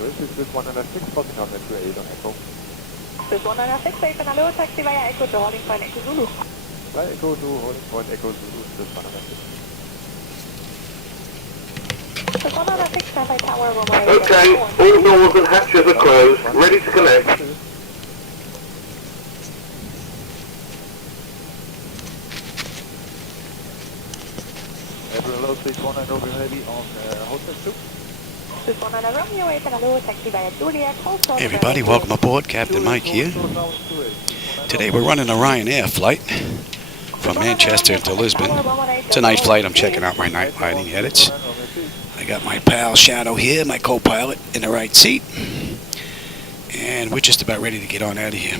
This is Swiss 106, spotting on metro 8 on Echo. Swiss 106, taken a lower taxi via Echo to holding point Echo Zulu. By Echo to holding point Echo Zulu, Swiss 106. Swiss 106, standby tower, runway. Okay, all doors and hatches are closed, ready to connect. Everyone low, Swiss 190 ready on hotel 2. Swiss 190 Romeo, taken a lower taxi via Juliet. Hey everybody, welcome aboard. Captain Mike here. Today we're running a Ryanair flight from Manchester to Lisbon. It's a night flight. I'm checking out my night lighting edits. I got my pal Shadow here, my co-pilot, in the right seat. And we're just about ready to get on out of here.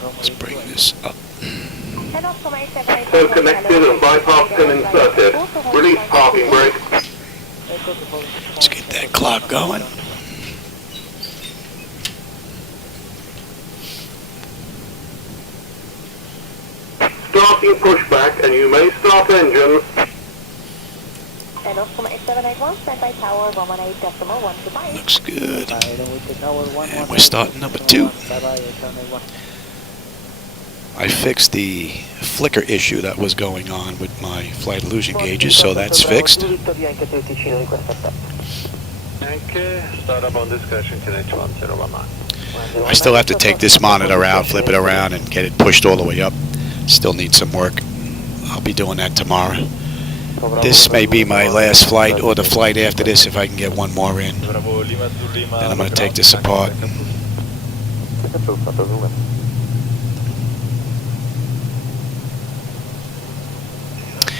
Let's bring this up. So connected and bypass pin inserted. Release parking brake. Let's get that clock going. Starting pushback and you may start engines. Looks good. And we're starting number 2. I fixed the flicker issue that was going on with my flight illusion gauges, so that's fixed. I still have to take this monitor out, flip it around, and get it pushed all the way up. Still needs some work. I'll be doing that tomorrow. This may be my last flight, or the flight after this if I can get one more in. Then I'm going to take this apart.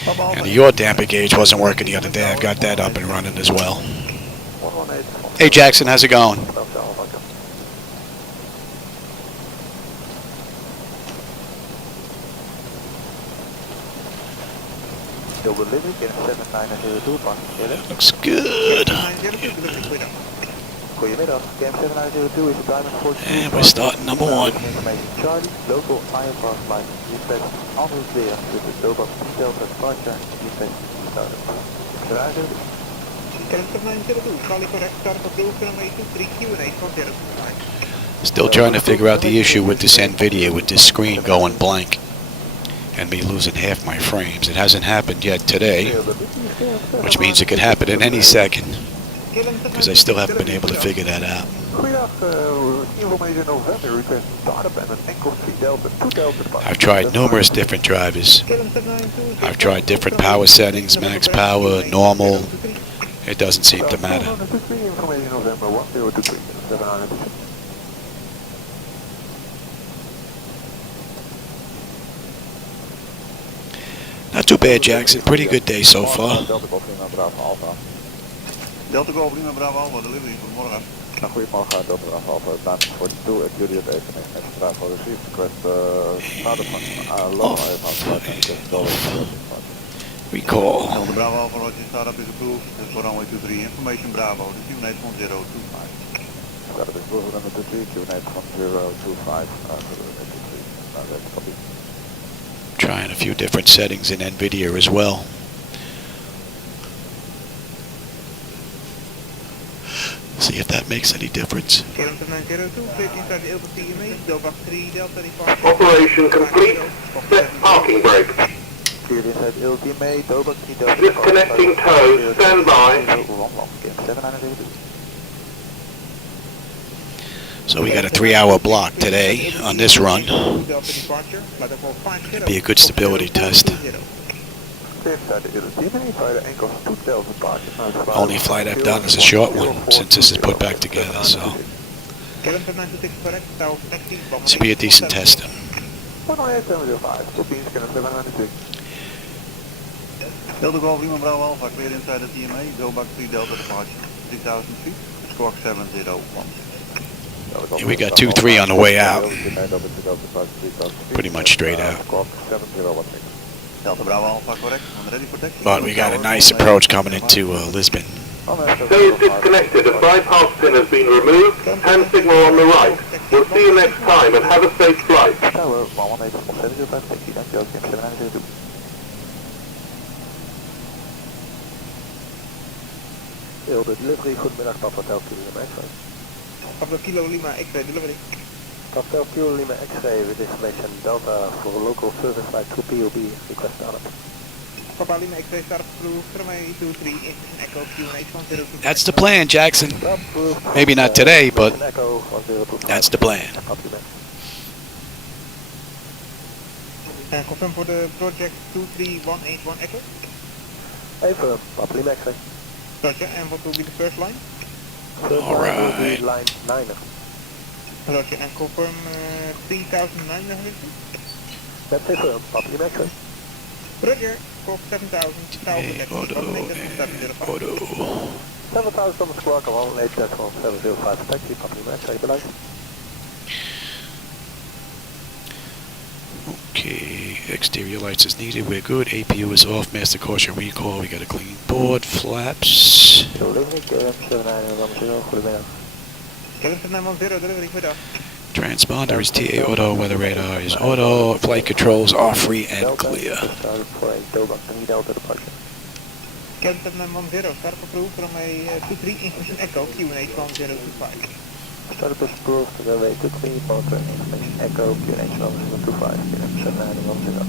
And the yaw damper gauge wasn't working the other day. I've got that up and running as well. Hey Jackson, how's it going? Looks good. And we're starting number 1. Local IFR flight, request en route weer, dit is Doba Delta departure, request started. Still trying to figure out the issue with this NVIDIA, with this screen going blank and me losing half my frames. It hasn't happened yet today, which means it could happen in any second, because I still haven't been able to figure that out. I've tried numerous different drivers. I've tried different power settings, max power, normal. It doesn't seem to matter. Not too bad, Jackson. Pretty good day so far. Delta Golf Lima Bravo Alpha, delivery, goedemorgen. Goedemorgen, Delta Bravo Alpha, Baan 42, at Juliet even extra Bravo received, request status van low Recall. Delta Bravo Alpha, Roger, startup is approved, for runway 23, information Bravo, the QNH 1025. Startup is approved, runway 23, QNH 1025, that's copy. Trying a few different settings in NVIDIA as well. See if that makes any difference. Operation complete. Set parking brake. Disconnecting tow. Stand by. So we got a 3-hour block today on this run. It'll be a good stability test. Only flight I've done is a short one since this is put back together, so this will be a decent test. Delta Golf Lima Bravo Alpha, clear inside the TMA, go back 3 Delta departure, 3,000 feet, squawk 7016. Yeah, we got 2-3 on the way out. Pretty much straight out. Delta Bravo Alpha, correct, I'm ready for taxi. But we got a nice approach coming into Lisbon. Those disconnected, a bypass pin has been removed. Hand signal on the right. We'll see you next time and have a safe flight. Eelde delivery, goedemiddag, Papa Hotel Kilo Lima X-ray. Papa Kilo Lima X-ray delivery. Papa Hotel Kilo Lima X-ray with information Delta for a local service flight to POB, request out. Papa Lima X-ray start approved, runway 23, Indian Echo QNH 1025. That's the plan, Jackson. Maybe not today, but Echo 1025. that's the plan. Confirm for the project 23181 Echo. Even, Papa Lima X-ray. Roger, and what will be the first line? All right. Line 9. Roger, and confirm 3009 That's it, Papa Lima X-ray. Roger, call 7000, Auto, auto. 7000 on the squawk, along 705, taxi, Papa Lima X-ray, bedankt. Okay, exterior lights is needed. We're good. APU is off. Master caution recall. We got a clean board. Flaps. Delivery, KLM 7910, goedemiddag. KLM 7910, delivery, goedendag. Transponder is TA auto. Weather radar is auto. Flight controls are free and clear. Started for a Delta 3 Delta departure. KLM 7910, start approved, runway 23, Indian Echo QNH 1025. Startup is approved, runway 23, motor information Echo, QNH 1025, KLM 7910.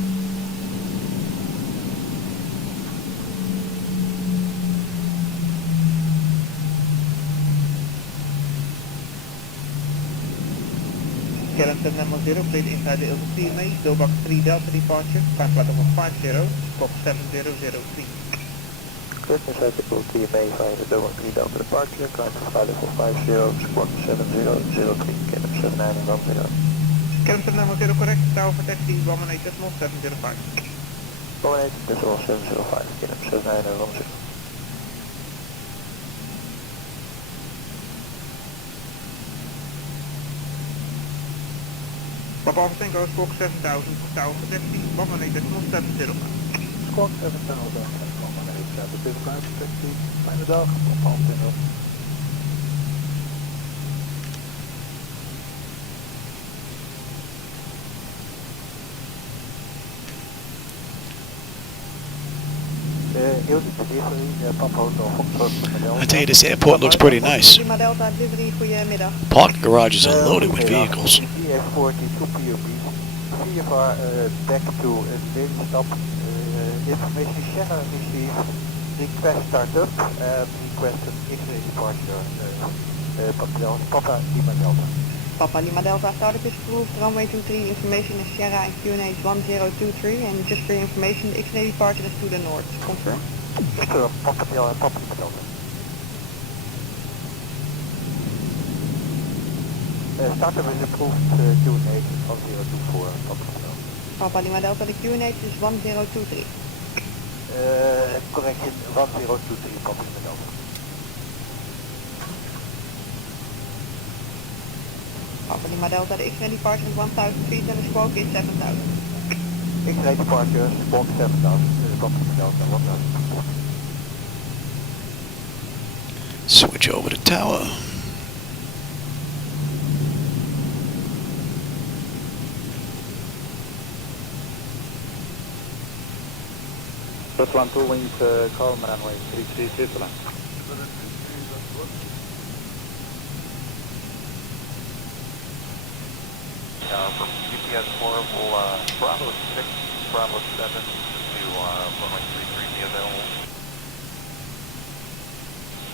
KLM 7910, plate inside the LPPT, Dobak 3 Delta departure, climb flight over 50, squawk 7003. Good, inside the TMA via the Dobak 3 Delta departure, climb flight level 50, squawk 7003, KLM 7910. KLM 7910 correct, tower for taxi, 118.705. 118.705, KLM 7910. Papa Alpha Tango, squawk 7000, tower for taxi, 118.705. Squawk 7000, 118.705, taxi, fijne dag, Papa Alpha Tango. I tell you, this airport looks pretty nice. Lima Delta delivery, goedemiddag. Parking garages are loaded with vehicles. VA42 POB, VFR back to nonstop, information channel received, request startup, request an X-ray departure, Papa Lima Delta. Papa Lima Delta startup is approved, runway 23, information is Sierra and QNH 1023, and just for your information, the X-ray departure is to the north. Confirm? Sure, Papa Lima Delta. Startup is approved, QNH 1024, Papa Lima Delta. Papa Lima Delta, the QNH is 1023. Correction, 1023, Papa Lima Delta. Papa Lima Delta, the X-ray departure is 1000 feet and the squawk is 7000. X-ray departure, squawk 7000, Papa Lima Delta, 1000. Switch over to tower. Plus 12 wind calm runway 33 Switzerland. From UPS 4, we'll Bravo 6, Bravo 7 to runway 33 be available.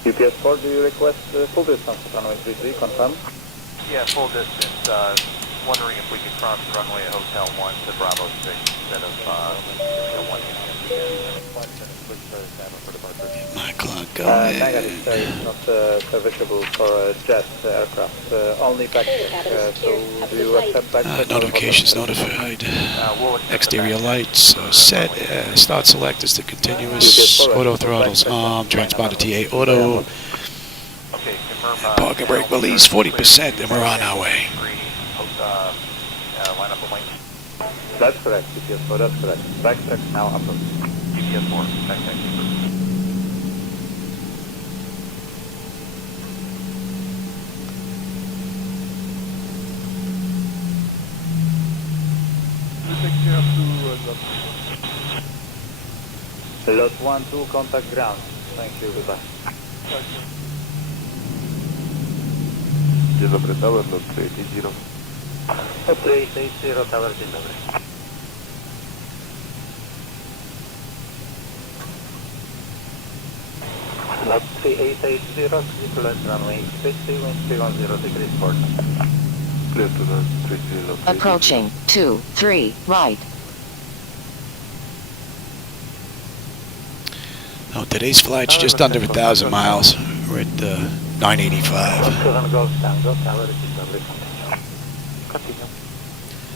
UPS 4, do you request full distance to runway 33, confirm? Yeah, full distance. Wondering if we could cross the runway at Hotel 1 to Bravo 6 instead of Hotel 1 Union. My clock Negative, going. it's not serviceable for jet aircraft, only back, so do you accept back? Notifications notified. Exterior lights are set. Start select is the continuous. Auto throttles on. Transponder TA auto. Okay, confirm. Parking brake release 40%, and we're on our way. Line up the wing. That's correct, UPS 4, that's correct. Backtrack now up. UPS 4, backtrack approved. Lot 1, 2, contact ground. Thank you, goodbye. Dzień dobry, Tower, lot 380. 380 Tower, dzień dobry. Lot 3880, clear to runway 50, wind 310 degrees port. Clear to the 30 lot 380. Approaching 23 right. Oh, today's flight's just under 1,000 miles. We're at 985.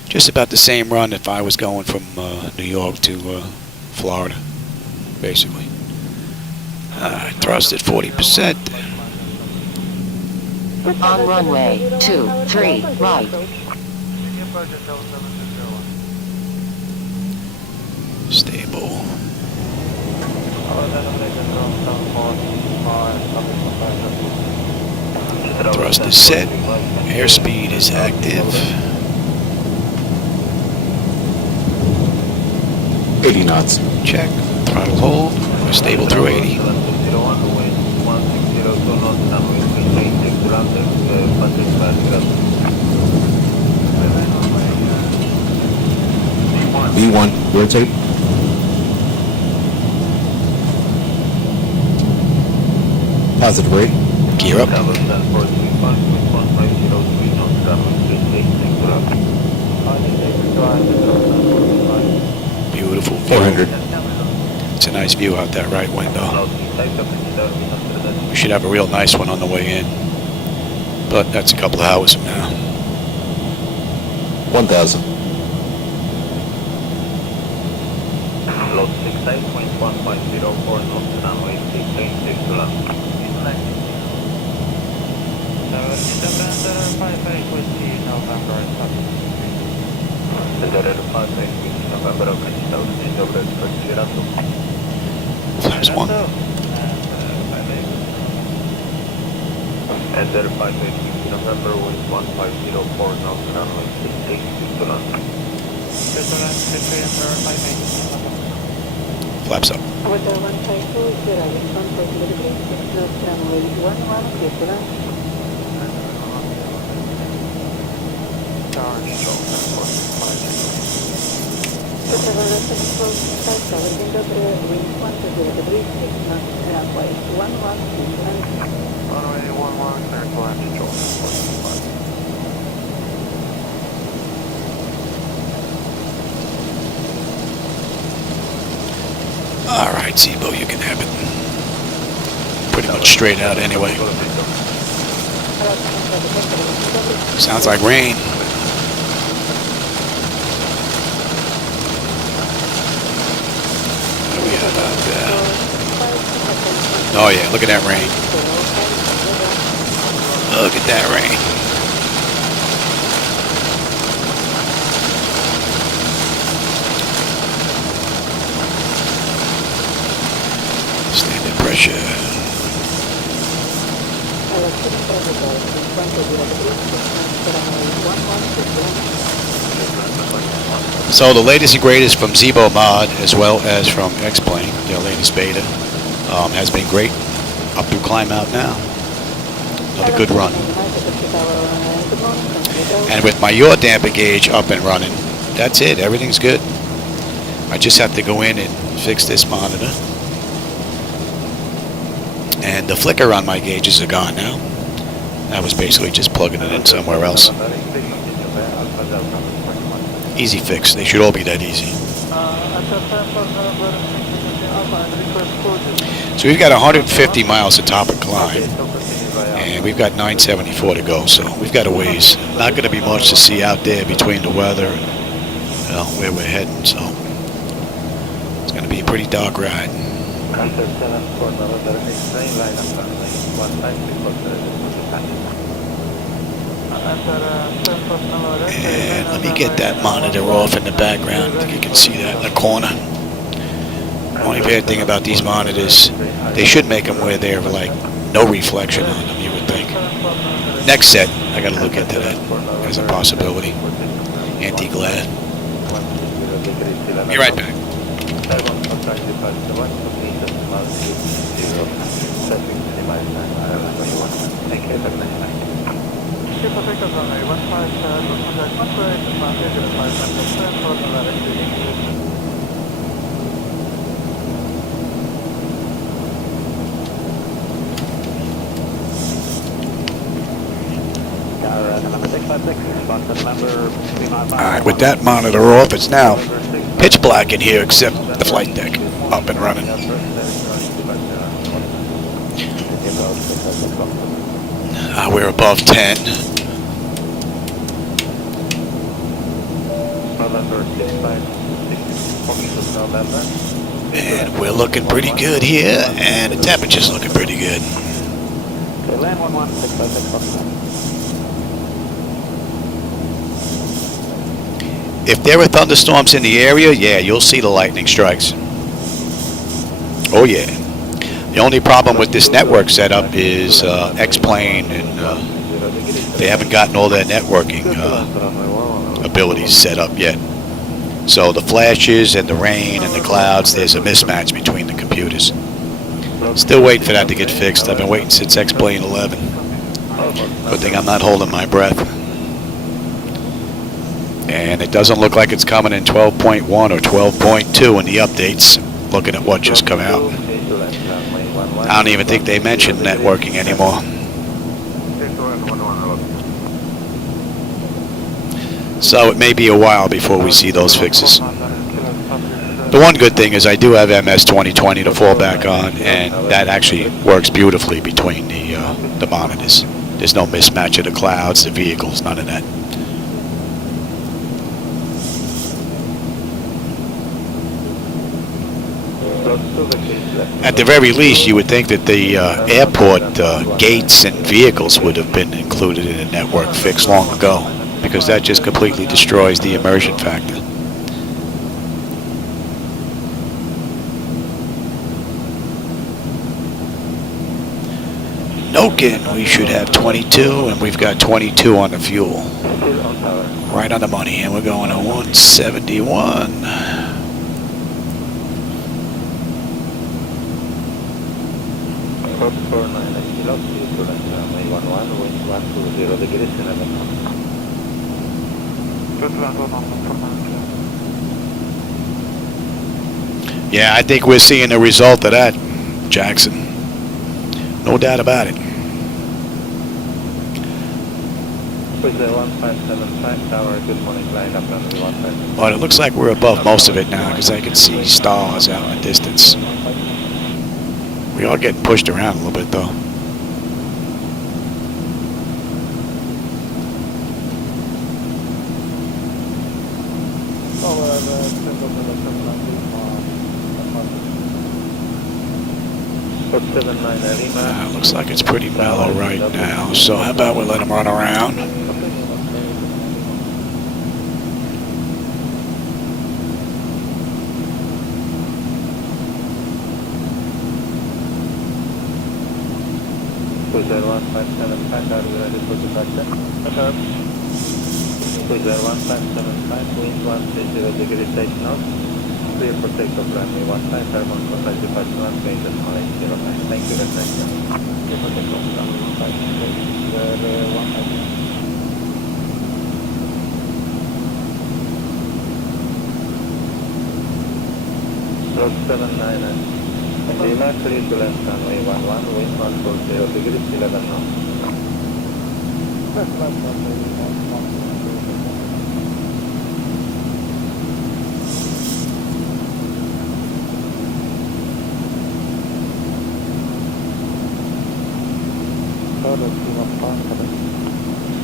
Just about the same run if I was going from New York to Florida, basically. Thrust at 40%. On runway 23 right. Stable. Thrust is set. Airspeed is active. 80 knots. Check. Throttle hold. We're stable through 80. B1, rotate. Positive rate. Gear up. Beautiful view. 400. It's a nice view out that right window. We should have a real nice one on the way in. But that's a couple of hours from now. 1,000. Load 68.1.04 knots, runway 686 to land. Flaps 1. Enter 586 November with 1504 knots, runway 686 to land. Flaps up. Hotel 152, zero, respond for delivery, 6 knots, runway 11, clear to land. Hotel 152, Tower, dzień dobry, wind 120 degrees, 6 knots, runway 11, clear to land. Runway 11, clear to land, control 425. All right, Zibo, you can have it. Pretty much straight out anyway. Sounds like rain. What do we have out there? Oh yeah, look at that rain. Look at that rain. Standard pressure. So the latest and greatest from Zibo Mod, as well as from X-Plane, their latest beta, has been great. Up through climb out now. Another good run. And with my yaw damper gauge up and running, that's it. Everything's good. I just have to go in and fix this monitor. And the flicker on my gauges are gone now. I was basically just plugging it in somewhere else. Easy fix. They should all be that easy. So we've got 150 miles to top and climb. And we've got 974 to go. So we've got a ways. Not going to be much to see out there between the weather and where we're heading. So it's going to be a pretty dark ride. And let me get that monitor off in the background. I think you can see that in the corner. Only bad thing about these monitors, they should make them where they're like no reflection on them, you would think. Next set, I got to look into that as a possibility. Anti-glare. Be right back. Triple takeoff runway 15, contact 128, advance 805, contact transport, Nevada to English. Alright, with that monitor off, it's now pitch black in here except the flight deck up and running. We're above 10. And we're looking pretty good here, and the temperature's looking pretty good. Land 11656. If there are thunderstorms in the area, yeah, you'll see the lightning strikes. Oh yeah. The only problem with this network setup is X-Plane, and they haven't gotten all their networking abilities set up yet. So the flashes and the rain and the clouds, there's a mismatch between the computers. Still waiting for that to get fixed. I've been waiting since X-Plane 11. Good thing I'm not holding my breath. And it doesn't look like it's coming in 12.1 or 12.2 in the updates, looking at what just come out. I don't even think they mentioned networking anymore. So it may be a while before we see those fixes. The one good thing is I do have MS 2020 to fall back on, and that actually works beautifully between the monitors. There's no mismatch of the clouds, the vehicles, none of that. At the very least, you would think that the airport gates and vehicles would have been included in a network fix long ago, because that just completely destroys the immersion factor. NOKIN, we should have 22, and we've got 22 on the fuel. Right on the money, and we're going to 171. Yeah, I think we're seeing the result of that, Jackson. No doubt about it. But it looks like we're above most of it now, because I can see stars out in the distance. We are getting pushed around a little bit, though. Looks like it's pretty mellow right now, so how about we let them run around? Cruiser 1575, are you ready for departure? Cruiser 1575, wind 130 degrees 8 knots. Clear for takeoff runway 15, thermal contact departure on range at 1805. Thank you very much. Clear for takeoff runway 15. Slot 79. Lima, clear to left runway 11, wind 140 degrees 11 knots.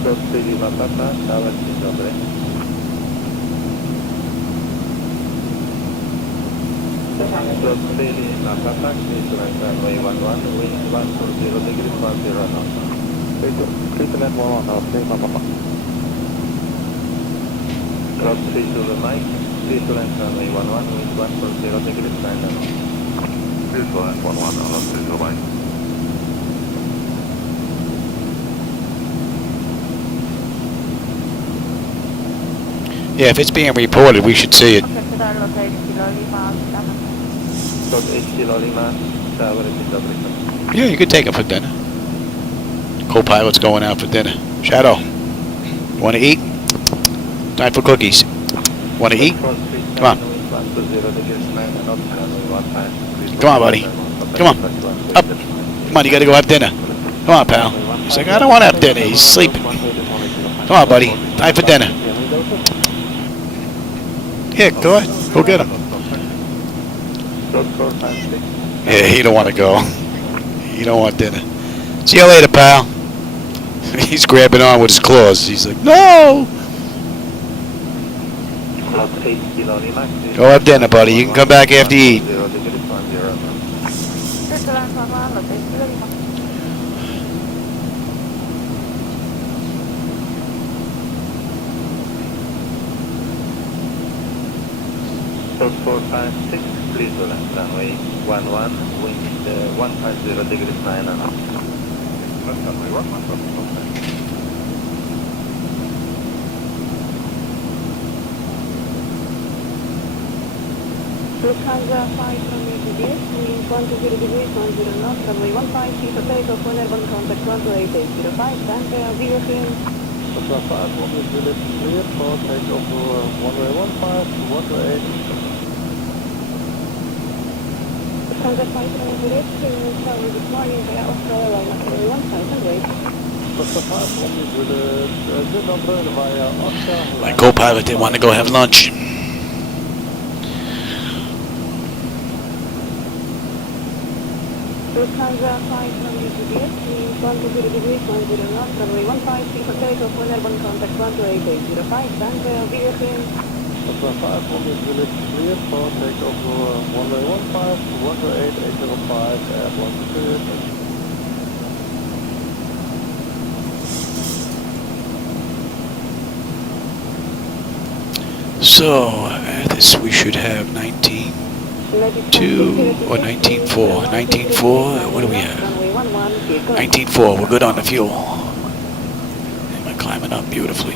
Slot 3 Lima Papa, tower 3 Dobre. Slot 3 Lima Papa, clear to left runway 11, wind 140 degrees 10 knots. Clear to land 11, 3 Papa. Slot 3 to the mic, clear to left runway 11, wind 140 degrees 9 knots. Clear to land 11, Slot 3 to the mic. Yeah, if it's being reported, we should see it. Slot 8 Kilo Lima, tower 8 Dobre. Yeah, you could take them for dinner. Co-pilot's going out for dinner. Shadow, want to eat? Time for cookies. Want to eat? Come on. Come on, buddy. Come on. Up. Come on, you got to go have dinner. Come on, pal. He's like, I don't want to have dinner. He's sleeping. Come on, buddy. Time for dinner. Here, go ahead. Go get him. Yeah, he don't want to go. He don't want dinner. See you later, pal. He's grabbing on with his claws. He's like, no! Go have dinner, buddy. You can come back after you eat. Fox 456, please do left runway 11, wind 150 degrees 9 and up. Left runway 11, Lufthansa 5 from ATBS, wind 120 degrees 10 knots, runway 15, clear for takeoff, when airborne contact 128.805, stand by, Wiedersehen. Lufthansa 5, 1 village clear for takeoff, runway 15, 128. Lufthansa 5 from ATBS, travel this morning via Australia airliner, runway 15 and wait. Lufthansa 5, 1 village, good number via Australia. My co-pilot didn't want to go have lunch. Lufthansa 5 from ATBS, wind 120 degrees 10 knots, runway 15, clear for takeoff, when airborne contact 128.805, stand by, Wiedersehen. Lufthansa 5, 1 village clear for takeoff, runway 15, 128.805, airborne cleared. So, this we should have 19.2 or 19.4. 19.4, what do we have? 19.4, we're good on the fuel. And we're climbing up beautifully.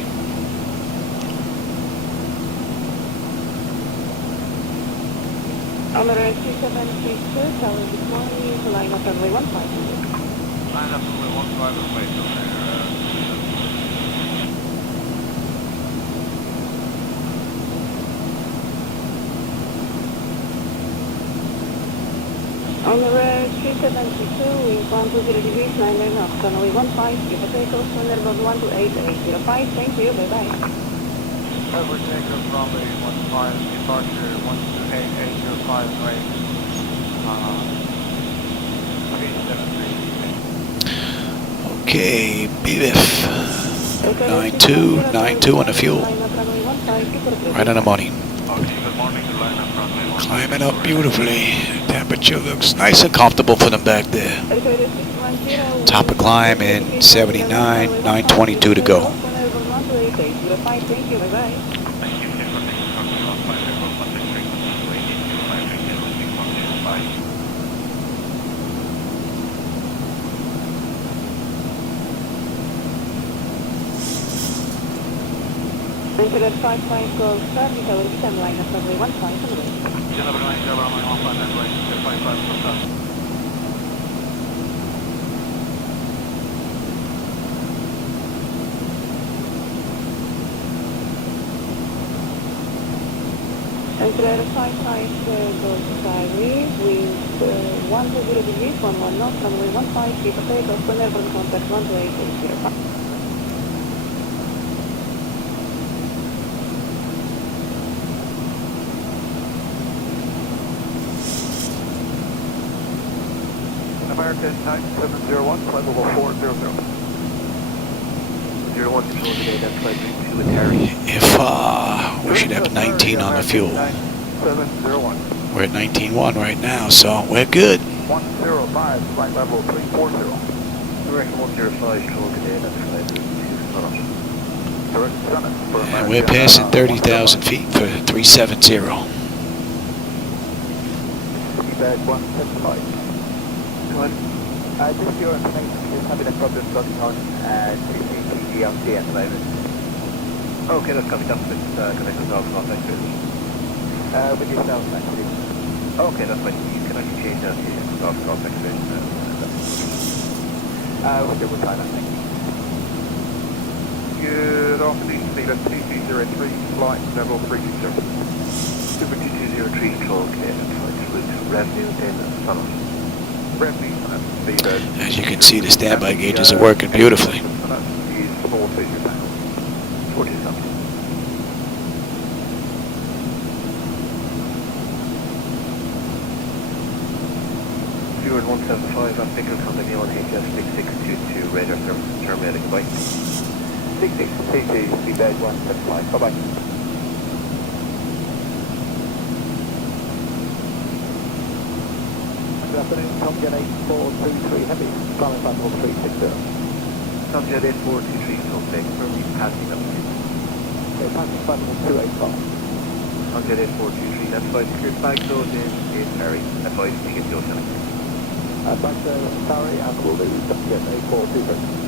On the road 2732, travel this morning, line up runway 15. Line up runway 15 and wait till there. On the road 372, wind 120 degrees 9 knots, runway 15, clear for takeoff, when airborne 128.805, thank you, bye-bye. Over takeoff runway 15, departure 128.805, right. 373. Okay, BF. 92 on the fuel. Right on the money. Good morning, the line up runway 15. Climbing up beautifully. Temperature looks nice and comfortable for them back there. Top of climb in 79, 922 to go. Thank you, bye-bye. Internet 55 goes service, I will be on line up runway 15 and wait. Number 9, runway 15 and wait, 55 goes service. Internet 55 goes sideways, wind 120 degrees, 11 knots, runway 15, clear for takeoff, when airborne contact 128.805. American 9701, flight level 400. 01 control today, that's flight 32 with Harry. If we should have 19 on the fuel. 9701. We're at 19.1 right now, so we're good. 105, flight level 340. American 105, control today, that's flight 32. And we're passing 30,000 feet for 370. Feedback 175. Just your information, we're just having a problem logging on CCTV on at the moment. Okay, that's copy. That's with connected dog contact With yourself, actually. Okay, that's fine. You can actually change that to dog contact Winter with Thailand, thank you. Good afternoon, Stephen. 2203, flight level 320. Super 2203 control, clear and flight route revenue in Sun. Revenue, Stephen. As you can see, the standby gauges are working beautifully. Use 40 pounds. 40 something. Steward 175, I'm Pickle contact you on HS 6622, radar service terminating, bye. 66, CT, speedbag 175, bye-bye. Good afternoon, Tomjet 8423 Heavy, climbing platform 360. Tomjet 8423 still safe, where are we passing up? Okay, passing platform 285. Tomjet 8423, that's flight secured, flag closed in Perry, advice being at the ocean. Back to Barry and we'll do Tomjet 8423.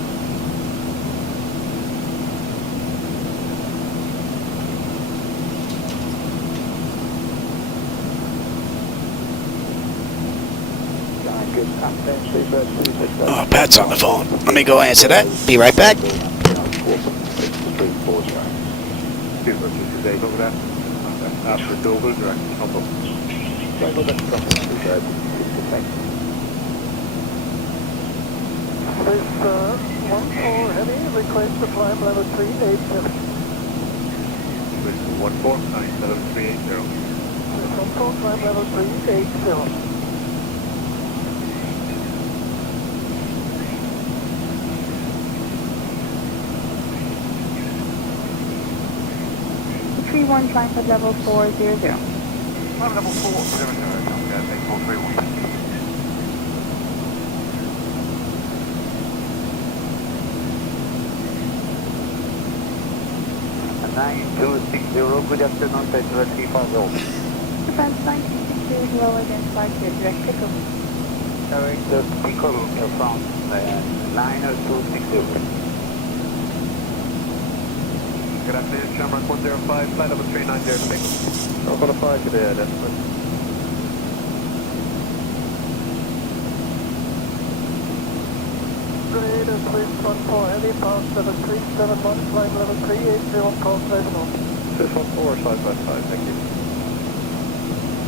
Oh, Pat's on the phone. Let me go answer that. Be right back. After double, direct tumble. This 14 Heavy, request to climb level 380. With 14, level 380. This 14, climb level 380. 31 flying at level 400. Climb level 400, take 431. 9260, good afternoon, Central 350. Defense 960 lower than 50, direct pickle. Carrying the pickle from 90260. Good afternoon, Shamrock 105, flight level 3906. I'll go to 5 today, identified. Grade and 314 Heavy, pass level 371, climb level 380 on call signal. 614, 555, thank you.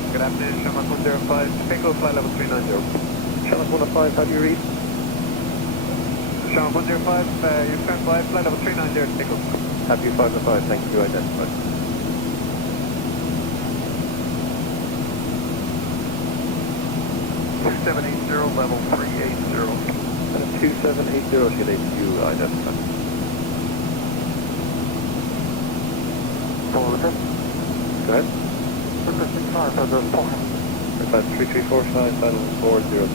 Good afternoon, Shamrock 105, pickle, flight level 390. Shamrock 105, how do you read? Shamrock 105, you're stand by, flight level 390, pickle. Happy 505, thank you, identified. 2780, level 380. 2780, get HQ identified. Forward. Go ahead. Requesting 5, address 4. Request 3345, final 400.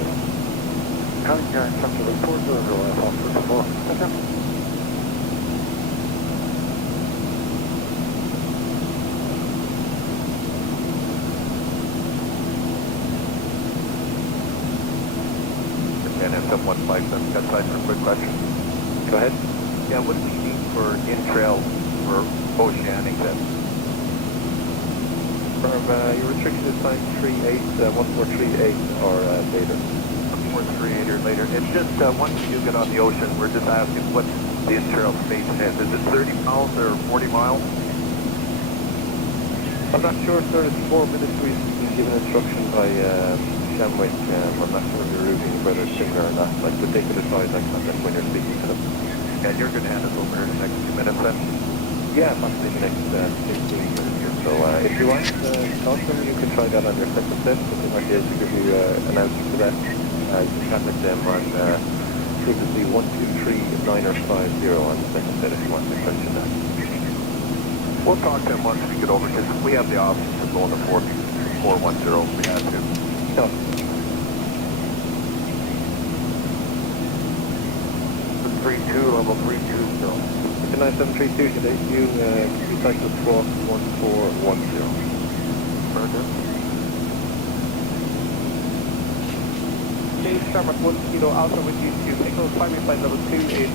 Coming here, comfortable 400, I 4. Thank you. Someone like them got time for a quick question. Go ahead. Yeah, what do we need for in-trail for oceanic then? Your restriction is time 1438 or later. 1438 or later. It's just once you get on the ocean, we're just asking what the in-trail station is. Is it 30 miles or 40 miles? I'm not sure, sir. It's 4 minutes. We've been given instruction by Shamwick. I'm not sure of your routing, whether it's similar or not. Like, but they can advise like that when you're speaking to them. Yeah, you're going to hand us over in the next few minutes then? Yeah, possibly the next 15 minutes here. So if you want to talk to them, you can try that on your second set, but they might be able to give you an answer to that. You can contact them on frequency 123950 on the second set if you want to question that. We'll talk to them once we get over, because we have the option to go on the 410 if we had to. No. 32, level 32 still. 9732 should HU, cycle squawk 1410. Further. Dave Shamrock 1 Kilo Alpha with GQ, Echo primary flight level 280.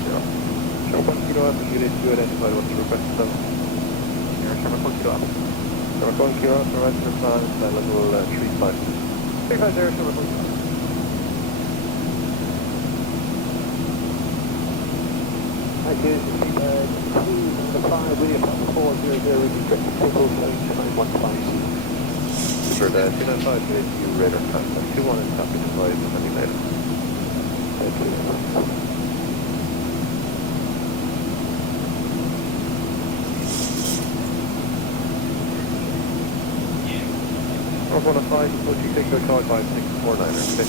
Shamrock 1 Kilo Alpha, unit 2 identified, what's the request level? Here, Shamrock 1 Kilo Alpha. Shamrock 1 Kilo Alpha, right to the plan, level 35. 350, Shamrock 1 Kilo. For the 295 minutes, you radar contact 21 and copy the flight any later. One of five, what you think they'll call 5649, okay?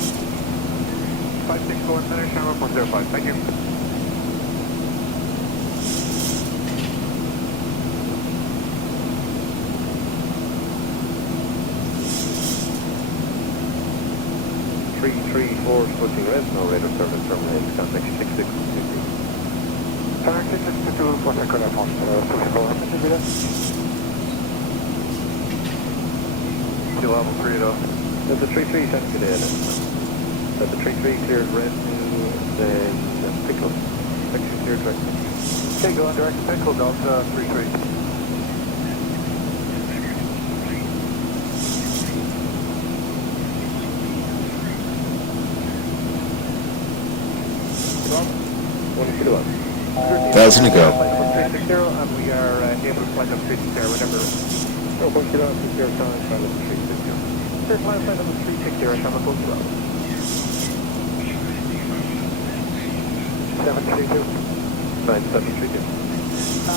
5649, Shamrock 105, thank you. Switching red, no radar service terminated, contact 6660. Park 662, for the correct one, 64, Two level 3 though. There's a 33 sent today then. There's a 33 cleared red, then pickle. Section cleared direct. Okay, go on direct to pickle, Delta 33. Thousand to go. And we are able to fly number 360 whenever. No, 1 kilo, 60, time, flight number 360. This line flight number 360, Shamrock 105. 732. 9732.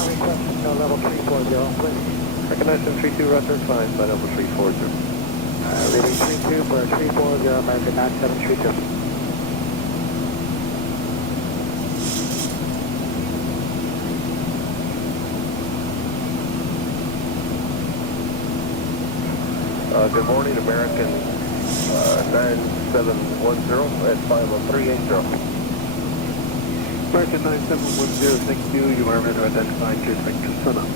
Request no level 340, please. Recognize 732, Raptor, climb by number 340. Reading 32 for 340, American 9732. Good morning, American 9710 at 50380. American 9710, thank you. You are ready to identify to Section Sun Up.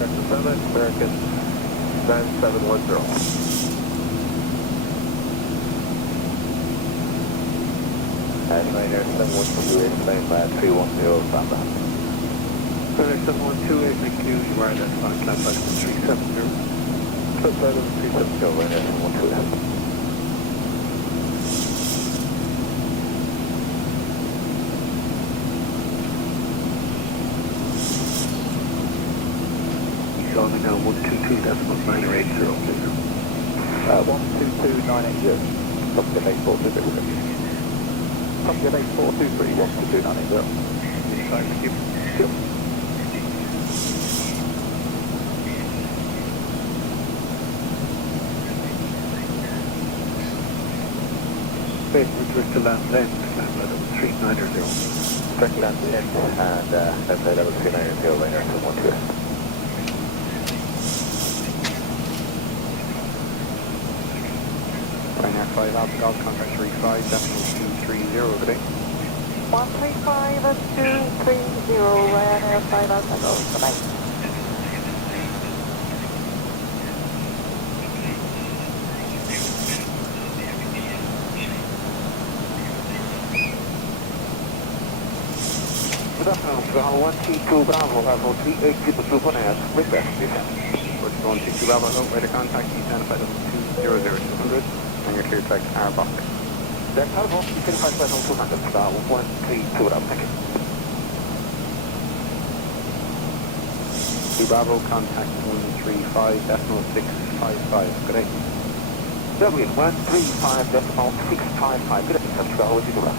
Section 7, American 9710. Ryanair 7128, flying by 310, standby. Ryanair 7128, thank you. You are identified to Section 370. Plus flight number 370, Ryanair 7128. Calling now 122.980, please. 122.980. Top gate 8423. Top gate 8423, 122.980. Thank you. Yep. Space return to land left, land level 390. Direct land left and left level 390, Ryanair 712. Ryanair 5 Alpha Golf, contact 35, decimal 230, good day. 135-230, Ryanair 5 Alpha Golf, good night. Good afternoon, Bravo 132 Bravo, Bravo 380 Pursuit 1 Air, request, please. Portugal 162 Bravo, no way to contact, identified level 200, and your clear track R box. Then telephone, you can find level 200, Bravo 132 Bravo, thank you. Bravo, contact 135.655, good day. W 135.655, good day, touch Bravo 132 Bravo.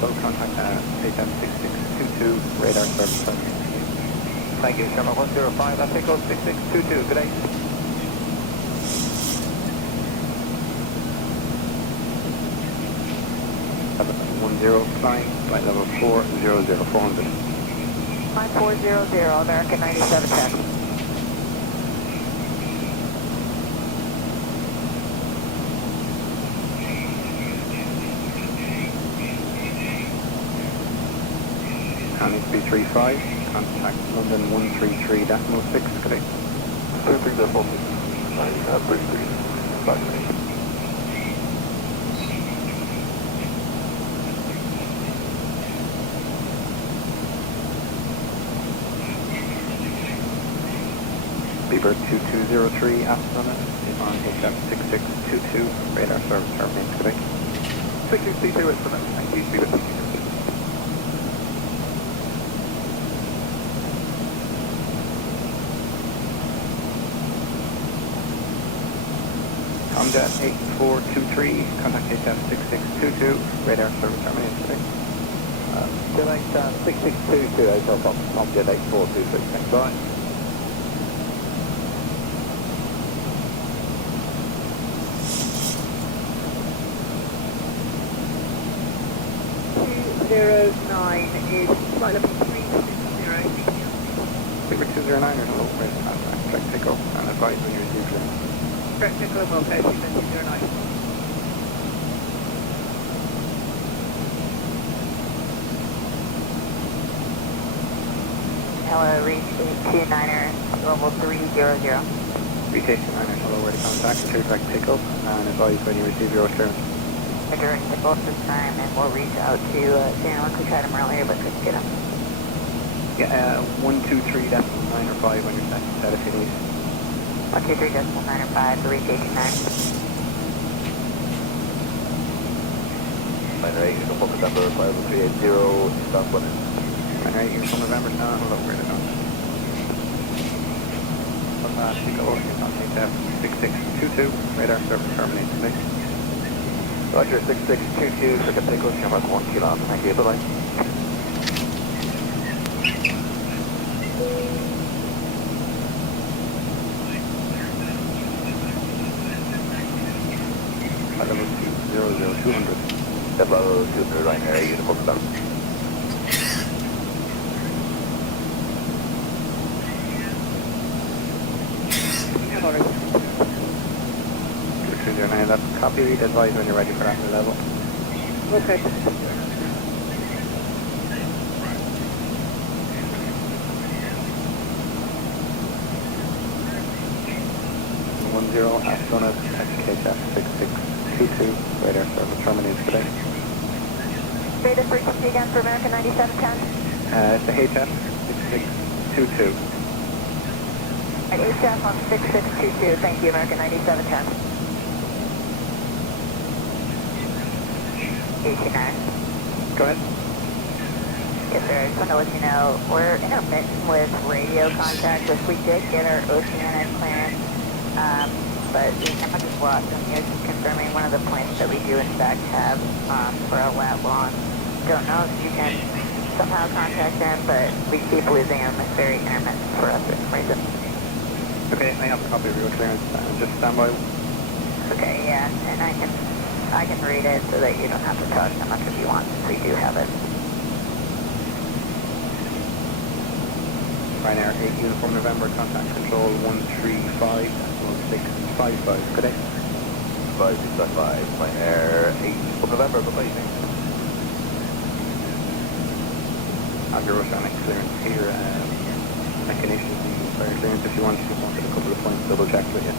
Contact 8M6622, radar service. Thank you, Shamrock 105, that's Echo 6622, good day. Flying, flight level 400, 400. Flight 400, American 9710. Contact 335, contact London 133.6, good day. 33.6, Beaver 2203 Astronaut is on HF 6622, radar service terminates, Quebec. 6622 is for them. Thank you, Beaver 2203. Comjet 8423, contact HF 6622, radar service terminates, Quebec. Delay 6622, Hotel Fox, Comjet 8423, thanks, bye. is flight level 360. Beaver 209, hello, where's the contact? Direct takeoff and advise when you receive clearance. Direct takeoff, okay, Beaver 209. Hello, reach 829er, level 300. Reach 829er, hello, ready to contact, clear direct takeoff and advise when you receive your clearance. Direct takeoff this time, and we'll reach out to Dan. We tried him earlier, but couldn't get him. Yeah, 123.9 or 5 on your second set if you need. 123.9 or 5 to reach 829. Minor 8, Uniform November 5380, stop button. Minor 8, Uniform November, hello, where to contact? Chico Ocean, contact F 6622, radar service terminates, please. Roger, 6622, circuit take ocean about 1 kilo. Thank you, bye-bye. Level 200. Level 200, Ryanair, Uniform November. That's copy, advise when you're ready for that level. Okay. 10, Astronaut, SKHF 6622, radar service terminates today. Radar frequency again for American 9710. It's the HF 6622. At HF on 6622, thank you, American 9710. 89. Go ahead. Yes, sir. I just want to let you know, we're intermittent with radio contact. If we did get our oceanic clearance, but we never just lost them. You're just confirming one of the points that we do in fact have for a lat long. Don't know if you can somehow contact them, but we keep losing them. It's very intermittent for us for some reason. Okay, I have a copy of your clearance. Just stand by. Okay, yeah, and I can read it so that you don't have to talk so much if you want, since we do have it. Ryanair 8 Uniform November, contact control 135.1655. Good day. 5655, Ryanair 8 Uniform November, bye-bye. Have your oceanic clearance here. I can issue the fire clearance if you want. Just wanted a couple of points double check with you.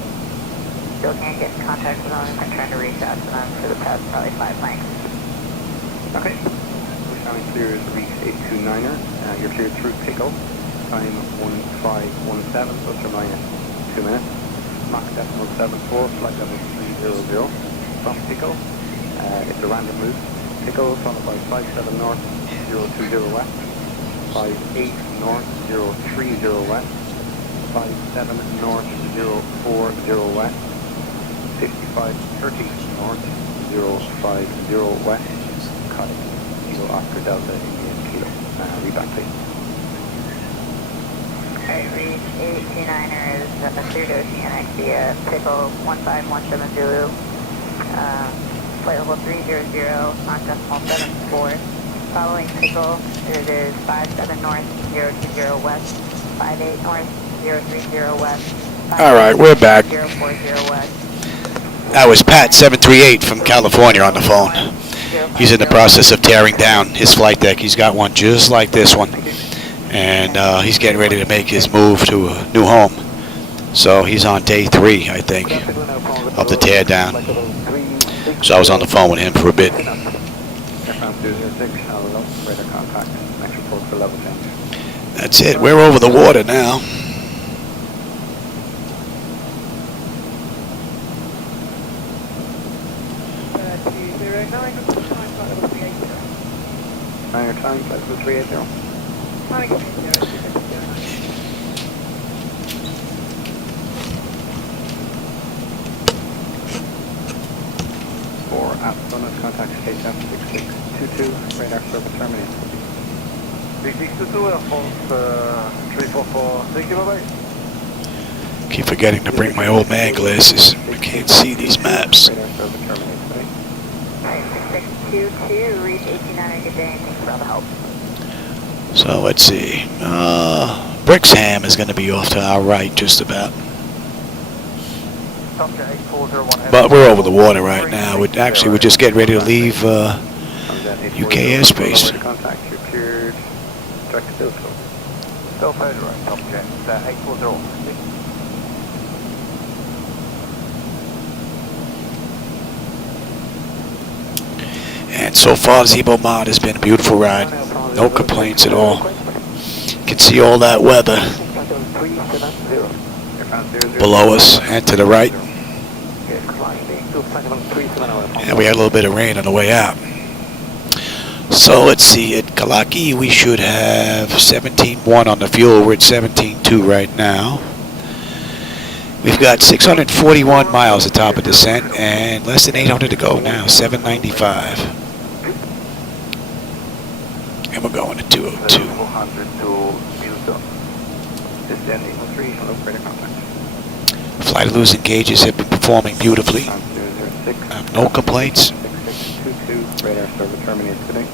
Still can't get in contact with them. I've been trying to reach out to them for the past probably 5 lengths. Okay. Oceanic clear is reach 829er. You're cleared through takeoff. Time 1517 plus or minus 2 minutes. Mach decimal 74, flight level 300. From takeoff, it's a random route. Takeoff followed by 57 north, 020 west. 58 north, 030 west. 57 north, 040 west. 5530 north, 050 west. Cottage, Kilo Oscar Delta, Indian Kilo. Read back please. Alright, reach 829er is cleared oceanic via pickle 1517 Zulu. Flight level 300, Mach decimal 74. Following pickle, it is 57 north, 020 west. 58 north, 030 west. Alright, we're back. 040 west. That was Pat 738 from California on the phone. He's in the process of tearing down his flight deck. He's got one just like this one. And he's getting ready to make his move to a new home. So he's on day 3, I think, of the tear down. So I was on the phone with him for a bit. That's it. We're over the water now. Flying flight level 380. For Aston, contact KTF 6622, radar service terminated. 6622, Air France 344, thank you, bye-bye. Keep forgetting to bring my old man glasses. I can't see these maps. Alright, 6622, reach 89, good day, thanks for all the help. So let's see. Brixham is going to be off to our right just about. But we're over the water right now. We're just getting ready to leave UK airspace. Contact, you're cleared. Direct to Bilko. Still further right, Tomcat, 840. And so far, Zibo Mod has been a beautiful ride. No complaints at all. You can see all that weather below us and to the right. And we had a little bit of rain on the way out. So let's see, at Kalaki we should have 17.1 on the fuel. We're at 17.2 right now. We've got 641 miles at top of descent and less than 800 to go now, 795. And we're going to 202. 400 to Lisbon. Descending 3, hello, freighter contact. Flight losing gauges have been performing beautifully. 006. No complaints. 6622, radar service terminated today.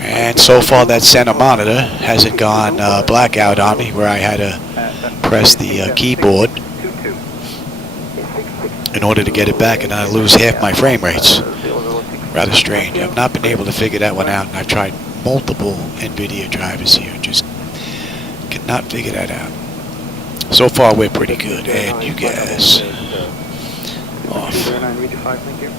And so far that center monitor hasn't gone blackout on me where I had to press the keyboard in order to get it back, and I lose half my frame rates. Rather strange. I've not been able to figure that one out, and I've tried multiple NVIDIA drivers here. Just cannot figure that out. So far we're pretty good, and you guys off. 09, reach 5, thank you.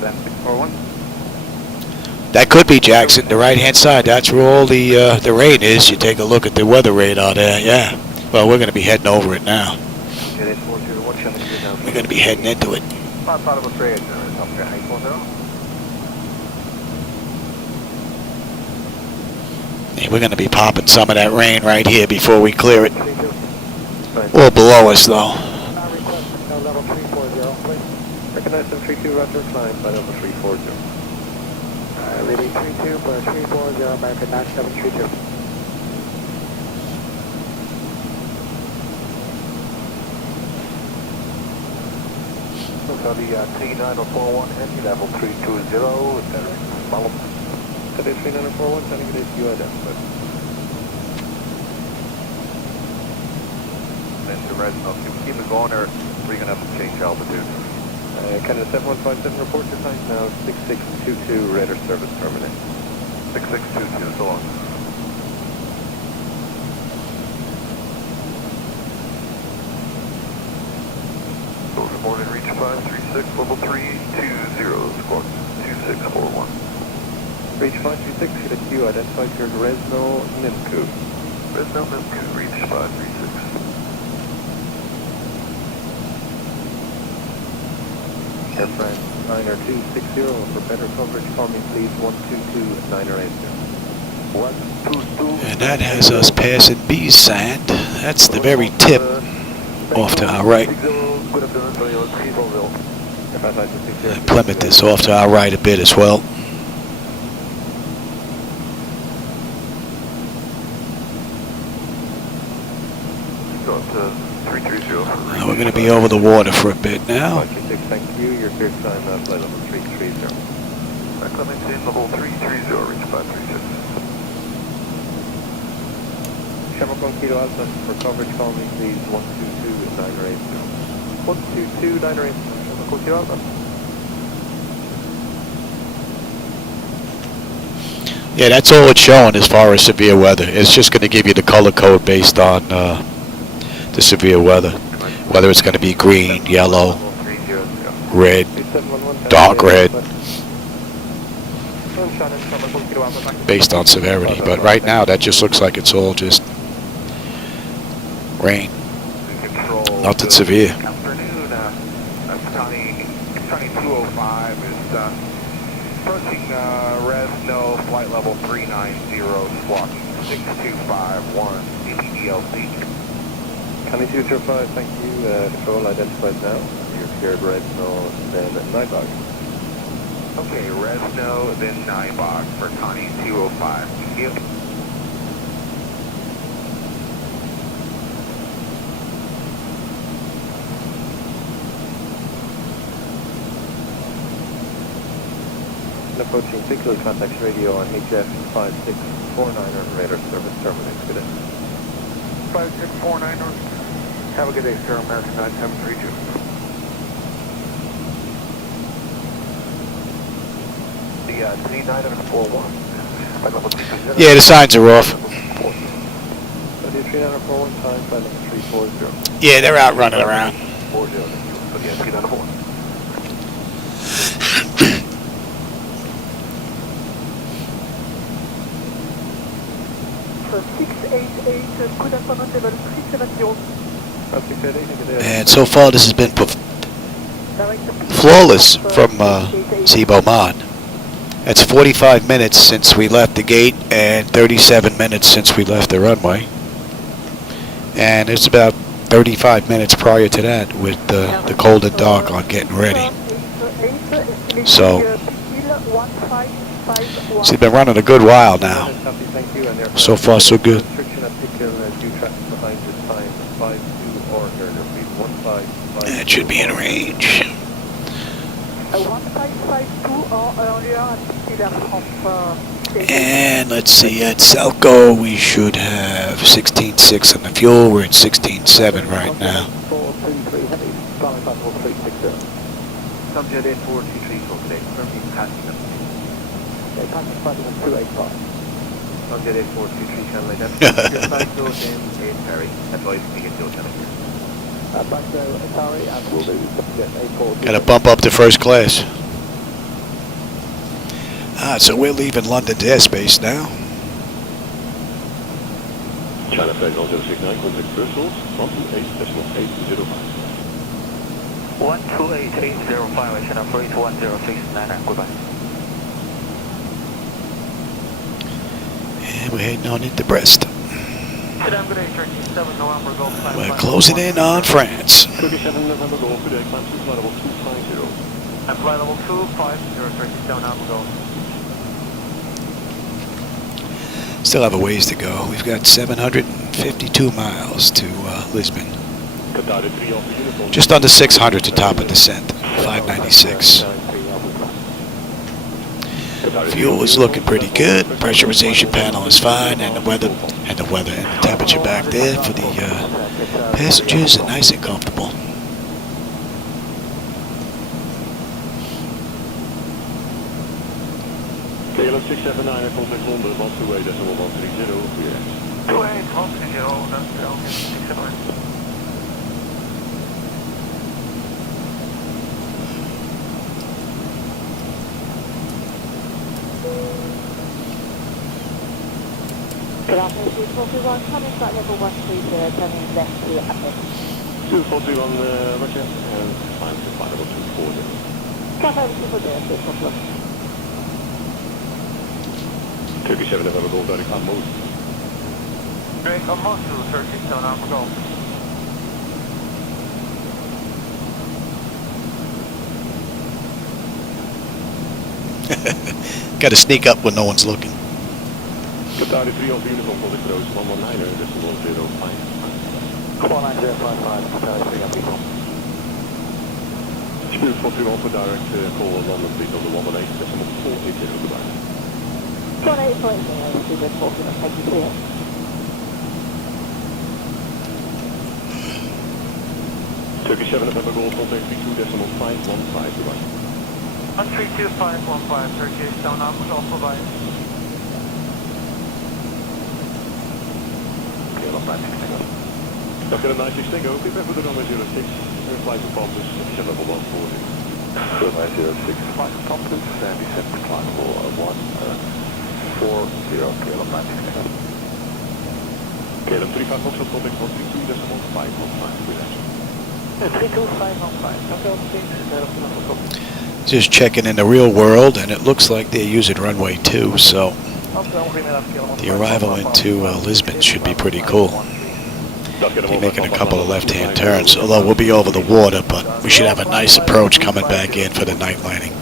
Then 641. That could be Jackson, the right-hand side. That's where all the rain is. You take a look at the weather radar there. Yeah. Well, we're going to be heading over it now. We're going to be heading into it. And we're going to be popping some of that rain right here before we clear it. Or below us, though. Level 340, recognize them 32, roger, climb by level 340. Leading 32 for 340, American 9732. So the 3941 heavy, level 320, Malum. So the 3941, sending it to UIDF. Mr. Reginald, keep it going, or we're going to have to change altitude? Canada 7157, report your time now, 6622, radar service terminated. 6622, so long. So reported reach 536, level 320, squawk 2641. Reach 536, hit at Q, identify your Resno Nimku. Resno Nimku, reach 536. Air France 90260, for better coverage, call me please 122-980. 122. And that has us passing Bees Sand. That's the very tip off to our right. And Plymouth is off to our right a bit as well. We're going to be over the water for a bit now. Thank you. Your clear time flight level 330. Clementine level 330, reach 536. Chevron Kilo Alpha for coverage, call me please 122-980. 122-980. Chevron Kilo Alpha. Yeah, that's all it's showing as far as severe weather. It's just going to give you the color code based on the severe weather. Whether it's going to be green, yellow, red, dark red, based on severity. But right now, that just looks like it's all just rain. Nothing severe. Approaching Resno, flight level 390, squawk 6251, EGCC. Coming 205, thank you. Control identified now. You're cleared Resno, then Nybog. Okay, Resno, then Nybog for Connie 205. Thank you. Approaching vehicular contacts radio on HF 5649 radar service terminates. Good day. 5649, have a good day, sir. American 9732. The T941. Yeah, the signs are off. The 3941 time, flight level 340. Yeah, they're out running around. 40, thank you. For the T941. Good afternoon, level 370. And so far this has been flawless from Zibo Mod. It's 45 minutes since we left the gate and 37 minutes since we left the runway. And it's about 35 minutes prior to that with the cold and dark on getting ready. So she's been running a good while now. So far so good. It should be in range. 1552 or earlier And let's see, at Selco we should have 16.6 on the fuel. We're at 16.7 right now. 423 heavy, flying level 360. Subject 8423 for today, firmly passing up. Okay, passing flight level 285. Subject 8423 channel identified. Your flight goes in Perry. Advise me get your channel here. Back to Atari and we'll do subject 8423. Gotta bump up to first class. So we're leaving London's airspace now. China Flight 1069, contact Brussels, 128.805. 128.805, China Flight 1069, goodbye. And we're heading on into Brest. We're closing in on France. 37 November Golf, good day, climb to flight level 250. And flight level 250, 37 November Golf. Still have a ways to go. We've got 752 miles to Lisbon. Just under 600 to top of descent. 596. Fuel is looking pretty good. Pressurization panel is fine, and the weather and the temperature back there for the passengers are nice and comfortable. KLM 679, contact London, 128.130, clear. 28.130, that's 679. Good afternoon, 241, coming flight level 130, turning left to Athens. 241, Roger, and climb to flight level 240. Traffic 240, 240. Turkish 7 November Golf, direct on Moose. Direct on Moose to Turkish 7 November Golf. Got to sneak up when no one's looking. Qatar 3 of uniform, contact Rose, 119er, decimal 05. 19055, Qatar 3 of uniform. Spirit 41 for direct call on London, please, on the 118, decimal 480, goodbye. 18.0, Zibo Mod, thank you, clear. Turkish 7 November Golf, contact 32, decimal 515, goodbye. 132.515, Turkish 7 November Golf, goodbye. I've got a nice extingo, prepare for the number 06, flight to Pompous, 7 level 140. Runway 06, flight to Pompous, and descent to flight level 140, KLM 96. KLM 35 Foxtrot, contact 132.515, good answer. 32515, okay, Just checking in the real world, and it looks like they're using runway 2, so the arrival into Lisbon should be pretty cool. Be making a couple of left-hand turns, although we'll be over the water, but we should have a nice approach coming back in for the night landing.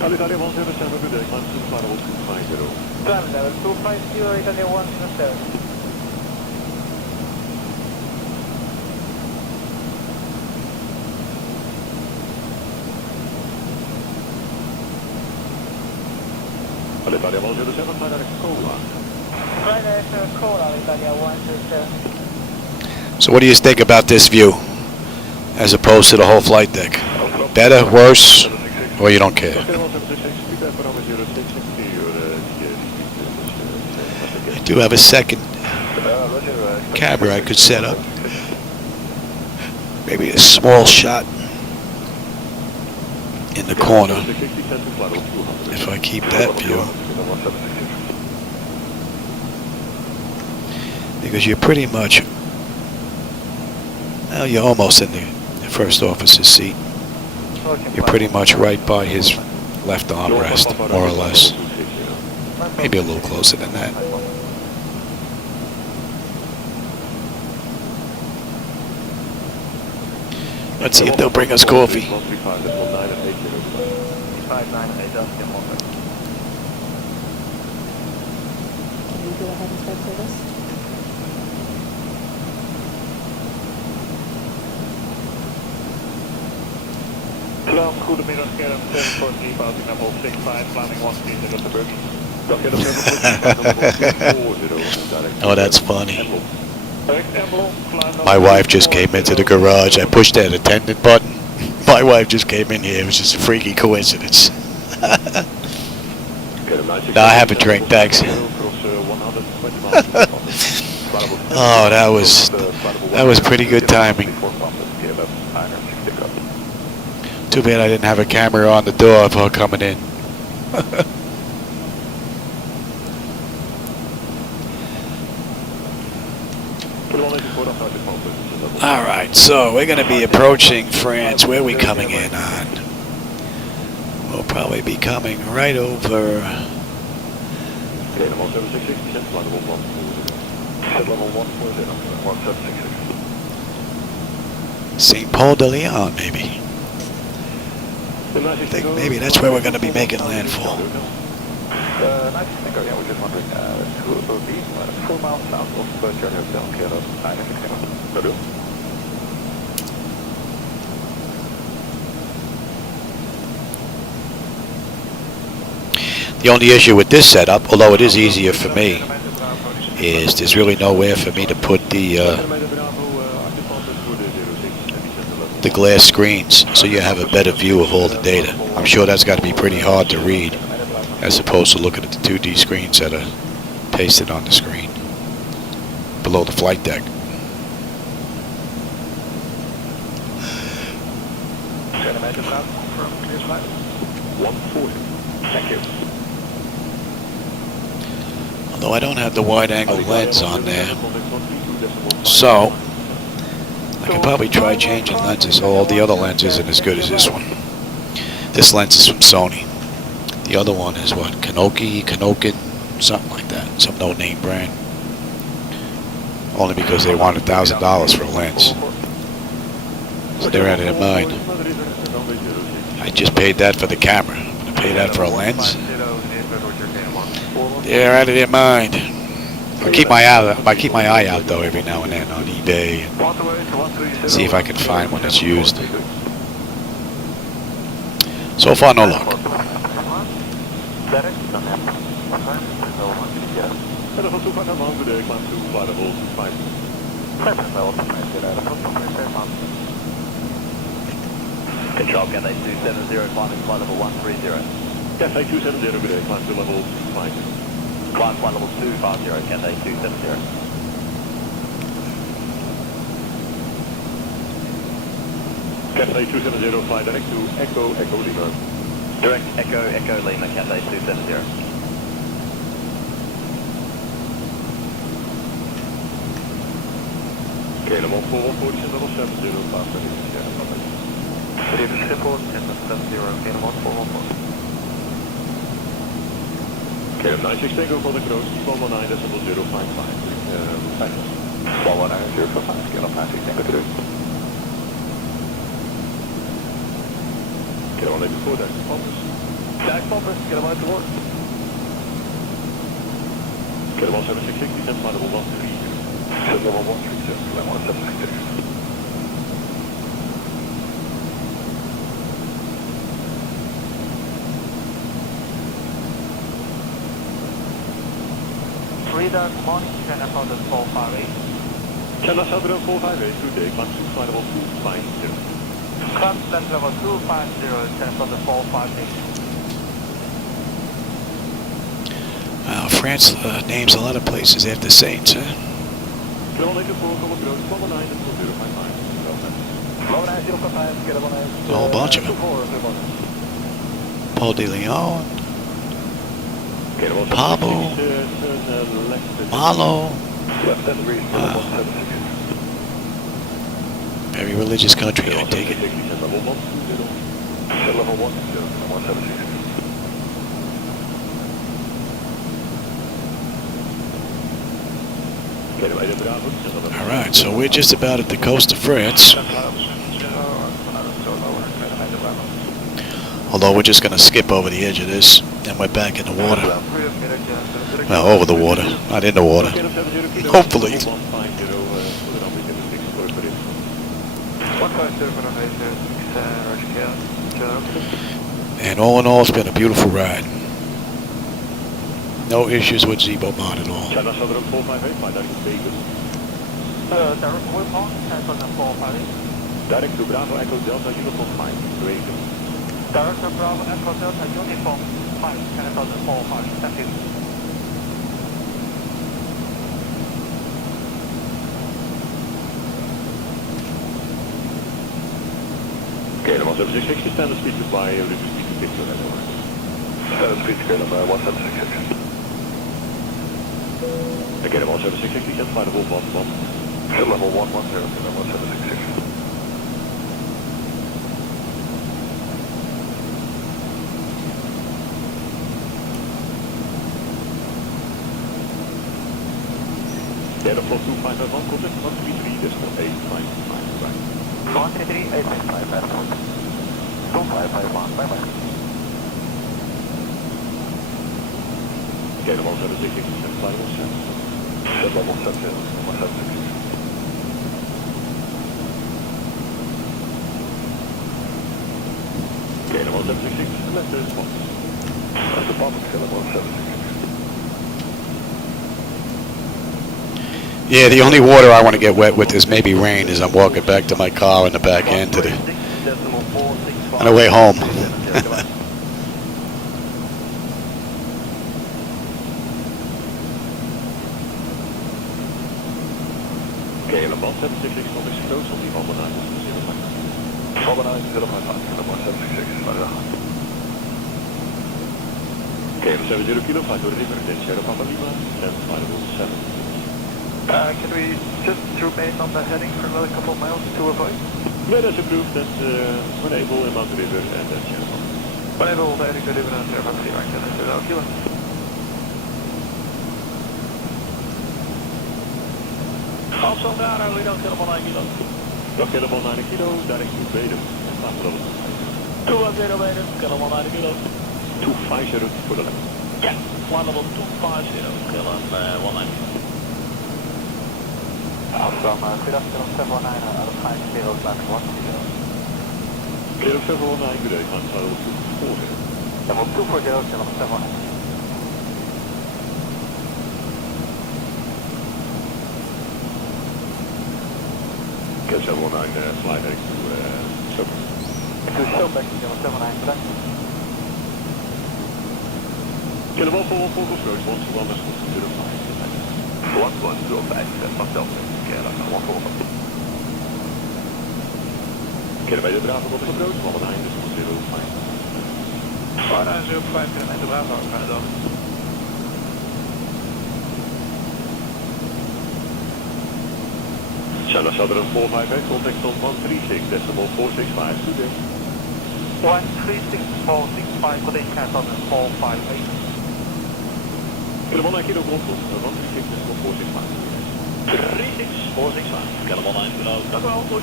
Italia 107, good day, climb to flight level 250. Climb level 250, Italia 107. Italia 107, flight direct Cola. Flight direct Cola, Italia 107. So what do you think about this view, as opposed to the whole flight deck? Better, worse, or you don't care? I do have a second camera I could set up. Maybe a small shot in the corner, if I keep that view. Because you're pretty much, well, you're almost in the first officer's seat. You're pretty much right by his left armrest, more or less. Maybe a little closer than that. Let's see if they'll bring us coffee. Can you go ahead and start service? Hello, goedemiddag, Karen 743, passing level 65, landing 130 at the Burg. Oh, that's funny. My wife just came into the garage. I pushed that attendant button. My wife just came in here. It was just a freaky coincidence. Now I have a drink, thanks. Oh, that was pretty good timing. Too bad I didn't have a camera on the door of her coming in. Alright, so we're going to be approaching France. Where are we coming in on? We'll probably be coming right over St. Paul de Leon, maybe. I think maybe that's where we're going to be making landfall. The only issue with this setup, although it is easier for me, is there's really nowhere for me to put the glass screens, so you have a better view of all the data. I'm sure that's got to be pretty hard to read, as opposed to looking at the 2D screens that are pasted on the screen below the flight deck. Thank you. Although I don't have the wide-angle lens on there, so I could probably try changing lenses. All the other lens isn't as good as this one. This lens is from Sony. The other one is what? NOKIN, something like that. Some no-name brand. Only because they want $1,000 for a lens. So they're out of their mind. I just paid that for the camera. I'm going to pay that for a lens? They're out of their mind. I keep my eye out though every now and then on eBay and see if I can find one that's used. So far, no luck. Control, can they 270, climbing flight level 130? Yes, 270, good day, climb to level 250. Climb flight level 250, can they 270? Cathay 270, fly direct to Echo Lima. Direct Echo Lima, Cathay 270. Helemaal voor 4770, pass Even Schiphol, 1070, helemaal voor 96 Tango for the cross, 119 decimal 055. 119 055, kilo 96 Tango terug. Kilo 184, Duitspappers. Duitspappers, kilo 1 to work. Kilo 1760, send final 130. Send level 130, kilo 176. Radar, good morning, China Southern 458. China Southern 458, good day, climb to flight level 250. Climb to level 250, China Southern 458. France names a lot of places after saints, huh? A whole bunch of them. Paul de Leon, Pablo, Malo. Very religious country, I take it. Alright, so we're just about at the coast of France. Although we're just going to skip over the edge of this, and we're back in the water. Well, over the water, not in the water. Hopefully. And all in all, it's been a beautiful ride. No issues with Zibo Mod at all. Direct to Bravo Echo Delta Uniform 5, Raven. Director Bravo Echo Delta Uniform 5, China Southern 458. Thank you. Okay, the 1760 standard speed goodbye, reduce speed to 50 right over. Standard speed scale number 1760. Again, about 1760, can fly the Wolf 11. Level 110, number 1760. Data flow 2551, contact 133, decimal 855, right. 133, 855, airport. 2551, bye-bye. Okay, the 1760, can fly the Wolf 7. Level 7, number 760. Okay, the 1760, left is 1. That's the bottom scale, level 760. Yeah, the only water I want to get wet with is maybe rain as I'm walking back to my car in the back end to the, on the way home. Okay, and about 766 is close on the 119, 766, okay, 70 kilo, flight to River, then Sierra Papa Lima, then flight to 7. Can we just remain on the heading for another couple of miles to avoid? Yeah, that's approved, that's when able in Mount River and then Sierra Papa. When able, the heading to River and Sierra Papa Lima, then Sierra Kilo. Also, daar we dan helemaal 9 kilo. Nog helemaal 9 kilo, direct to Bedum. 210 Bedum, helemaal 9 kilo. 250 voor de lijn. Ja, one level 250, helemaal 190. From good afternoon, 719 out of 50, flight 130. Kilo 719, good day, climb to level 240. Level 240, level 719. Okay, 719, fly direct to Soap. To Soap, back to level 719, correct? Kilo 144, approach 121, 1105, myself. Yeah, that's not 144. Kilometer Bravo op de approach, 119, 05. 4905 kilometer Bravo, Canada. Channel Southern 458, contact on 136.465, good day. 136.465, good day, Channel Southern 458. Kilometer 9 kilo grondgrond, 136.465. 36465, Kilometer 9 kilo, dank u wel, goed.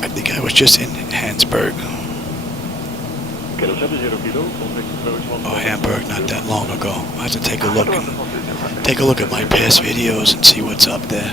I think I was just in Hansburg. Oh, Hamburg, not that long ago. I have to take a look at my past videos and see what's up there.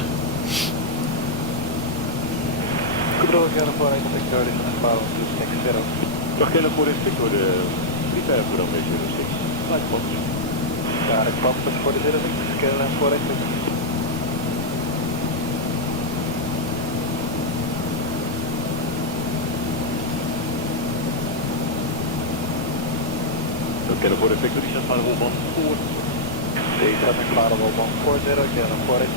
Get for the Victor, descent final 140. Descending final 140, get on 46.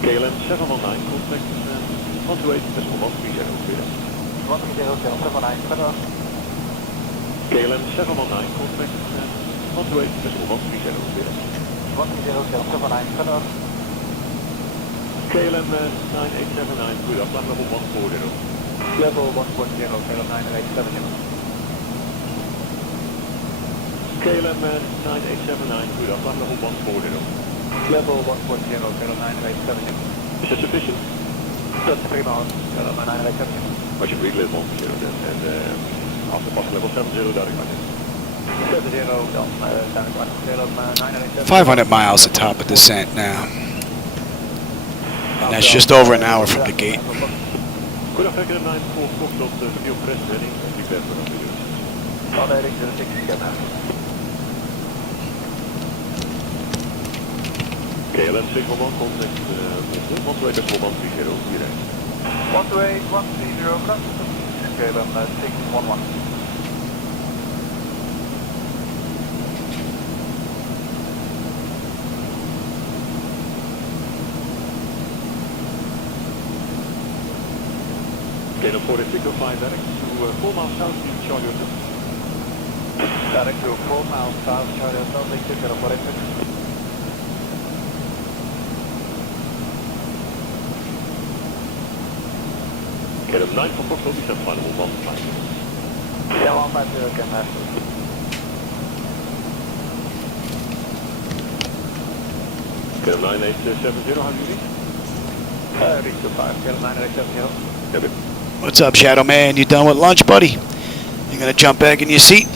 KLM 719, contact 128.130, 130, 719, verder. KLM 719, contact 128.130, 130, 719, verder. KLM 9879, good up, level 140. Level 140, KLM 9870. KLM 9879, good up, level 140. Level 140, KLM 9870. Is that sufficient? That's prima, KLM 9870. Als je breed level 140 en afgepast level 70, daar ik maar in. 70, dan zijn we kwijt. KLM 9870. 500 miles to top of descent now. And that's just over an hour from the gate. Good afternoon, 94 Foxtrot, verkeer op Preston heading, prepare for the videos. On heading to the 60 again. KLM 611, contact 128.130, hierheen. 128.130, contact KLM 611. KLM 46, fly direct to 4 miles south to Charlie Hotel. Direct to 4 miles south, Charlie Hotel, thank you, KLM 46. KLM 9 van Foxtrot, descent final 150. Yeah, 150, KLM 9. KLM 9870, how do you reach? Reach to 5, KLM 9870. Yeah, baby. What's up, Shadow Man? You done with lunch, buddy? You gonna jump back in your seat?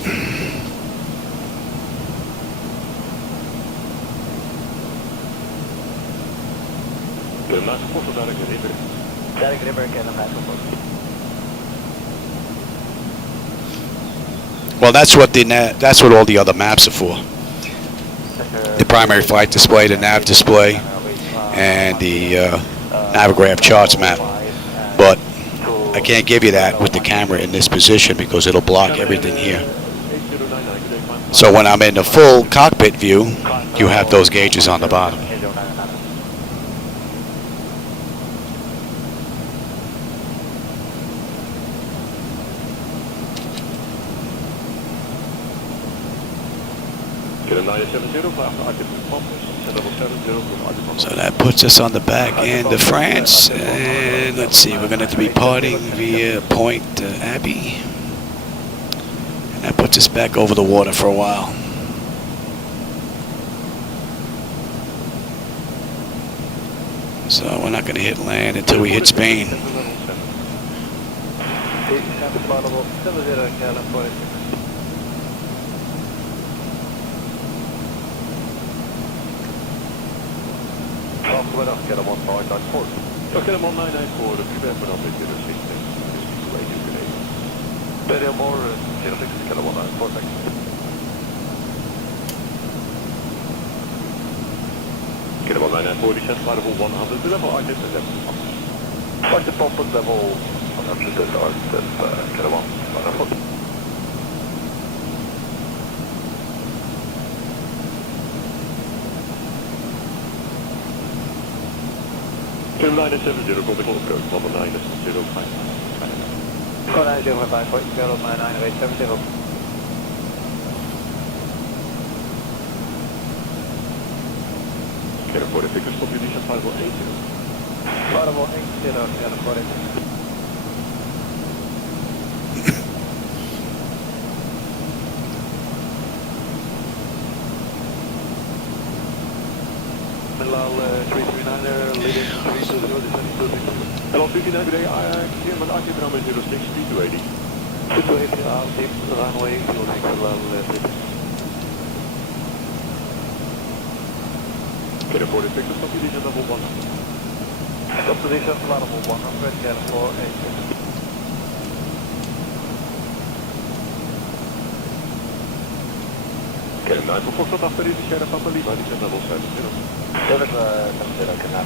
Direct river, KLM 9. Well, that's what all the other maps are for. The primary flight display, the nav display, and the Navigraph charts map. But I can't give you that with the camera in this position because it'll block everything here. So when I'm in the full cockpit view, you have those gauges on the bottom. So that puts us on the back end of France, and let's see, we're going to be departing via Point Abbey, and that puts us back over the water for a while. So we're not going to hit land until we hit Spain. Goedemiddag, KLM 194. KLM 194, the prepare for number 06, 228 Daniel Moore, 06, KLM 194, thanks. KLM 194, descent flight level 100, level item and level 1. Flight to pump at level 100 and KLM 194. Carolina 70, contact on approach, Mama 905. Carolina 05, Carolina 970. Get a 40 figure, stop your descent, final 80. Final 80, Carolina 40. Milal 339er, leading 320, descending 260. Hello 59 today, clear with RT runway 06, speed to 80. 280, team, runway 06, Milal 3. Get a 40 figure, stop your descent, level 1. Stop the descent, level 100, get a 480. Get a 9 for Foxtrot after this, share Papa Lima, descent level 7. 7, 70, can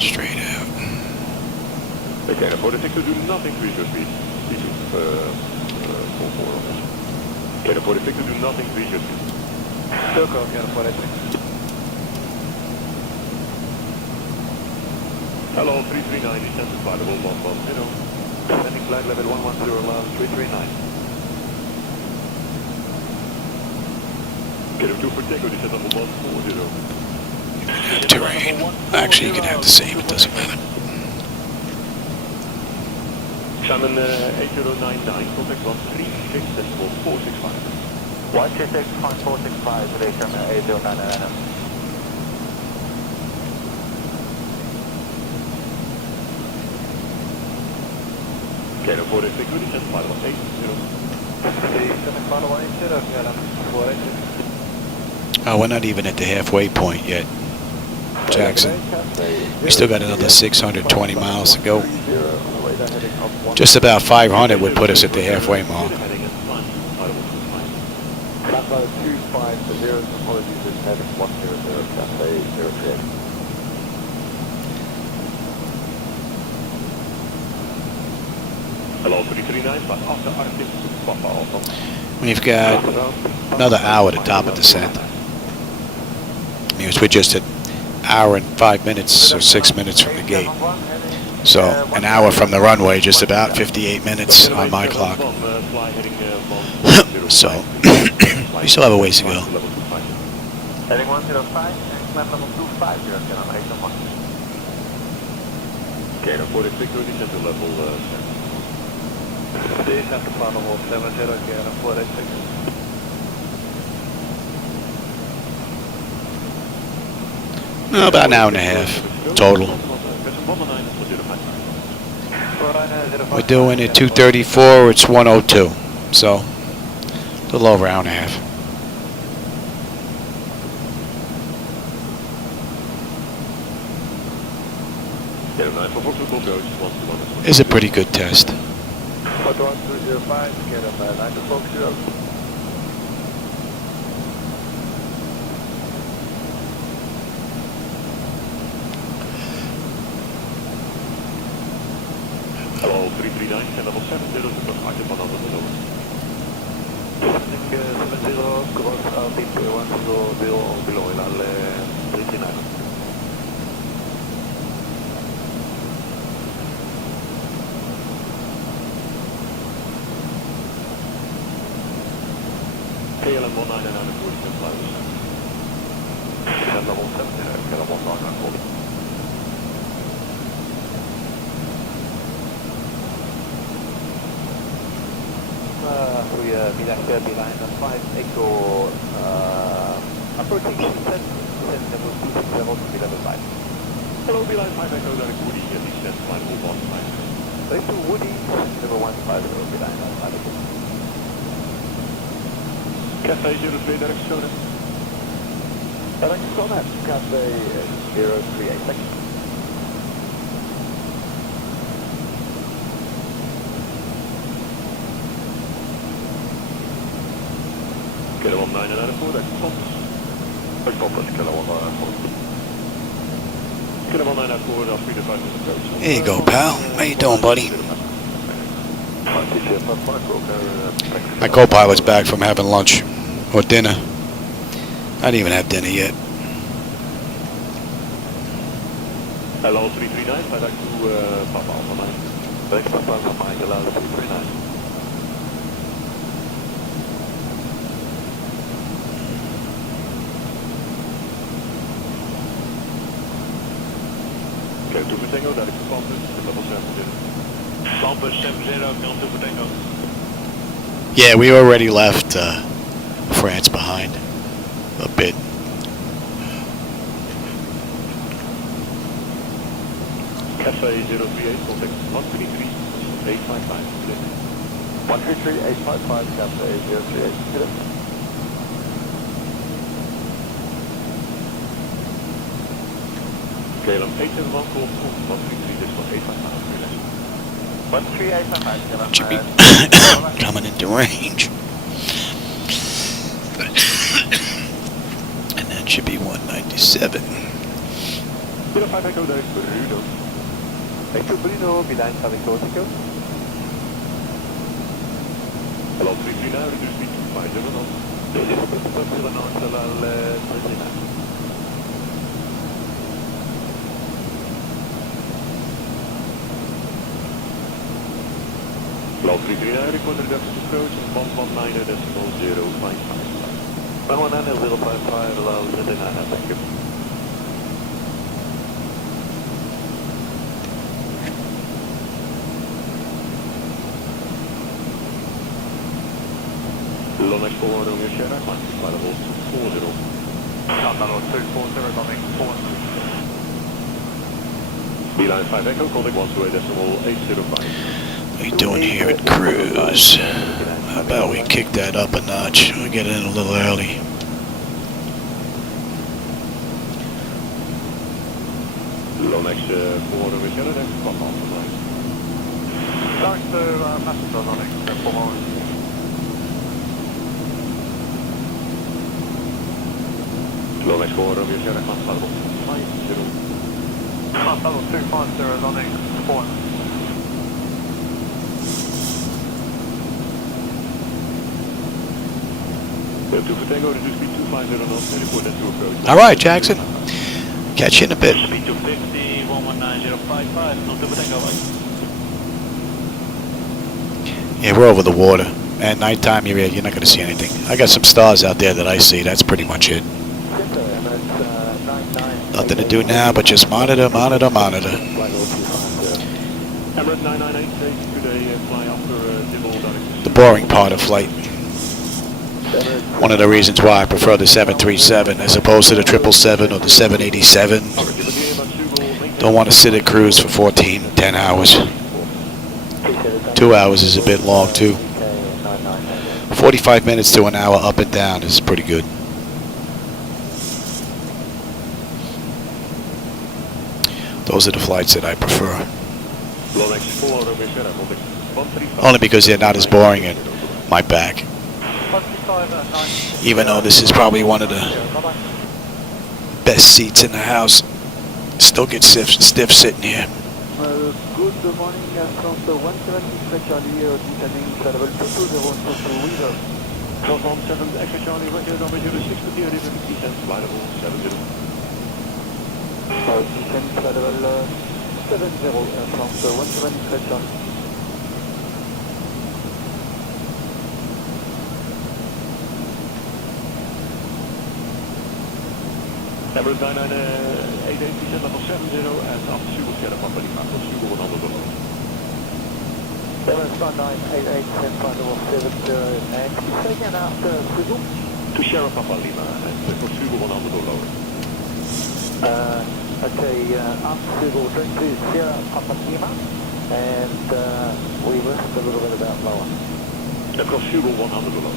Straight out. Okay, for the fixer, do not increase your speed. Speed to 44 on this. Okay, for the fixer, do not increase your speed. Tilco, get a 480. Hello, 339, descent to flight level 110. Descending flight level 110, Milan 339. Get a 2 for Tango, descent level 140. Terrain. Actually, you can have the same, it doesn't matter. Simon 8099, contact 136.465. 136.465, today Simon 8099. Okay, dan voor de security descent flight level 80. Descending flight level 80, get a 480. Oh, we're not even at the halfway point yet, Jackson. We still got another 620 miles to go. Just about 500 would put us at the halfway mark. Bravo 250, apologies, it's heading 100, Cafe 038. Hello, 339, flight after Arctic, Papa Alpha. We've got another hour to top of descent. Because we're just an hour and 5 minutes or 6 minutes from the gate. So an hour from the runway, just about 58 minutes on my clock. So we still have a ways to go. Heading 105, and climb level 250, on 801. Okay, dan voor de security descent to level 7. Descent to flight level 70, get a 486. No, about an hour and a half total. We're doing it 234, it's 102. So a little over an hour and a half. It's a pretty good test. 1205, get a 9 to Fox 0. Hello, 339, descent level 70, Arctic 100 below. Descending 70, cross Arctic 100 below, Ilal 339. KLM 199 for the flight. Descent level 70, KLM 199. Goedemiddag, Beeline 5 Echo, approaching descent, level 260, level 5. Hello, Beeline 5 Echo, naar de Woody, descent flight level 15. Race to Woody, level 150, Beeline 5 Echo. Cafe 02, direction Sonar. Direction Sonar, Cafe 038, thank you. KLM 199 direction Compass. Compass, KLM 199. KLM 199 speed of 5 approach. There you go, pal. How you doing, buddy? My co-pilot's back from having lunch. Or dinner. I didn't even have dinner yet. Hello 339, I'd like to Papa Alpha Mike. Thanks Papa Alpha Mike, hello 339. Okay, 2 for Tango, that is the compass, level 70. Compass 70, 02 for Tango. Yeah, we already left France behind a bit. Cafe 038, contact 133 855. 133 855, Cafe 038. Good. KLM 871, call 133, this was 855. 13855, Should be coming into range. And that should be 197. 05 Echo, there is Bruno. Echo Bruno, Milan avec Corsico. Hello 339, reduce speed to 500 knots. This is Portugal, Nacional 39. Hello 339, report reduction to approach and 119.055. 119.055, allow 39, thank you. Lonex 4 Romeo Sierra, Quantum by level 240. Level 240, Lonex 4. Beeline 5 Echo, contact 128.805. What are you doing here at cruise? How about we kick that up a notch? We'll get in a little early. Lonex 4 Romeo Sierra, that's Papa Alpha Mike. Thanks to Passenger Lonex 4. Lonex 4 Romeo Sierra, Quantum by level 250. Level 250, Lonex 4. Two for Tango, reduce speed 250 knots, and report that to approach. All right, Jackson. Catch you in a bit. Speed 250, 119.055, no 2 for Tango, right? Yeah, we're over the water. At nighttime, you're not going to see anything. I got some stars out there that I see. That's pretty much it. Nothing to do now, but just monitor, monitor, monitor. Emirates 998, today fly after Zibo Mod. The boring part of flight. One of the reasons why I prefer the 737 as opposed to the 777 or the 787. Don't want to sit at cruise for 14, 10 hours. 2 hours is a bit long too. 45 minutes to an hour up and down is pretty good. Those are the flights that I prefer. Only because they're not as boring in my back. Even though this is probably one of the best seats in the house, still get stiff sitting here. Good morning, France 173 Charlie, descending level 22022 River. 1217 Echo Charlie, Roger, number 06 for the descent, flight level 70. Descent level 70, France 173 Charlie. Emirates 998, descent level 70, and after Zibo Sierra Papa Lima, for Zibo Mod below. Emirates 998, descent level 70, and second after Zibo? To Sierra Papa Lima, and for Zibo Mod below. Okay, after Zibo, going to Sierra Papa Lima, and we rest a little bit about lower. Across Zibo 100 below.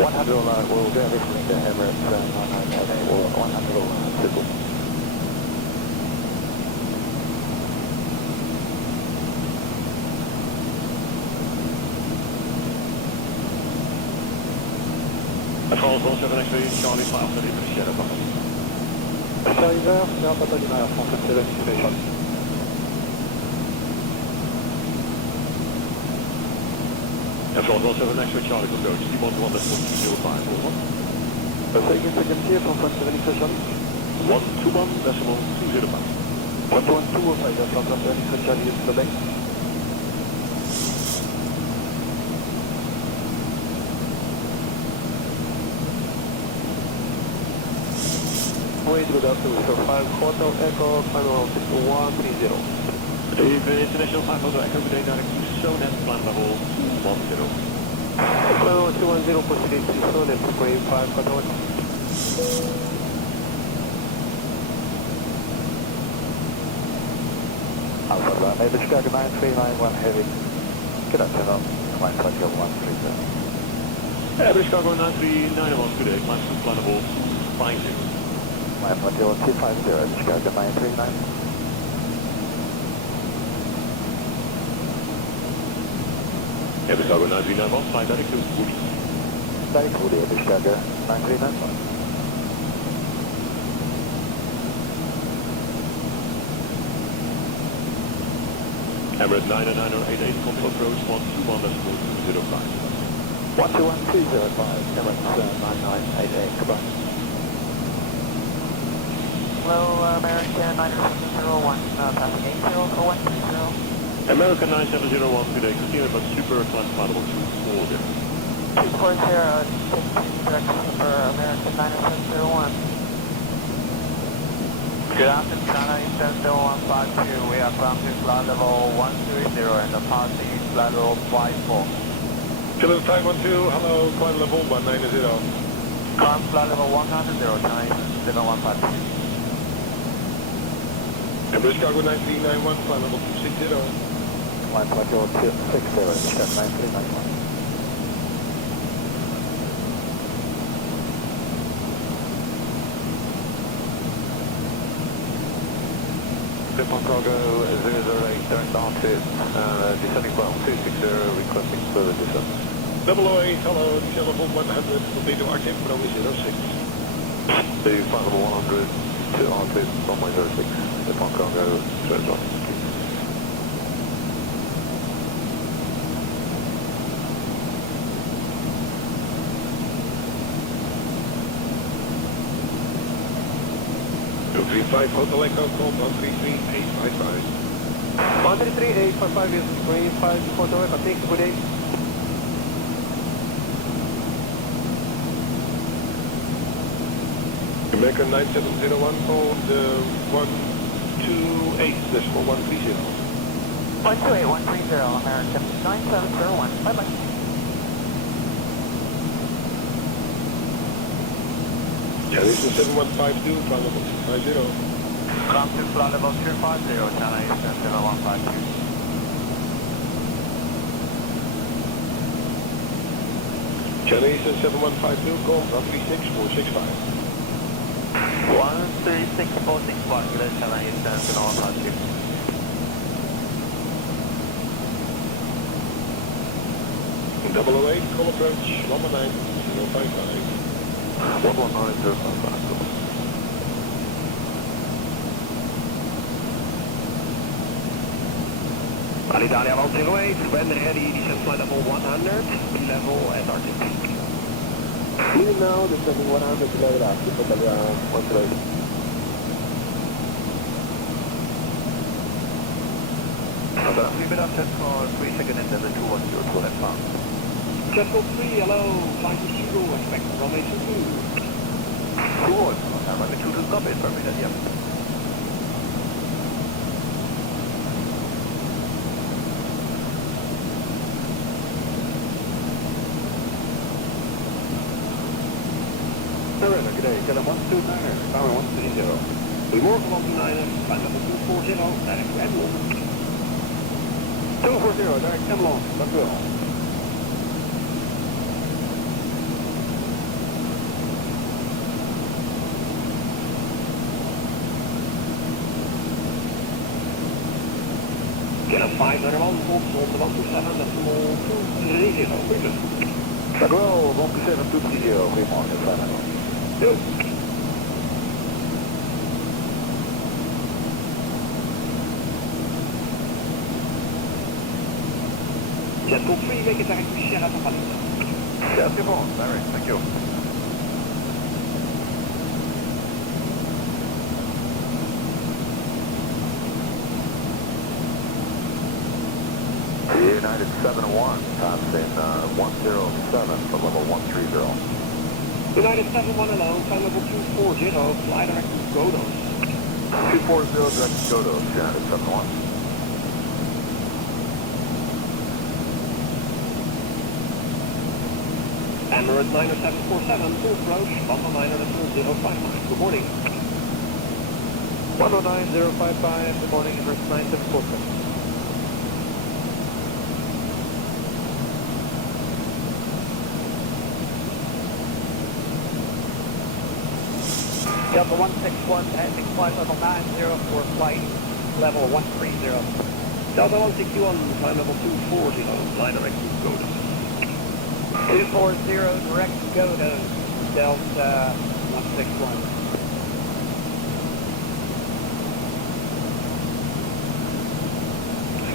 100 on we'll go listening to Emirates 998 or 100 on Zibo. France 17 X-ray, Charlie 5 after the Sierra Papa Lima. Charlie Vert, Sierra Papa Lima, France 17 X-ray, Charlie. And France 17 X-ray, Charlie for Coach, Simon 1.05, over. second clear from front 76 Charlie. 121.205. 11205 from front 76 Charlie is the length. Wait with us to 5 Hotel Echo, final 130. Even International 5 Hotel Echo, good day, direct to SONET, plan level 210. Final 210, proceed to SONET, grade 5 Hotel Echo. Alpha Bravo, Chicago 9391 heavy. Good afternoon, climb cycle 130. Chicago 9391, good day, climb to plan level 250. Climb cycle 250, Chicago 939. Chicago 9391, fly direct to Woody. Direct Woody, Chicago 9391. Emirates 99088, control approach 121.205. 121.205, Emirates 9988, goodbye. Hello, American 9701, passing 80 for 130. American 9701, good day, continue about super climb level 240. 240, direction for American 9701. Good afternoon, China Eastern 0152. We are crossing flight level 130 and passing flight level 54. Kilo 512, hello, climb level 190. Climb flight level 100, China Eastern 0152. Emirates Chicago 9391, climb level 260. Climb cycle 260, Chicago 9391. Home Cargo 008, direct down to descending ground 260, requesting further descent. 008, hello, descending from 100, continue Arctic, runway 06. The flight level 100 to Arctic, runway 06, Home Cargo 008. Five Hotel Echo, call 133855. 133855 is grade 5 Hotel Echo, thanks, good day. American 9701, call 128.130. 128, 130, American 9701, bye-bye. Chinese 7152, flight level 250. Come to flight level 250, China Eastern 7152. Chinese 7152, call 136465. 136461, good day, China Eastern 7152. Double 08, call approach 119.055. 119.055. Alitalia 108, when ready, descent flight level 100, level at Arctic. Leave now, descending 100 to level Arctic, Italia 108. Leave it up, set for 3 second and then the 210 left bound. Jetco 3, hello, flying to Zero, expect runway 22. 2-1, runway 22, stop it, perfect, yep. Surrender, good day, Killer 129er, power 130. Goedemorgen 129er, flight level 240, direct Emlon. 240, direct Emlon, dank u wel. Killer 501, Volkswagen 127, decimal 230, goedemorgen. Dank u wel, 127, 230, goedemorgen, 501. Yo. Jet top 3, make it direct to Sierra Papa. Yeah, skip on, direct, thank you. United 71, passing 107 for level 130. United 71 alone, flight level 240, fly direct to Godos. 240 direct to Godos, United 71. Emirates 9747, full approach, 119.055. Good morning. 119.055, good morning, Emirates 9747. Delta 161, passing flight level 90 for flight level 130. Delta 161, flight level 240, fly direct to Godos. 240, direct to Godos, Delta 161.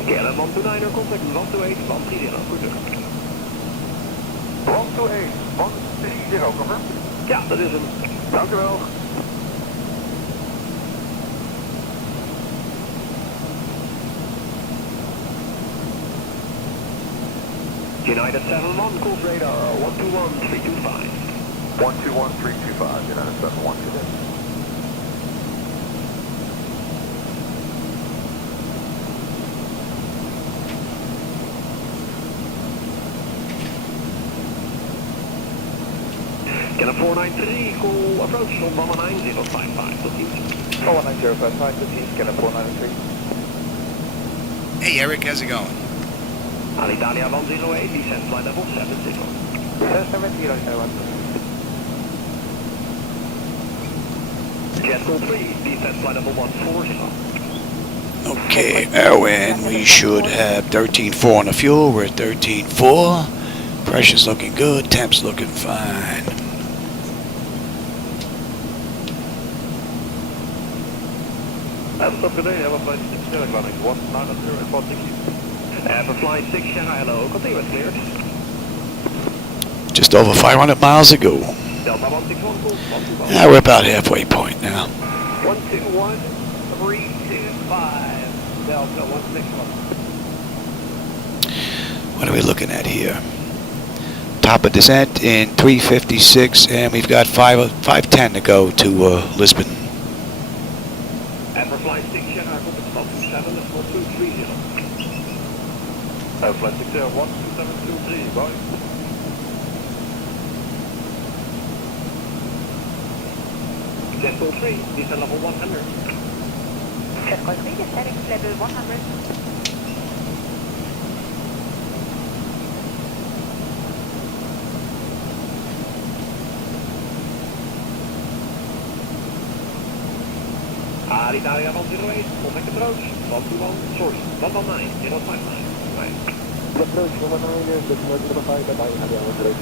Scanner 129er, contact 128, 130, goed terug. 128, 130, cover. Ja, dat is hem. Dank u wel. United 71, course radar 121-325. 121-325, United 71, good day. Scanner 493, call approach on 19055, tot ziens. 19055, tot ziens, Scanner 493. Hey Eric, how's it going? Alitalia 108, descent flight level 70. 70, Jet call 3, descent flight level 140. Okay, and we should have 13.4 on the fuel. We're at 13.4. Pressure's looking good, temp's looking fine. Stop today, have a flight 6 Sierra, running 190 and 460. For flight 6 Sierra, hello, continuous cleared. Just over 500 miles to go. Delta 161, cool, 121. Yeah, we're about halfway point now. 121-325, Delta 161. What are we looking at here? Top of descent in 356, and we've got 510 to go to Lisbon. And for flight 6 Sierra, contact 127, that's 4230. Flight 6 Sierra, 12723, Boeing. Jet call 3, descent level 100. Jet call 3, descending level 100. Alitalia 108, contact approach, 121, sorry, 119, 059. Right. Approach 119, 055, bye-bye, Alitalia 108.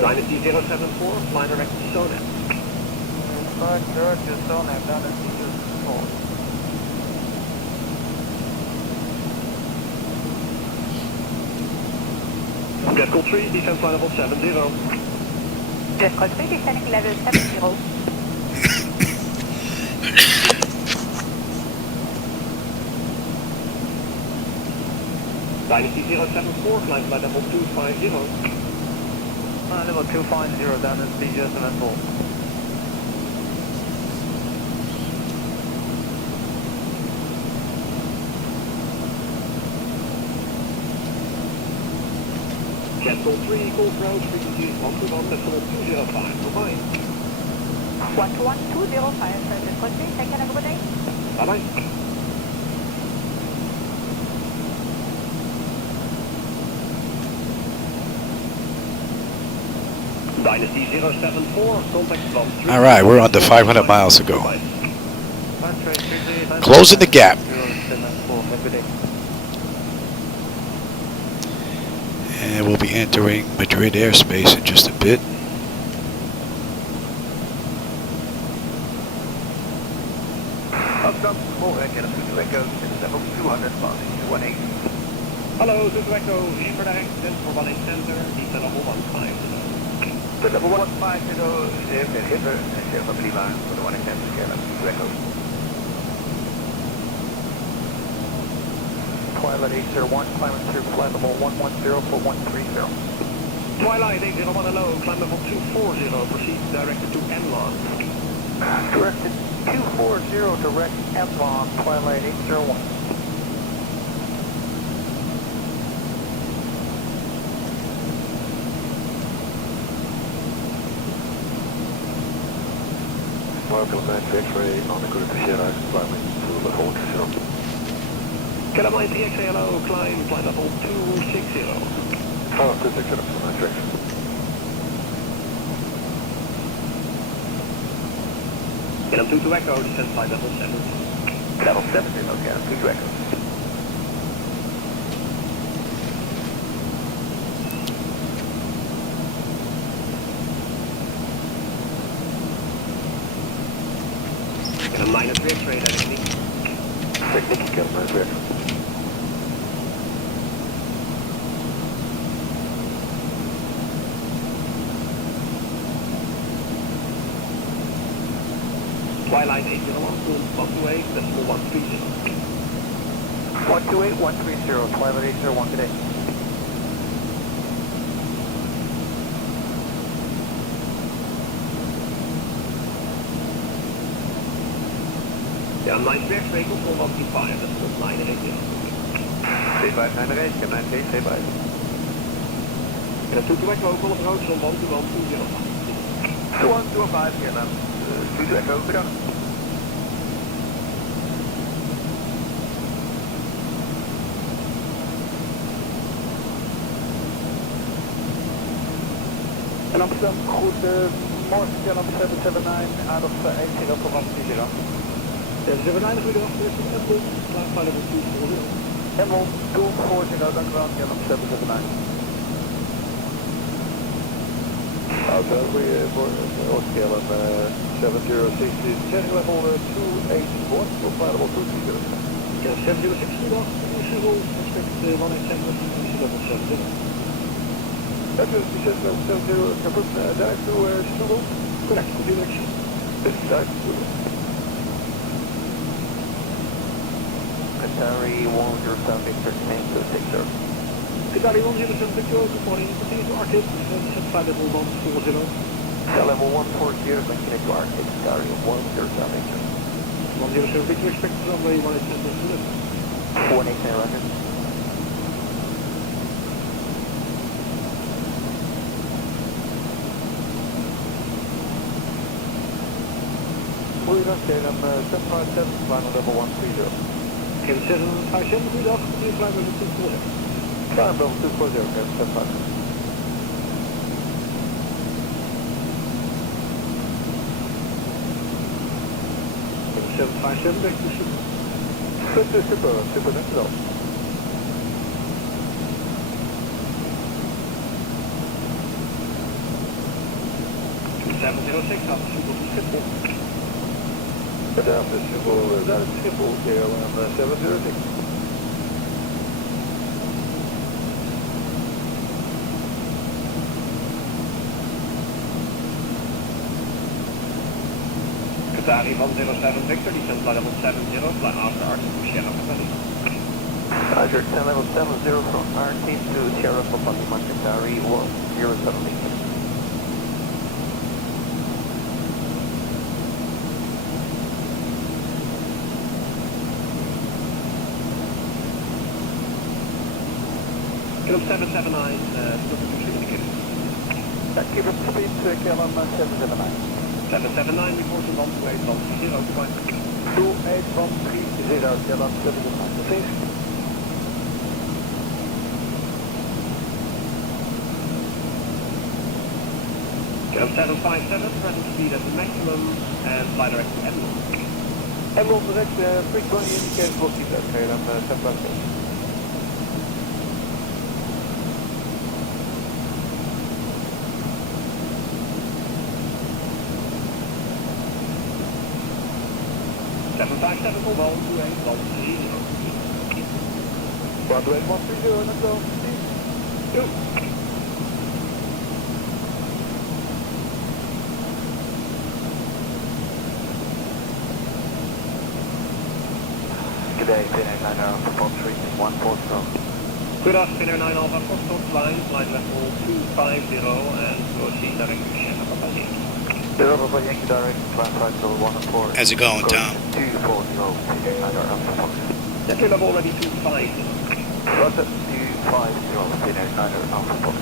Dynasty 074, fly direct to Sonab. Fly direct to Sonab, Dynasty 074. Jet call 3, descent flight level 70. Jet call 3, descending level 70. Dynasty 074, climb flight level 250. Level 250, Dynasty 074. Jet call 3, call approach, frequency 121, decimal 205, bye-bye. 11205, Jet call 3, take care, have a good day. Bye-bye. Dynasty 074, contact from 3. All right, we're under 500 miles to go. Closing the gap. And we'll be entering Madrid airspace in just a bit. Hello, this is Echo, indirect, for 1 center, descent level 150. The level 150, Hitler, Sierra Lima, for the 1 center, Sierra, Echo. Twilight 801, climb through flight level 110 for 130. Twilight 801 hello, climb level 240, proceed directed to Enlon. Directed 240, direct Enlon, Twilight 801. Welcome to X-ray on the Guru Sierra, climbing to level 10. Calamite EXA hello, climb flight level 260. Oh, 260 from my tricks. Calam 2 to Echo, descent flight level 7. Level 70, okay, 2 to Echo. Calam minus 3 X-ray, directly. Technique, Calam minus 3 X-ray. Twilight 801 to 128, decimal 130. 128, 130, Twilight 801 today. Yeah, 9 X-ray, control 135, decimal 980. C5, 9 Calam 9 C5. Calam 2 to Echo, call approach on 12120. 2125, Calam 2 to Echo, bedankt. En Amsterdam, goedemorgen, Calam 779, out of 80 for 130. 779, goedendag, dit is Emblem, klaar flight level 240. Emblem 240, dank u wel, Calam 779. Outside, we Calam 7060, checking level 281, for flight level 230. Yeah, 706, goedendag, Zibo, expect 187, level 70. That is the 70, kaput, direct to Zibo. Correct, direction. This is direct to Zibo. Qatari 107 Victor, name to 60. Qatari 107 Victor, good morning, continue to Arctic, descent flight level 140. Level 140, continue to Arctic, Qatari 107 Victor. 107 Victor, expect runway 187 to lift. 189 record. Goeiedag, Calam 757, final level 130. Calam 757, goedendag, continue flight level 240. Climb level 240, Calam 757. Calam 757, back to Zibo. Super, dankjewel. Calam 706, out of Zibo to Schiphol. Bedankt, daar is Schiphol, Calam 706. Qatari 107 Victor, descent flight level 70, fly after Arctic to Sierra Leone. Roger, 10 level 70 from Arctic to Sierra for Fatima, Qatari 107 Victor. Calam 779, looking to indicated. Keep up speed, Calam 779. 779, reporting 128, 130, goodbye. 28130, Calam 779. Thanks. Calam 757, present speed at the maximum, and fly direct to Emblem. Emblem direct, frequently indicated blocking that, Calam 757. Broadway 130, let's go. Good day, PN9 Alpha Fox 361 Portugal. Good afternoon, 9 Alpha Fox flying, flight level 250 and proceed direct to Sierra Papa Yankee. Sierra Papa Yankee direct, flight level 104. How's it going, Tom? 240, PN9 Alpha Fox. Yankee level already 250. Roger, 250, PN9 Alpha Fox.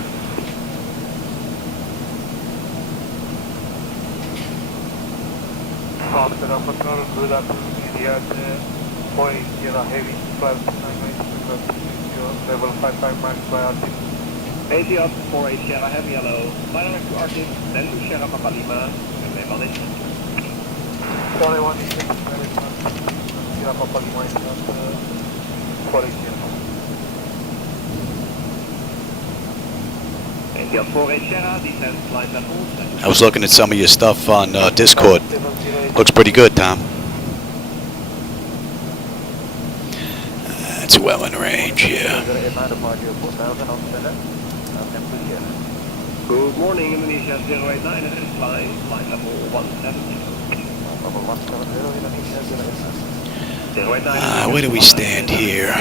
Fox Alpha Fox, good afternoon, India, Boeing, Sierra Heavy, 1298, level 55 miles by Arctic. 80 up for a Sierra Heavy, hello. Fly direct to Arctic, then to Sierra Papa Lima, and may manage. Sorry, 186, Sierra Papa Lima, is not for a Sierra. 80 up for a Sierra, descent flight level 7. I was looking at some of your stuff on Discord. Looks pretty good, Tom. That's well in range, yeah. Good morning, Indonesia 089, it is flying, flight level 170. Where do we stand here?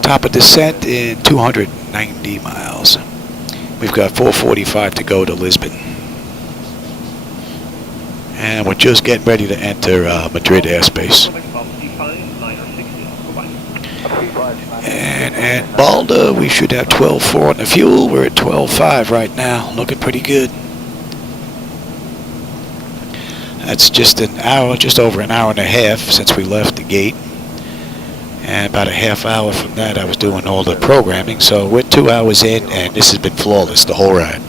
Top of descent in 290 miles. We've got 4:45 to go to Lisbon. And we're just getting ready to enter Madrid airspace. And at Balda, we should have 12.4 on the fuel. We're at 12.5 right now. Looking pretty good. That's just an hour, just over an hour and a half since we left the gate. And about a half hour from that, I was doing all the programming. So we're 2 hours in, and this has been flawless the whole ride.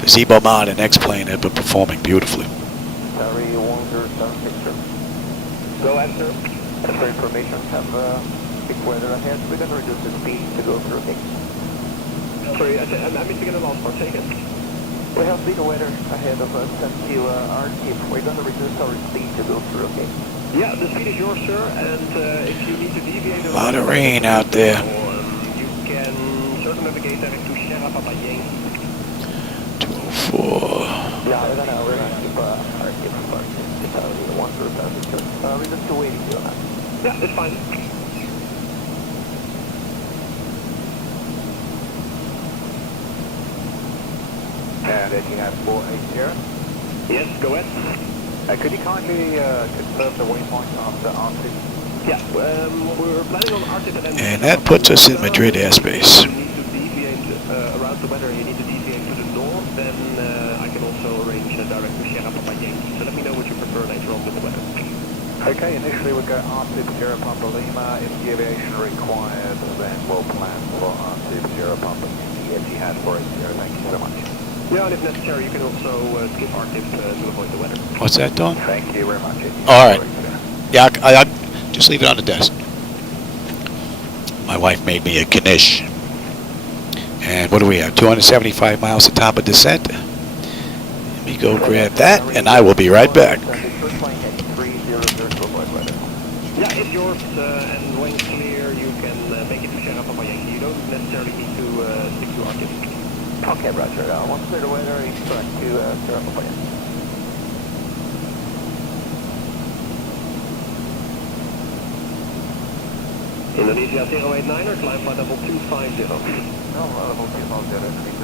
The Zibo Mod and X-Plane have been performing beautifully. Go ahead, sir. And for information, have big weather ahead. We're going to reduce the speed to go through, okay? Sorry, I'm missing the last part, take it. We have big weather ahead of us until our tip. We're going to reduce our speed to go through, okay? Yeah, the speed is yours, sir, and if you need to deviate... A lot of rain out there. You can circumnavigate direct to Sierra Papa Yankee. 204. Yeah, we're gonna keep our tip for the 130, sir. We're just waiting on that. Yeah, it's fine. And Etihad 480. Yes, go ahead. Could you kindly confirm the waypoint of the R2? Yeah, we're planning on R2 And that puts us in Madrid airspace. You need to deviate around the weather, you need to deviate to the north, then I can also arrange a direct to Sierra Papa Yankee. So let me know what you prefer later on with the weather. Okay, initially we'll go R2 Sierra Papa Lima. If deviation required, then we'll plan for R2 Sierra Papa Yankee Etihad 480. Thank you so much. Yeah, and if necessary, you can also skip R-tip to avoid the weather. What's that, Don? Thank you very much. All right. Yeah, I just leave it on the desk. My wife made me a knish. And what do we have? 275 miles to top of descent. Let me go grab that, and I will be right back. Yeah, it's yours, and when clear, you can make it to Sierra Papa Yankee. You don't necessarily need to stick to R-tip. Okay, Roger. Once clear the weather, it's correct to Sierra Papa Yankee. Indonesia 089er, climb flight level 250. No, level 250,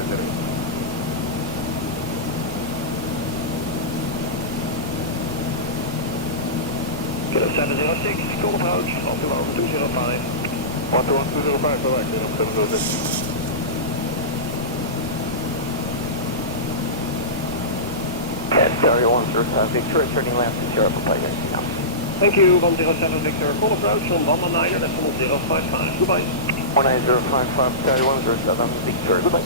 Kilo 706, call approach, 1225. 1225, correct, 706. Yes, sorry, 107 Victor, turning left to Sierra Papa Yankee now. Thank you, 107 Victor, call approach on 119er, that's 1055, goodbye. 19055, sorry, 107 Victor, goodbye.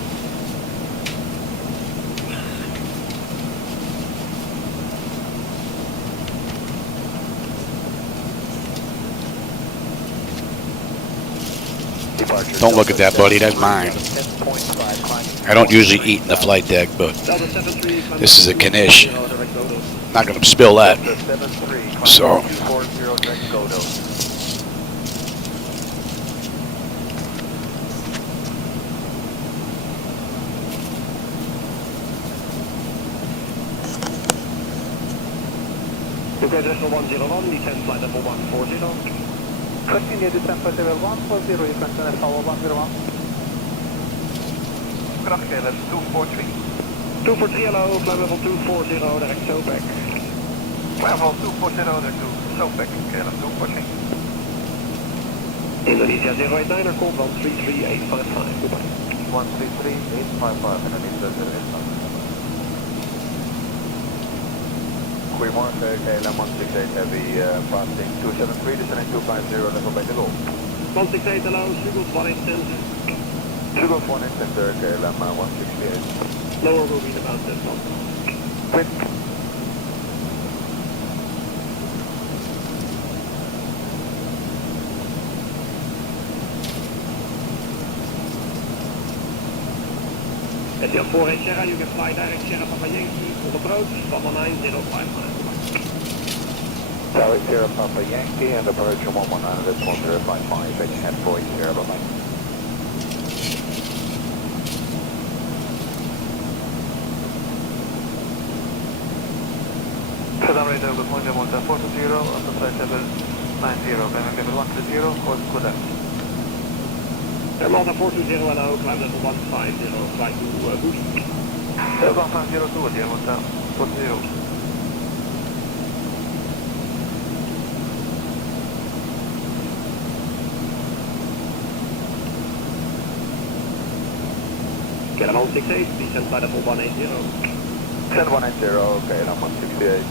Don't look at that, buddy. That's mine. I don't usually eat in the flight deck, but this is a knish. Not going to spill that. So. UK Decimal 101, descend flight level 140. Continue descend flight level 140, you can send follow 101. Kracht KLM 243. 243, hello, flight level 240, direct SOPEC. Level 240, direct to SOPEC, KLM 243. Indonesia 089er, call 133855, goodbye. 133855, Indonesia 089. Goedemorgen, KLM 168 Heavy, passing 273, descending 250, level by the goal. 168, hello, Zugos 1 center. Zugos 1 center, KLM 168. Lower will be about this one. Quick. SL 48 Sierra, you can fly direct Sierra Papa Yankee on approach, 11905 miles. Direct Sierra Papa Yankee and approach 11905 heading at 48 Sierra Papa. Sedan rate over point 140 on the flight level 90, and level 130, course good out. Malta 420 and now climb level 150, flight to boost. 150 dear, 140. KLM 168, descend flight level 180. Descend 180, KLM 168.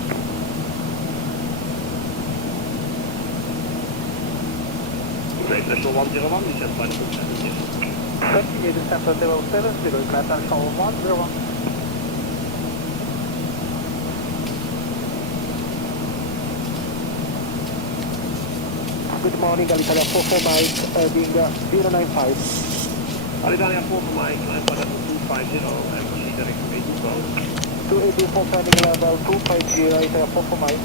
Great National 101, descend flight level 70. Continue descent flight level 70, Great National 101. Good morning, Alitalia 44 Mike, being 095. Alitalia 44 Mike, climb flight level 250, and proceed direct to 280, for climbing level 250, Alitalia 44 Mike.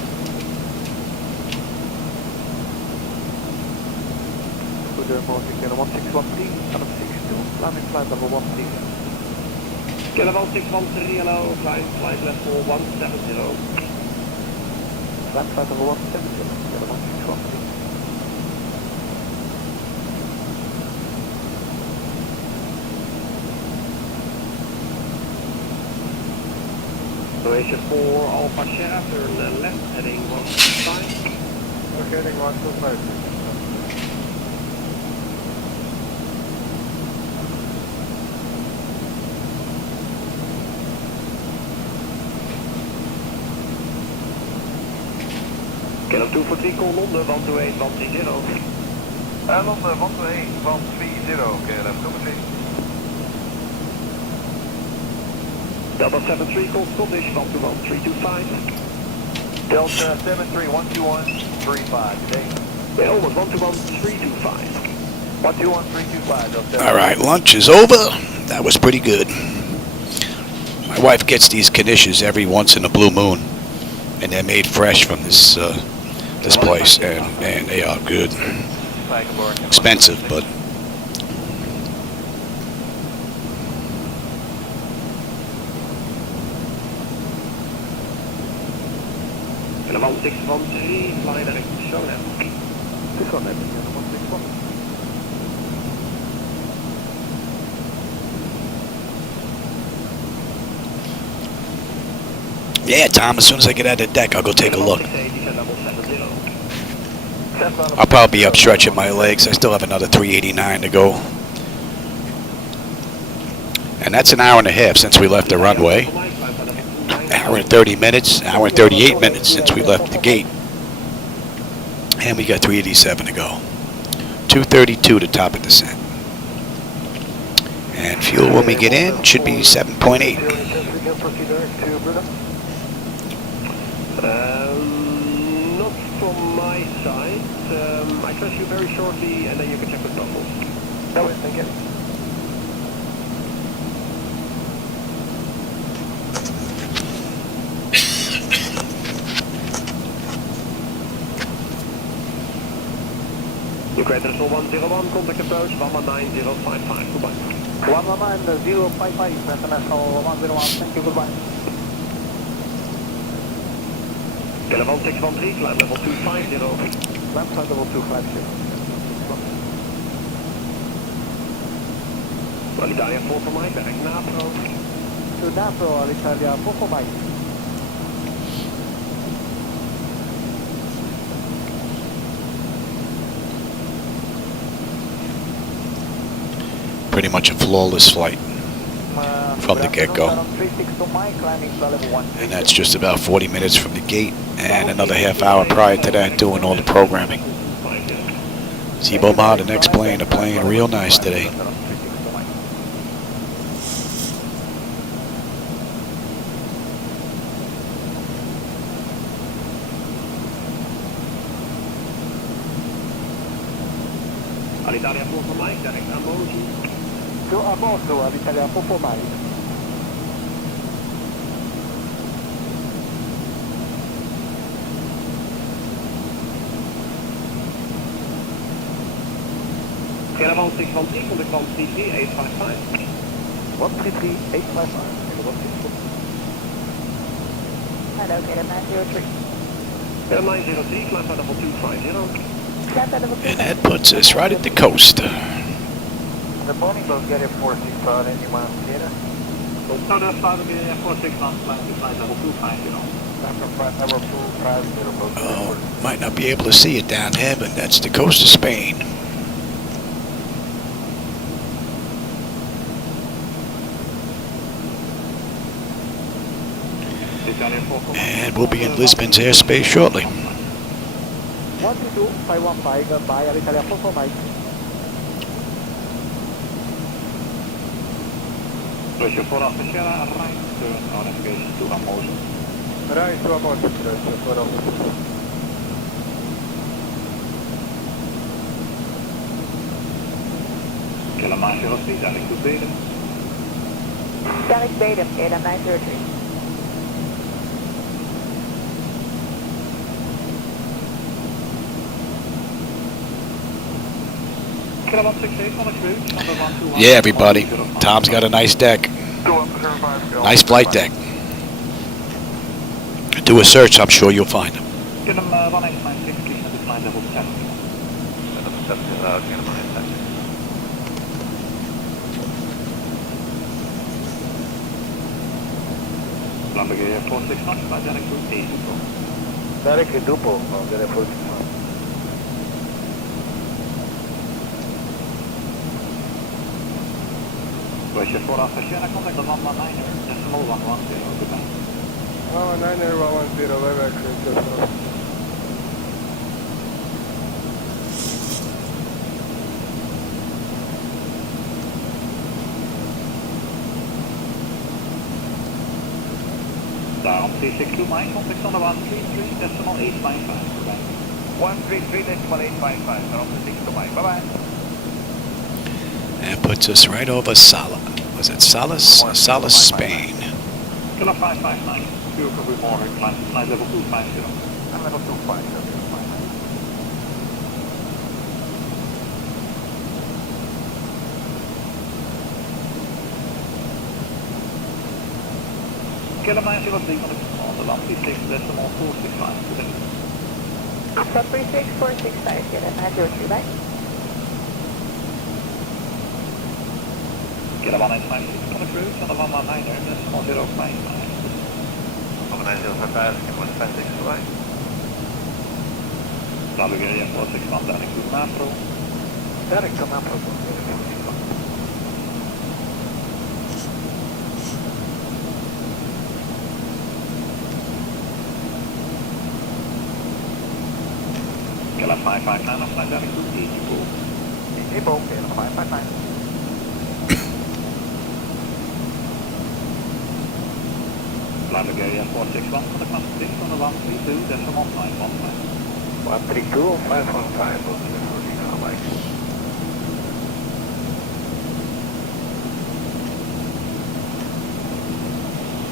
Good morning, KLM 1613, 762, landing flight level 130. KLM 1613, hello, climb flight level 170. Land flight level 170, KLM 1613. Croatia 4 Alpha Sierra, turn left, heading 125. Okay, heading 125. KLM 243, call London 128 130. London 128 130, KLM 243. Delta 73, call Scottish 121 325. Delta 73 121 35 today. Yeah, almost 121 325. 121 325, Delta. All right, lunch is over. That was pretty good. My wife gets these knishes every once in a blue moon, and they're made fresh from this this place, and they are good. Expensive, but KLM 1613, fly direct to Shonet. This one, 161. yeah, Tom, as soon as I get out of the deck, I'll go take a look. I'll probably be up stretching my legs. I still have another 389 to go. And that's an hour and a half since we left the runway. Hour and 30 minutes, hour and 38 minutes since we left the gate. And we got 387 to go. 232 to top of descent. And fuel when we get in should be 7.8. Not from my side. I trust you very shortly, and then you can check with bubbles. No, thank you. Ukraine International 101, contact approach 119.055, goodbye. 119.055, International 101, thank you, goodbye. Caravan 613, climb level 250. Climb level 250. Alitalia 4 for Mike, direct NAPRO. To NAPRO, Alitalia 4 for Mike. Pretty much a flawless flight from the get-go. And that's just about 40 minutes from the gate and another half hour prior to that doing all the programming. Zibo Mod and X-Plane are playing real nice today. Alitalia 4 for Mike, direct Amoji. To Amoso, Alitalia 4 for Mike. Caravan 613, contact 133.855. 133.855. Hello, Kilo 903. Kilo 903, climb level 250. And that puts us right at the coast. The Boeing will get it 465 anyone here. No, that's fine, we'll get 461, flight level 250. Number 250. Oh, might not be able to see it down there, but that's the coast of Spain. And we'll be in Lisbon's airspace shortly. 122.515, goodbye, Alitalia 4 for Mike. Russia for Alpha Sierra, right turn on navigation to Amoso. Right to Amoso, Russia for Alpha. Kilo 903, direct to Baden. Direct Baden, Kilo 903. Yeah, everybody. Tom's got a nice deck. Nice flight deck. Do a search, I'm sure you'll find him. Get him 1896, please, at the flight level 7. Lamborghini 461, flight direct to A2. Direct to Dupo, Lamborghini 461. Russia for Alpha Sierra, contact the 119er, decimal 110, goodbye. 119er, 110, bye-bye, Chris. Daarom 362 Mike, contact on the 133, decimal 855, goodbye. 133, decimal 855, daarom 362 Mike, bye-bye. That puts us right over was it Salas, Spain. Kilo 559, pure for morning, flight level 250. Level 250. Kilo 903 on the 136, decimal 465, today. So 36465, Kilo 903, right? Kilo 1896 on the cruise, on the 119er, decimal 055. 19055, Kilo 156, Bulgaria 461, direct to NAPRO. Direct to NAPRO. Kilo 559, on flight direct to Zibo. Zibo, Kilo 559. Bulgaria 461 for the class 6 on the 132, decimal 515. 132, 515,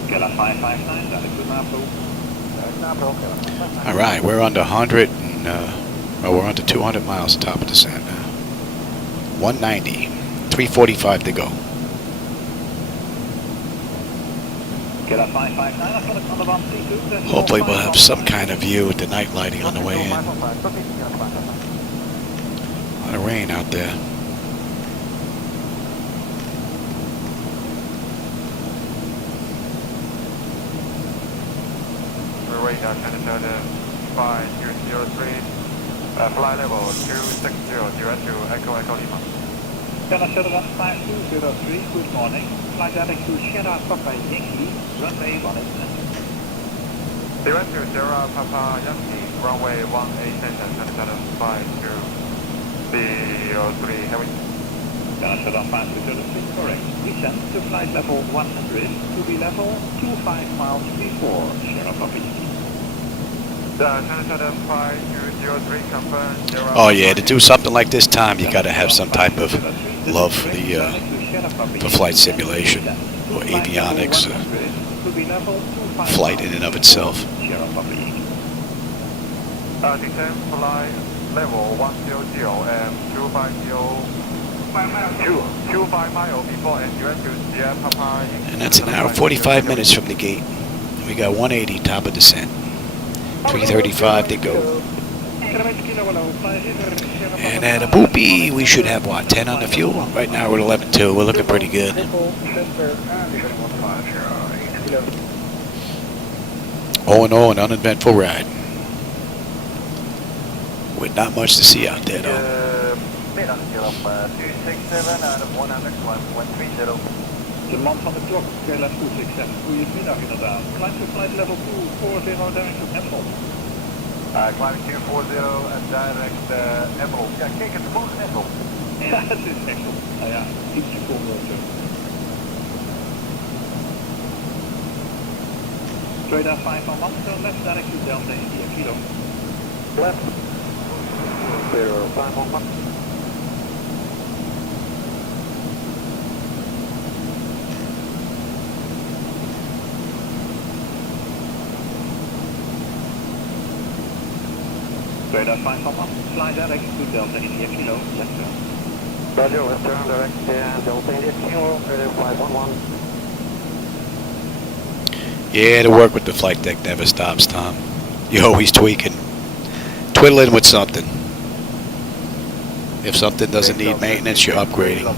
Kilo 559, direct to NAPRO. All right, we're under 100 and Well, we're under 200 miles top of descent now. 190. 345 to go. Hopefully we'll have some kind of view with the night lighting on the way in. A lot of rain out there. We're right now, Canada 5003. Fly level 260, direct to Echo Lima. Canada 5203, good morning. Flight direct to Sierra Papa Yankee, runway 18. Direct to Sierra Papa Yankee, runway 18, Canada 5203, heavy. Canada 5203, correct. Descend to flight level 100 to be level 25 miles before Sierra Papa Yankee. Oh yeah, to do something like this time, you got to have some type of love for the flight simulation or avionics, flight in and of itself. Descend flight level 100 and 25 miles before and direct to Sierra Papa. And that's an hour 45 minutes from the gate. We got 180 top of descent. 335 to go. And at a boopy, we should have what, 10 on the fuel? Right now we're at 11.2. We're looking pretty good. All in all, an uneventful ride. With not much to see out there, though. 267 out of 130. De man van de klok, KLF 267. Goedemiddag inderdaad. Climb to flight level 240 direct to Emerald. Climb 240 en direct Emerald. Ja, kijk, het is gewoon Emerald. Ja, het is Emerald. Nou ja, ietsje voor zo. Radar 5 on Amsterdam, left direct to Delta India, kilo. Left. 05 on 1. Radar 5 on 1, fly direct to Delta India, kilo, left turn. Roger, left turn direct Delta India, kilo, 511. Yeah, to work with the flight deck never stops, Tom. You're always tweaking, twiddling with something. If something doesn't need maintenance, you're upgrading.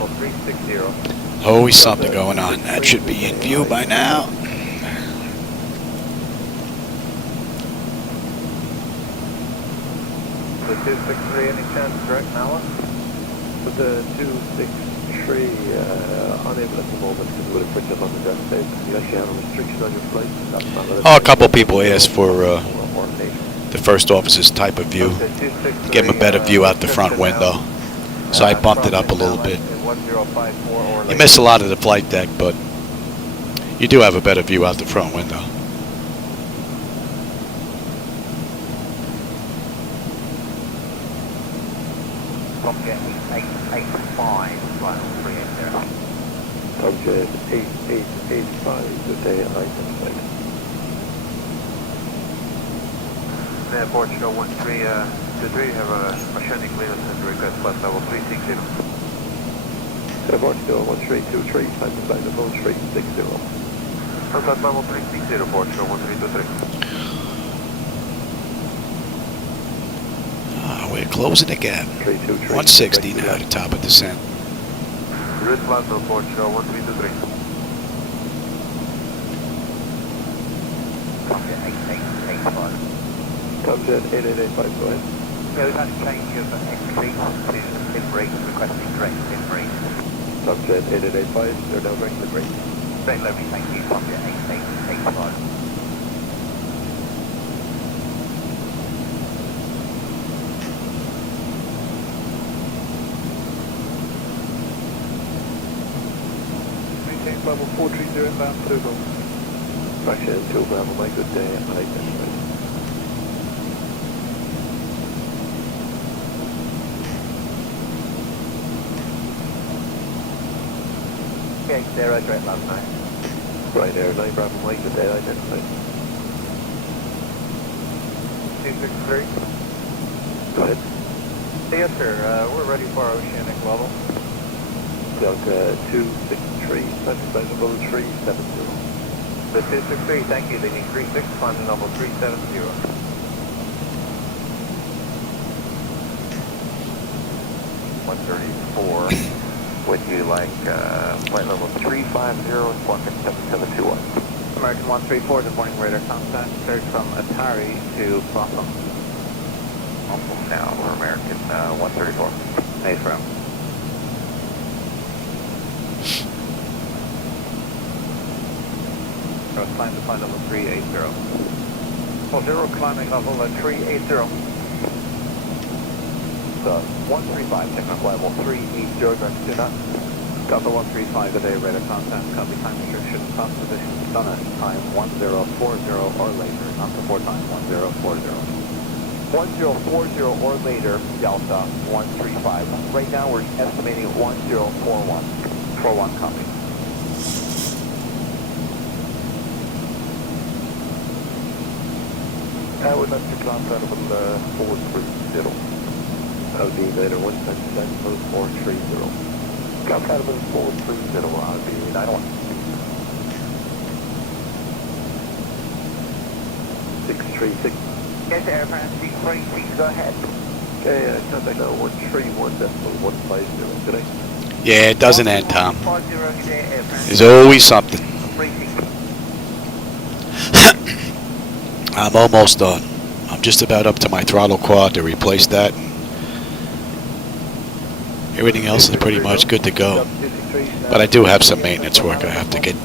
Always something going on. That should be in view by now. The 263, any chance direct now? With the 263, unable at the moment because we're put up on the desk stage. You actually have a restriction on your flight. Oh, a couple people asked for the first officer's type of view. Give them a better view out the front window. So I bumped it up a little bit. You miss a lot of the flight deck, but you do have a better view out the front window. Subject 8885, good day, item site. There, Portugal 1323, have a machine clearance and request flight level 360. Portugal 1323, time to flight level 360. Flight level 360, Portugal 1323. We're closing the gap. 160 now at the top of descent. Route flight level Portugal 1323. Subject 8885, go ahead. Yeah, we've had a change of entry to in-break, requesting direct in-break. Subject 8885, they're now direct in-break. Very lovely, thank you. Subject 8885. Level 430 inbound Portugal. Fraction 2 Bravo, my good day, I like that. Okay, 0 direct land 9. Ryanair 9 Bravo, my good day, identified. 263. Go ahead. Yes, sir. We're ready for our oceanic level. Delta 263, flight level 370. The 263, thank you. Leading 36, climbing level 370. 134. Would you like flight level 350, squawk at 7721? American 134, good morning, radar contact. Search from Atari to Blossom. Blossom now, we're American 134. Hey, from. Climb to flight level 380. Well, 0 climbing level 380. 135, technical level 380, direct to that. Delta 135 today, radar contact, copy time restriction, top position, sun at time 1040 or later, not before time 1040. 1040 or later, Delta 135. Right now we're estimating 1041. 41 copy. I would like to climb flight level 430. I'll be later 127, 430. Climb flight level 430, I'll be 91. 636. Yes, Air France 340, please go ahead. Okay, contact now 131.150 today. Yeah, it doesn't end, Tom. 40 today, Air France. There's always something. I'm almost done. I'm just about up to my throttle quad to replace that. Everything else is pretty much good to go. But I do have some maintenance work I have to get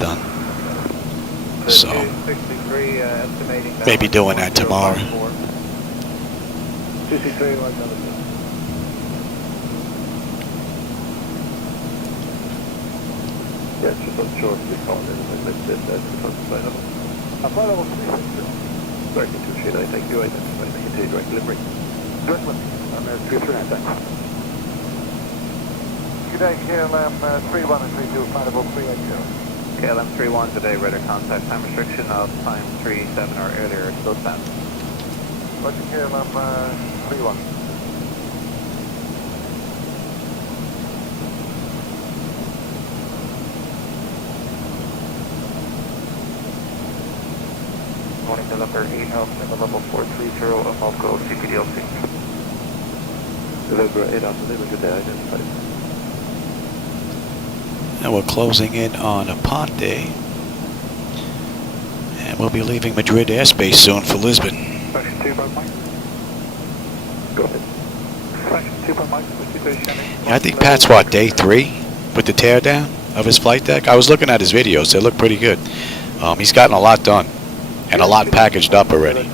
done. So maybe doing that tomorrow. 263, right number 2. Yeah, just on short, we called in and missed it. That's the first flight level. Flight level 360. American 239, thank you. Identify the continue direct delivery. Good one. American 339, thanks. Good day, KLM 31 and 32, flight level 380. KLM 31 today, radar contact, time restriction of time 37 or earlier, still stand. Roger, KLM 31. Morning, November 8 Alpha, level 430, Amalco, CPDLC. November 8 Alpha, good day, identified. And we're closing in on Aponte. And we'll be leaving Madrid airspace soon for Lisbon. Section 2 by Mike. Go ahead. Section 2 by Mike, situation. Yeah, I think Pat's what, day 3 with the teardown of his flight deck? I was looking at his videos. They look pretty good. He's gotten a lot done and a lot packaged up already.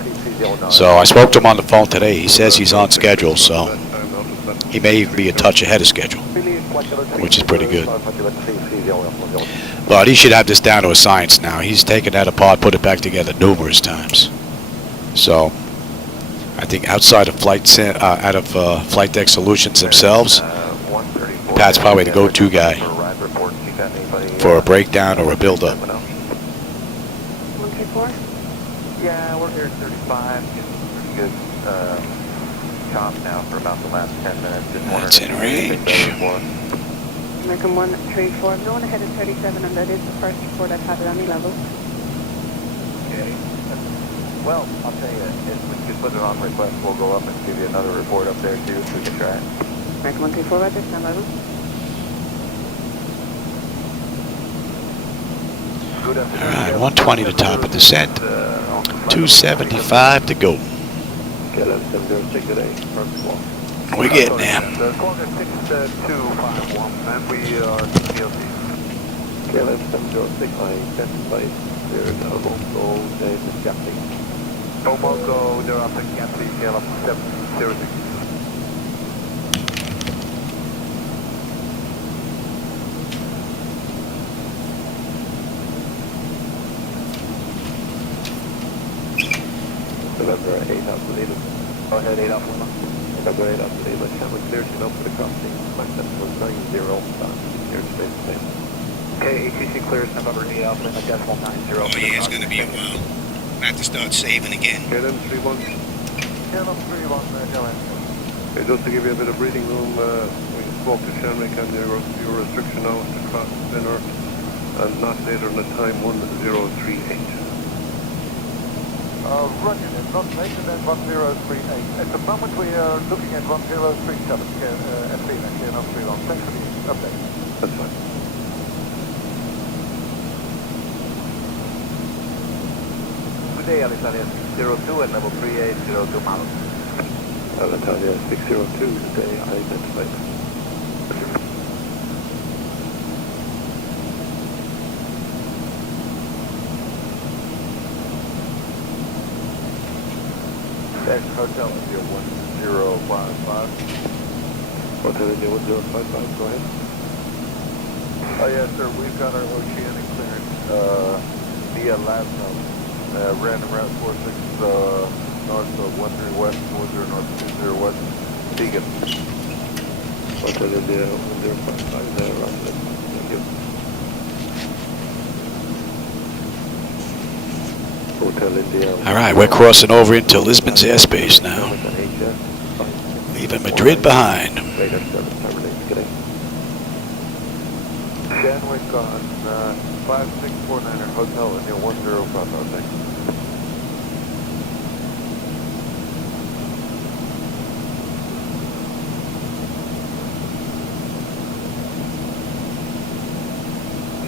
So I spoke to him on the phone today. He says he's on schedule, so he may even be a touch ahead of schedule, which is pretty good. But he should have this down to a science now. He's taken that apart, put it back together numerous times. So I think outside of Flightdeck Solutions themselves, Pat's probably the go-to guy for a breakdown or a build-up. 134? Yeah, we're here at 35, getting pretty good chop now for about the last 10 minutes. That's in range. American 134, I'm going ahead at 37 and that is the first report I've had at any level. Okay. Well, I'll tell you, if we could put it on request, we'll go up and give you another report up there too, so we can try it. American 134, right there, stand by. Alright, 120 to top of descent. 275 to go. KLM 706 today, first one. We're getting there. Squawk 6251, and we are CPLC. KLM 706, I identified there is a Moco, David Gatsby. Moco, they're up at Gatsby, KLM 706. November 8 Alpha Lima. Go ahead, 8 Alpha Lima. November 8 Alpha Lima. Channel clear to up for the crossing. Flight level 90, clear to space space. Okay, EGCC clears November 8 Alpha Lima, decimal 90. Oh yeah, it's going to be a while. I have to start saving again. KLM 31. Yeah, Okay, just to give you a bit of breathing room, we spoke to Shenrik and your restriction now is to cross dinner and not later than the time 1038. Roger, not later than 1038. At the moment we are looking at 1037, Athena, KNO 31. Thanks for the update. That's fine. Good day, Alitalia 602 and level 3802 miles. Alitalia 602, today identified. Hotel India 1055. Hotel India 1055, go ahead. Oh yes sir, we've got our oceanic clearance via Lisbon. Random route 46 north of 13 west, 40 north 20 west, Vegan. Hotel India 1055 there, right. Thank you. Hotel India. All right, we're crossing over into Lisbon's airspace now, leaving Madrid behind. Danwick on 5649er Hotel India 1055, thanks.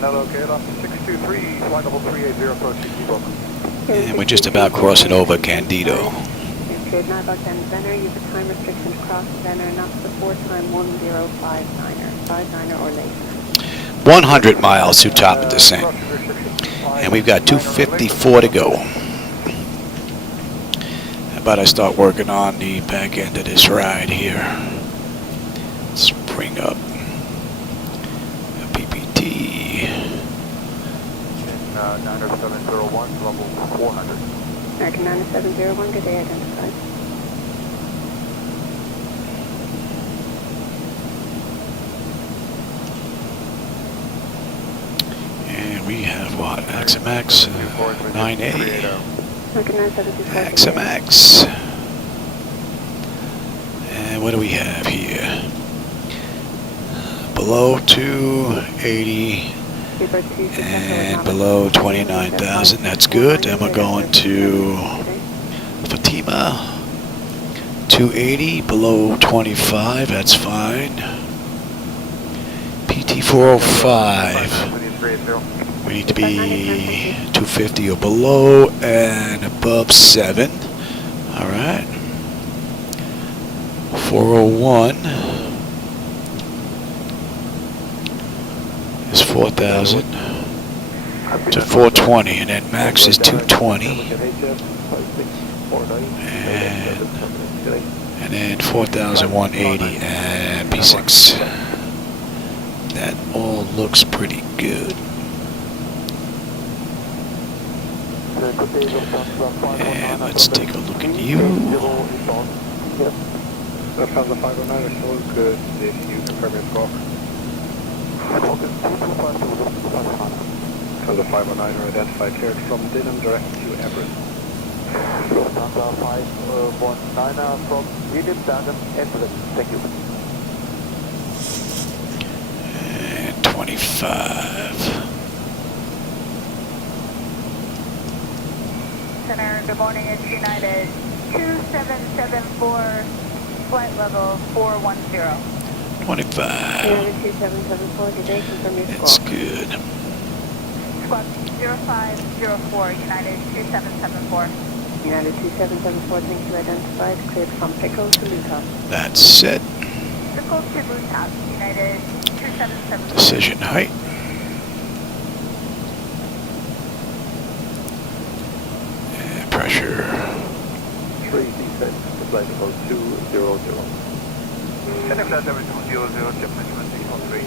Hello, okay, Alpha 623, flight level 380, approaching Zibo. And we're just about crossing over Candido. Cleared now about Denver, use a time restriction to cross Denver, not before time 1059er or later. 100 miles to top of descent. And we've got 254 to go. How about I start working on the back end of this ride here. Let's bring up LPPT. 9701, level 400. American 9701, good day, identified. And we have what? XMX 9A. American 9724. XMX. And what do we have here? Below 280. And below 29,000, that's good. Then we're going to Fatima, 280, below 25, that's fine. PT 405, we need to be 250 or below and above 7. All right. 401. Is 4,000 to 420, and then max is 220, and then 4,180 and P6. That all looks pretty good. And let's take a look at you. Lufthansa 509 is still good if you confirm your score. Lufthansa 509 are identified cleared from Dinham direct to Everett. Lufthansa 519 from Dinham, Everett. Thank you. And 25. Center, good morning, it's United 2774, flight level 410. 25. United 2774, good day, confirm your That's score. good. Squawk 0504, United 2774. United 2774, thank you, identified, cleared from Pickle to Luton. That's it. Pickle to Luton, United 2774. Decision height. And pressure. 3 descent to flight level 200. And if that's everything 200, tip measurement 613.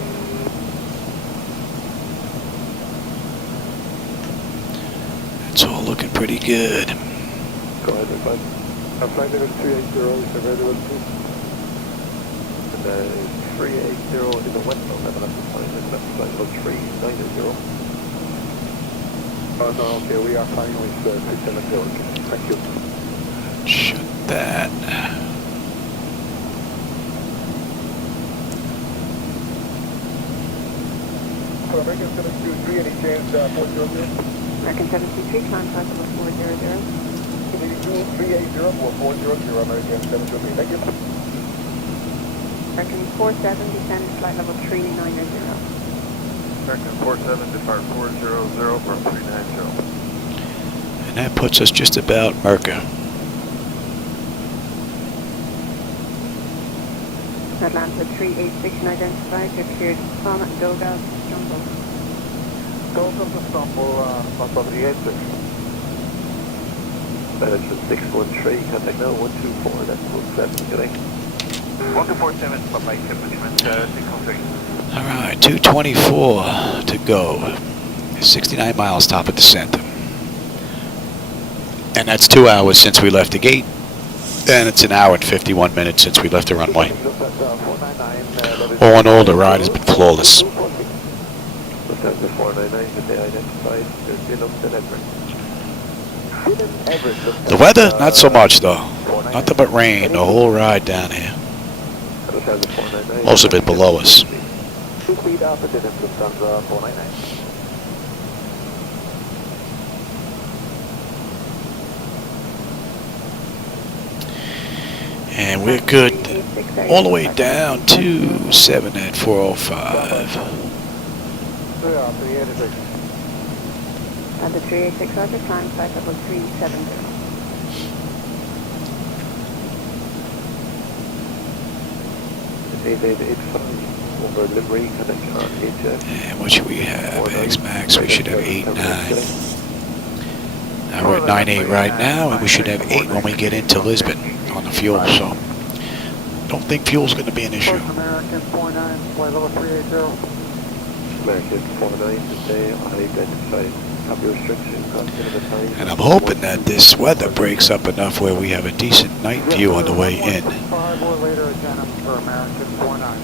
It's all looking pretty good. Go ahead, advise. Flight level 380 is available too. And 380 is a westbound level at the time, and that's flight level 390. Oh no, okay, we are fine with 370. Thank you. Shut that. American 723, climb flight level 400. 380 or 400, American 723. Thank you. American 47, descend flight level 390. American 47, depart 400 for 390. And that puts us just about Merca. Atlanta 386 identified, you're cleared from Doga, Istanbul. Doga, Istanbul, Foxtrot 386. Management 613, contact now 124, that's 17, good day. 1247, bye-bye, management 613. All right, 224 to go. 69 miles top of descent. And that's 2 hours since we left the gate. And it's an hour and 51 minutes since we left the runway. All in all, the ride has been flawless. The weather, not so much though. Nothing but rain the whole ride down here. Most of it below us. And we're good all the way down to 7 at 405. And the 386 Roger, climb flight level 370. And what should we have? X-Max, we should have 8.9. Now we're at 9.8 right now, and we should have 8 when we get into Lisbon on the fuel, so don't think fuel's going to be an issue. American 49, flight level 380. American 49, today, unidentified. Copy restriction, And I'm hoping that this weather breaks up enough where we have a decent night view on the way in. 5 or later again for American 49.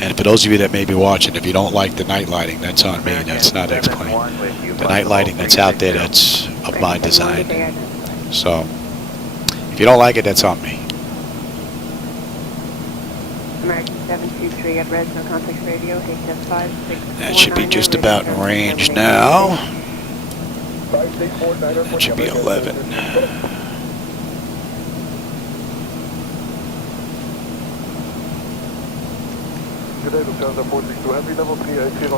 And for those of you that may be watching, if you don't like the night lighting, that's on me. That's not X-Plane. The night lighting that's out there, that's of my design. So, if you don't like it, that's on me. American 723 at red, no contact radio, HS56. That should be just about in range now. That should be 11. Good day, Lufthansa 462 Heavy, level 380.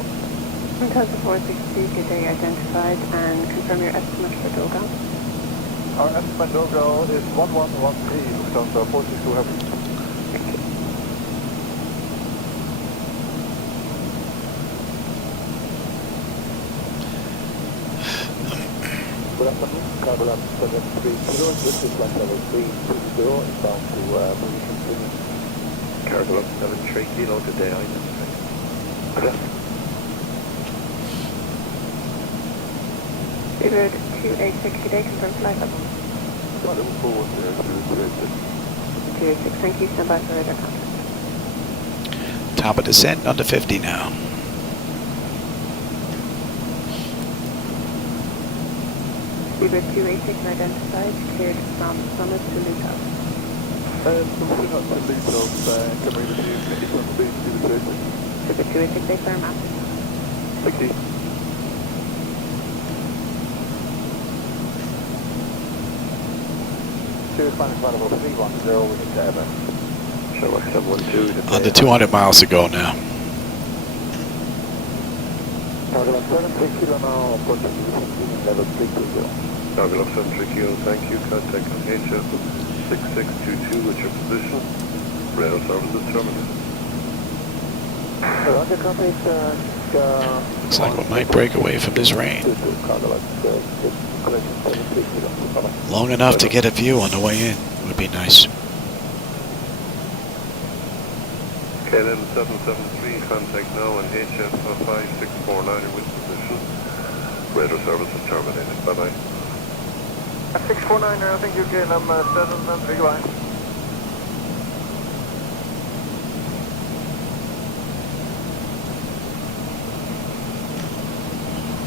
Lufthansa 462, good day, identified, and confirm your estimate for Doga. Our estimate Doga is 1113, Lufthansa 462 Heavy. Good afternoon, Cargo 73 kilos, this is flight level 320, inbound to Mauritius City. Cargo 73 kilo today, identified. Figured 286, good day, confirm flight level. Flight level 410, 286, thank you, stand by for radar contact. Top of descent, under 50 now. Figured 286 identified, cleared from Summit to Newcastle. Looking at my details, can we receive condition speed to the station? Figured 286, they firm up. 60. Flight level 310 with the cabin. Show like 712. Under 200 miles to go now. Cargo 73 kilo now, approaching level 320. Cargo 73 kilo, thank you. Contact on HS 6622 at your position. Rail services terminated. Roger, copy. Looks like we might break away from this rain. Long enough to get a view on the way in would be nice. KLM 773, contact now on HS 5649 with position. Radar services terminated. Bye-bye. 649, I think you can, 773, goodbye.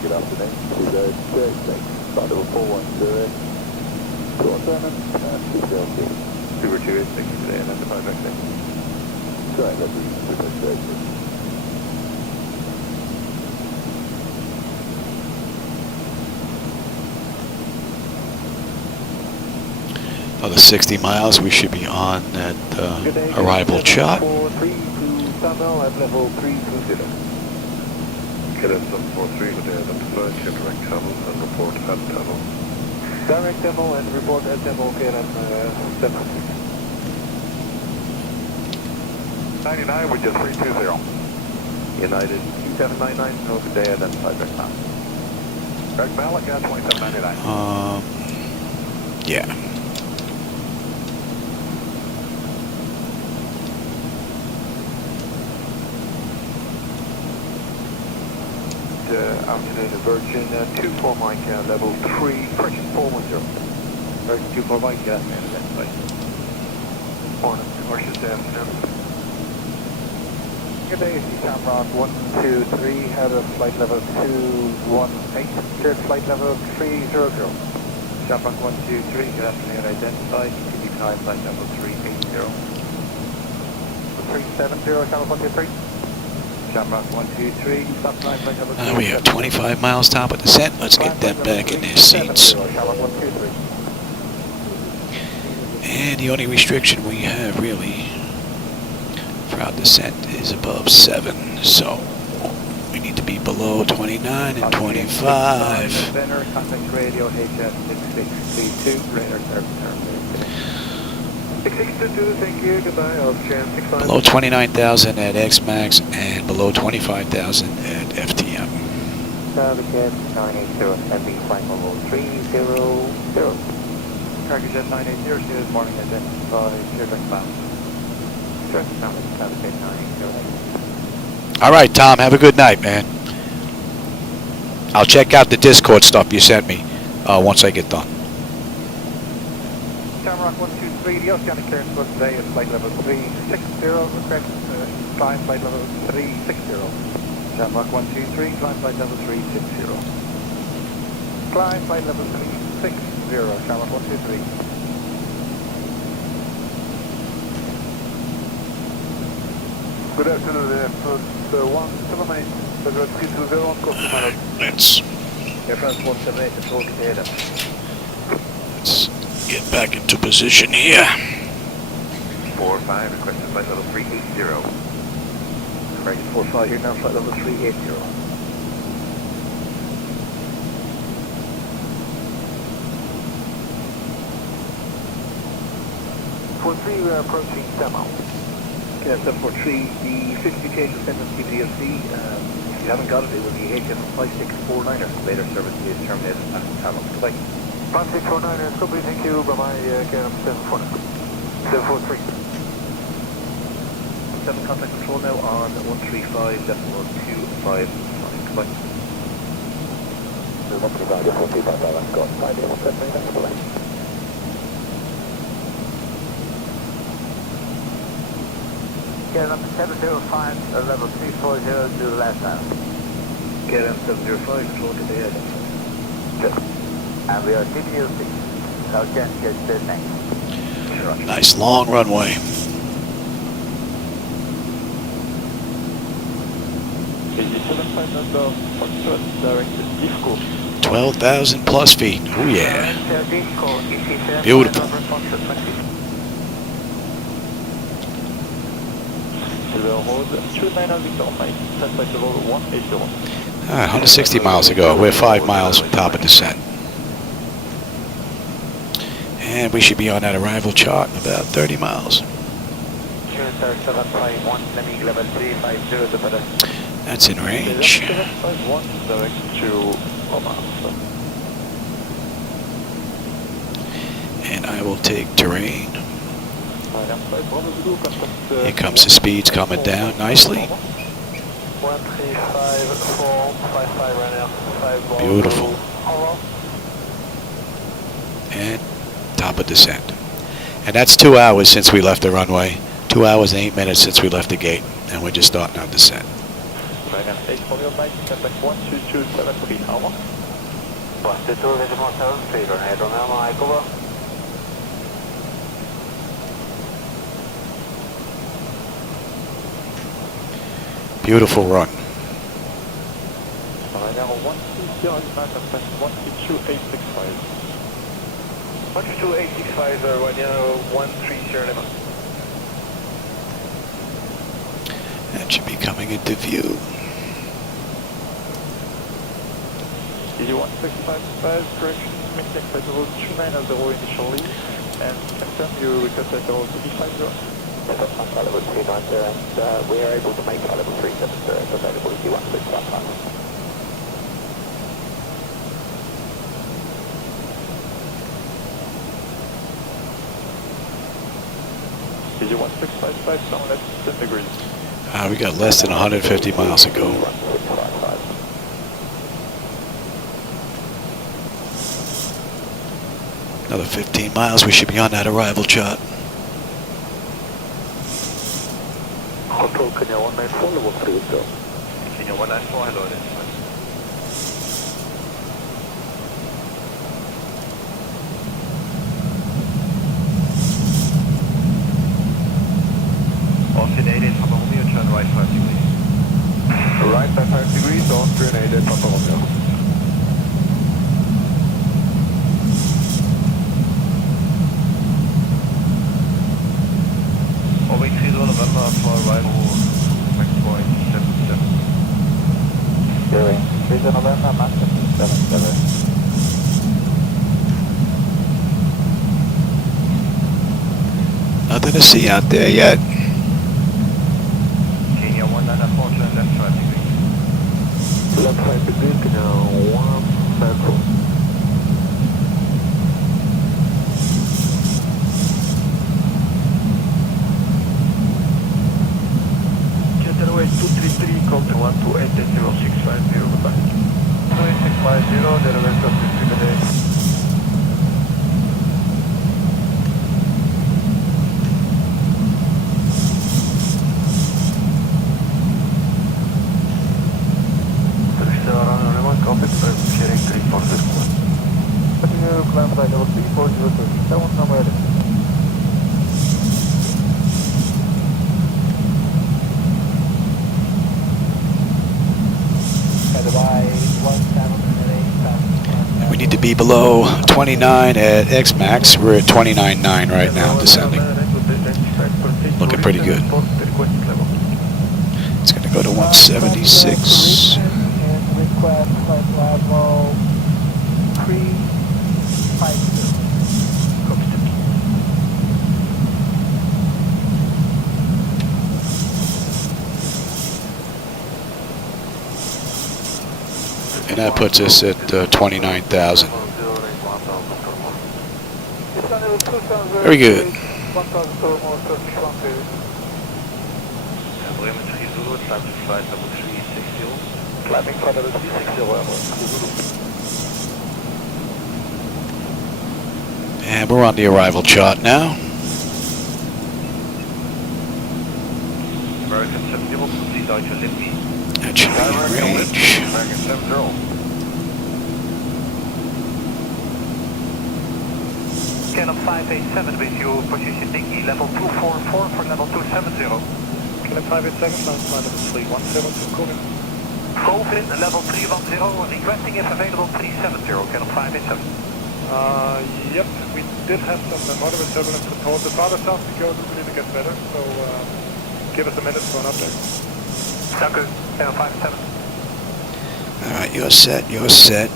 Good afternoon, to the Thursday, flight level 410, 207, 200. Super 286 today, and that's the 5 next day. Sorry, that'd be super Thursday. Another 60 miles. We should be on at arrival chart. 743 to Samuel at level 320. KLM 743, good day, identify, check direct tunnel and report at tunnel. Direct demo and report at demo KLM 700. 99, which is 320. United 2799, no, good day, identify direct now. Direct Malik at 2799. Yeah. Afternoon Virgin 24 Mike, level 3, correction 410. Virgin 24 Mike, identify. Morning, commercial afternoon. Good day, it's Shamrock 123, head of flight level 218, cleared flight level 300. Shamrock 123, good afternoon, identified, continue climb flight level 380. 370, Shamrock 123. Shamrock 123, stop climb flight level 370. We have 25 miles top of descent. Let's get them back in their seats. Shamrock 123. And the only restriction we have really for our descent is above 7, so we need to be below 29 and 25. Center, contact radio HS 6632, radar service terminal. 6622, thank you, goodbye, I'll chance 65. Below 29,000 at X-Max and below 25,000 at FTM. Target 980, heavy flight level 300. Target 980, good morning, identified, clear direct bound. All right, Tom, have a good night, man. I'll check out the Discord stuff you sent me once I get done. Shamrock 123, the oceanic clearance for today is flight level 360, request climb flight level 360. Shamrock 123, climb flight level 360. Climb flight level 360, Shamrock 123. Good afternoon, it's 178, 320 on course to Malak. Let's Air France 178, control to data. get back into position here. 45, requested flight level 380. Right, 45, you're now flight level 380. 43, we are approaching Samuel. KLM 743, the 50 change was sent on TVDLC. If you haven't got it, it will be HS 5649er. Later service is terminated at Talon. Goodbye. 5649er, goodbye, thank you. Bye bye, KLM 743. 7 contact control now on 135, decimal 255. Goodbye. 135, decimal 255, that's got 5 decimal 7, that's goodbye. KLM 705, level 340, do the last time. KLM 705, control to the air. Good. And we are TVDLC. Now again, get the next. Sure. Nice long runway. Directed Disco. 12,000 plus feet. Oh yeah. Beautiful. 160 miles ago. We're 5 miles from top of descent. And we should be on that arrival chart in about 30 miles. That's in range. And I will take terrain. Here comes the speeds coming down nicely. Beautiful. And top of descent. And that's 2 hours since we left the runway. 2 hours and 8 minutes since we left the gate. And we're just starting our descent. Beautiful run. 12865 13 lemon. That should be coming into view. EG165, correction, maintain flight level 2900 initially, and confirm you request flight level 250. Yes, that's flight level 290, and we are able to make flight level 370 available if you want to start time. EG1655, sound at 10 degrees. We got less than 150 miles to go. Another 15 miles, we should be on that arrival chart. Control Kenya 194, level 3 is go. Kenya 194, hello, that's fine. Austin 88, Papa Romeo, turn right 5 degrees. Right by 5 degrees, Austrian 88, Papa Romeo. Over 3 November for arrival, max point 77. Steering, 3 November, max 77. Nothing to see out there yet. Kenya 194, turn left 5 degrees. Left 5 degrees, Kenya 194. Jetaway 233, call to 1280650, goodbye. 28650, the rest of the day. Cockpit, sharing 3461. Continue climb flight level 3402. That one's not ready. We need to be below 29 at X-Max. We're at 29.9 right now, descending. Looking pretty good. It's going to go to 176. Request flight level 350. And that puts us at 29,000. Very good. Climbing flight level 360, And we're on the arrival chart now. American 70, complete Deutsche Limby. That should be in range. American 70. Canon 587 with you, position Dinky, level 244 for level 270. Canon 587, line flight level 310 to Colin. Colvin, level 310, requesting if available 370, Canon 587. Yep, we did have some moderate turbulence report. The farther south we go, we need to get better, so give us a minute for an update. Dank u, Canon 587. Alright, you're set, you're set.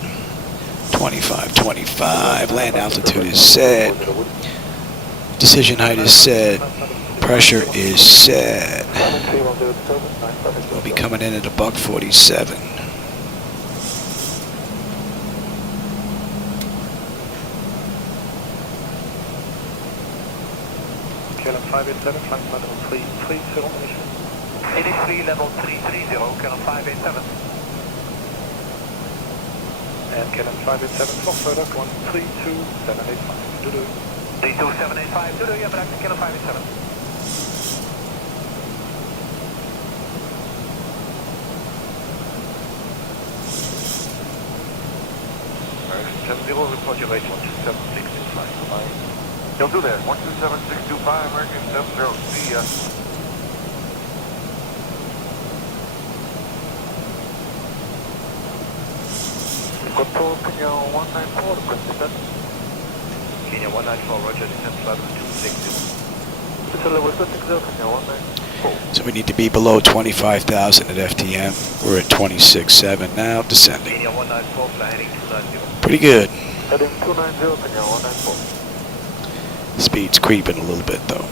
25, 25. Land altitude is set. Decision height is set. Pressure is set. We'll be coming in at a buck 47. Canon 587, flight level 330. 83, level 330, Canon 587. And Canon 587 for further, 132785. Doodoo. 32785, doodoo, ja, bedankt, Canon 587. American 70, report your rate 127.6 in flight. Goodbye. You'll do that, 127.625, American 70, see ya. Control, Kenya 194, request descent. Kenya 194, roger, descent flight level 260. Descent level 260, Kenya 194. So we need to be below 25,000 at FTM. We're at 26.7 now, descending. Kenya 194, fly heading 290. Pretty good. Heading 290, Kenya 194. Speed's creeping a little bit though.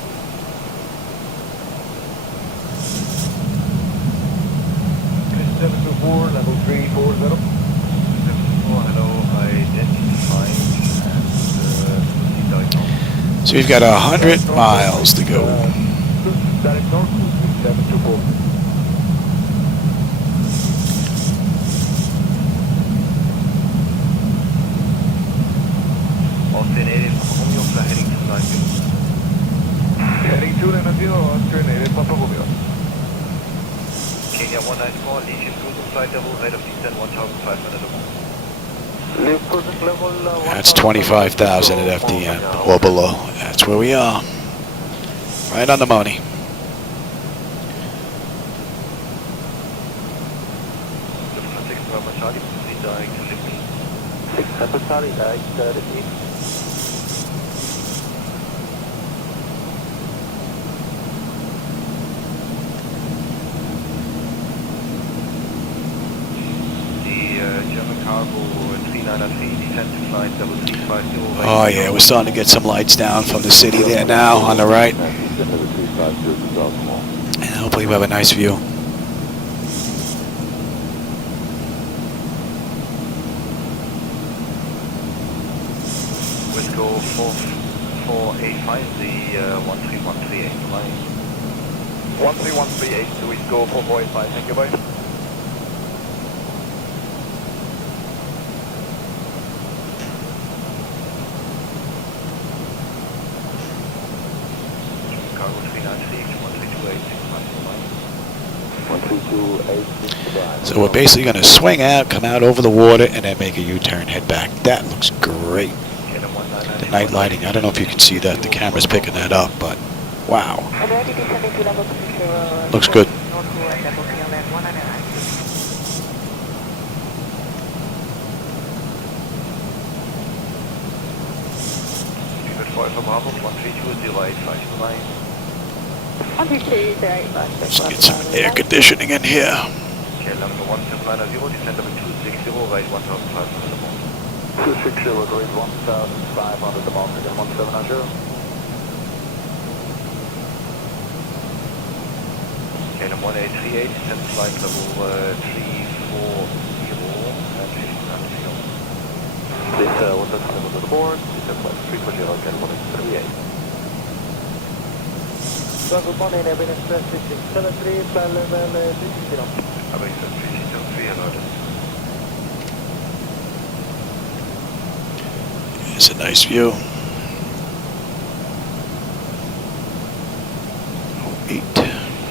Okay, 724, level 340. 724, hello, identified and So we've got 100 miles to go. Direct north, 724. Austin 8 Romeo, fly heading 290. Heading 290, Austrian 8 Papa Romeo. Kenya 194, Legion cruiser flight level, rate of descent 1,500 above. Leave cruising level That's 25,000 at FTM or below. That's where we are. Right on the money. Lufthansa 6 Bravo Charlie, proceed direct to Lisbon. 6 Papa Charlie, direct to Lisbon. German cargo 393, descent to flight level 350. Oh yeah, we're starting to get some lights down from the city there now on the right. And hopefully we have a nice view. Wisco 4485, the 13138, line. 13138 to Wisco 4485, thank you, bye. Cargo 396, 1328, So we're basically going to swing out, come out over the water, and then make a U-turn, head back. That looks great. The night lighting, I don't know if you can see that. The camera's picking that up, but wow. Looks good. Let's get some air conditioning in here. Okay, number 1790, descent level 260, right 1,500 above. 260, grade 1,500 above, again 1790. Okay, number 1838, descent flight level 340 and 1500. This was the level to the board, descent flight 340, again 1838. Good morning, Evan Express 6673, flight level 360. Avec 363, hello. It's a nice view. 8.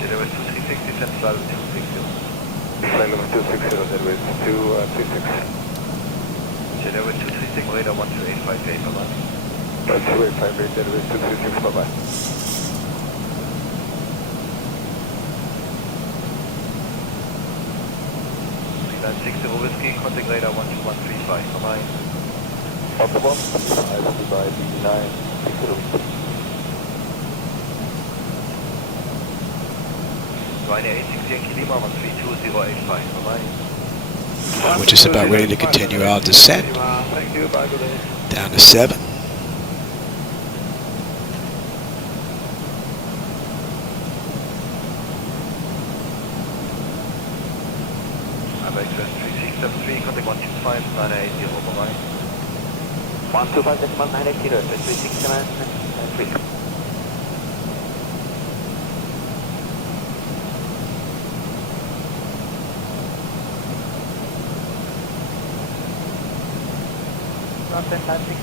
Zero 236, descent flight level 260. Flight level 260, Airways 236. Zero 236, radar 12858, bye-bye. 2858, Airways 236, bye-bye. Zero whiskey, contact radar 12135, bye-bye. On the bomb, I will be by BD9, 60. Ryanair 860 Yankee Lima 132085, bye-bye. We're just about ready to continue our descent. Thank you, bye, good day. Down to 7. Avec 3673, contact 125, 980, bye-bye. 125.980, 3673.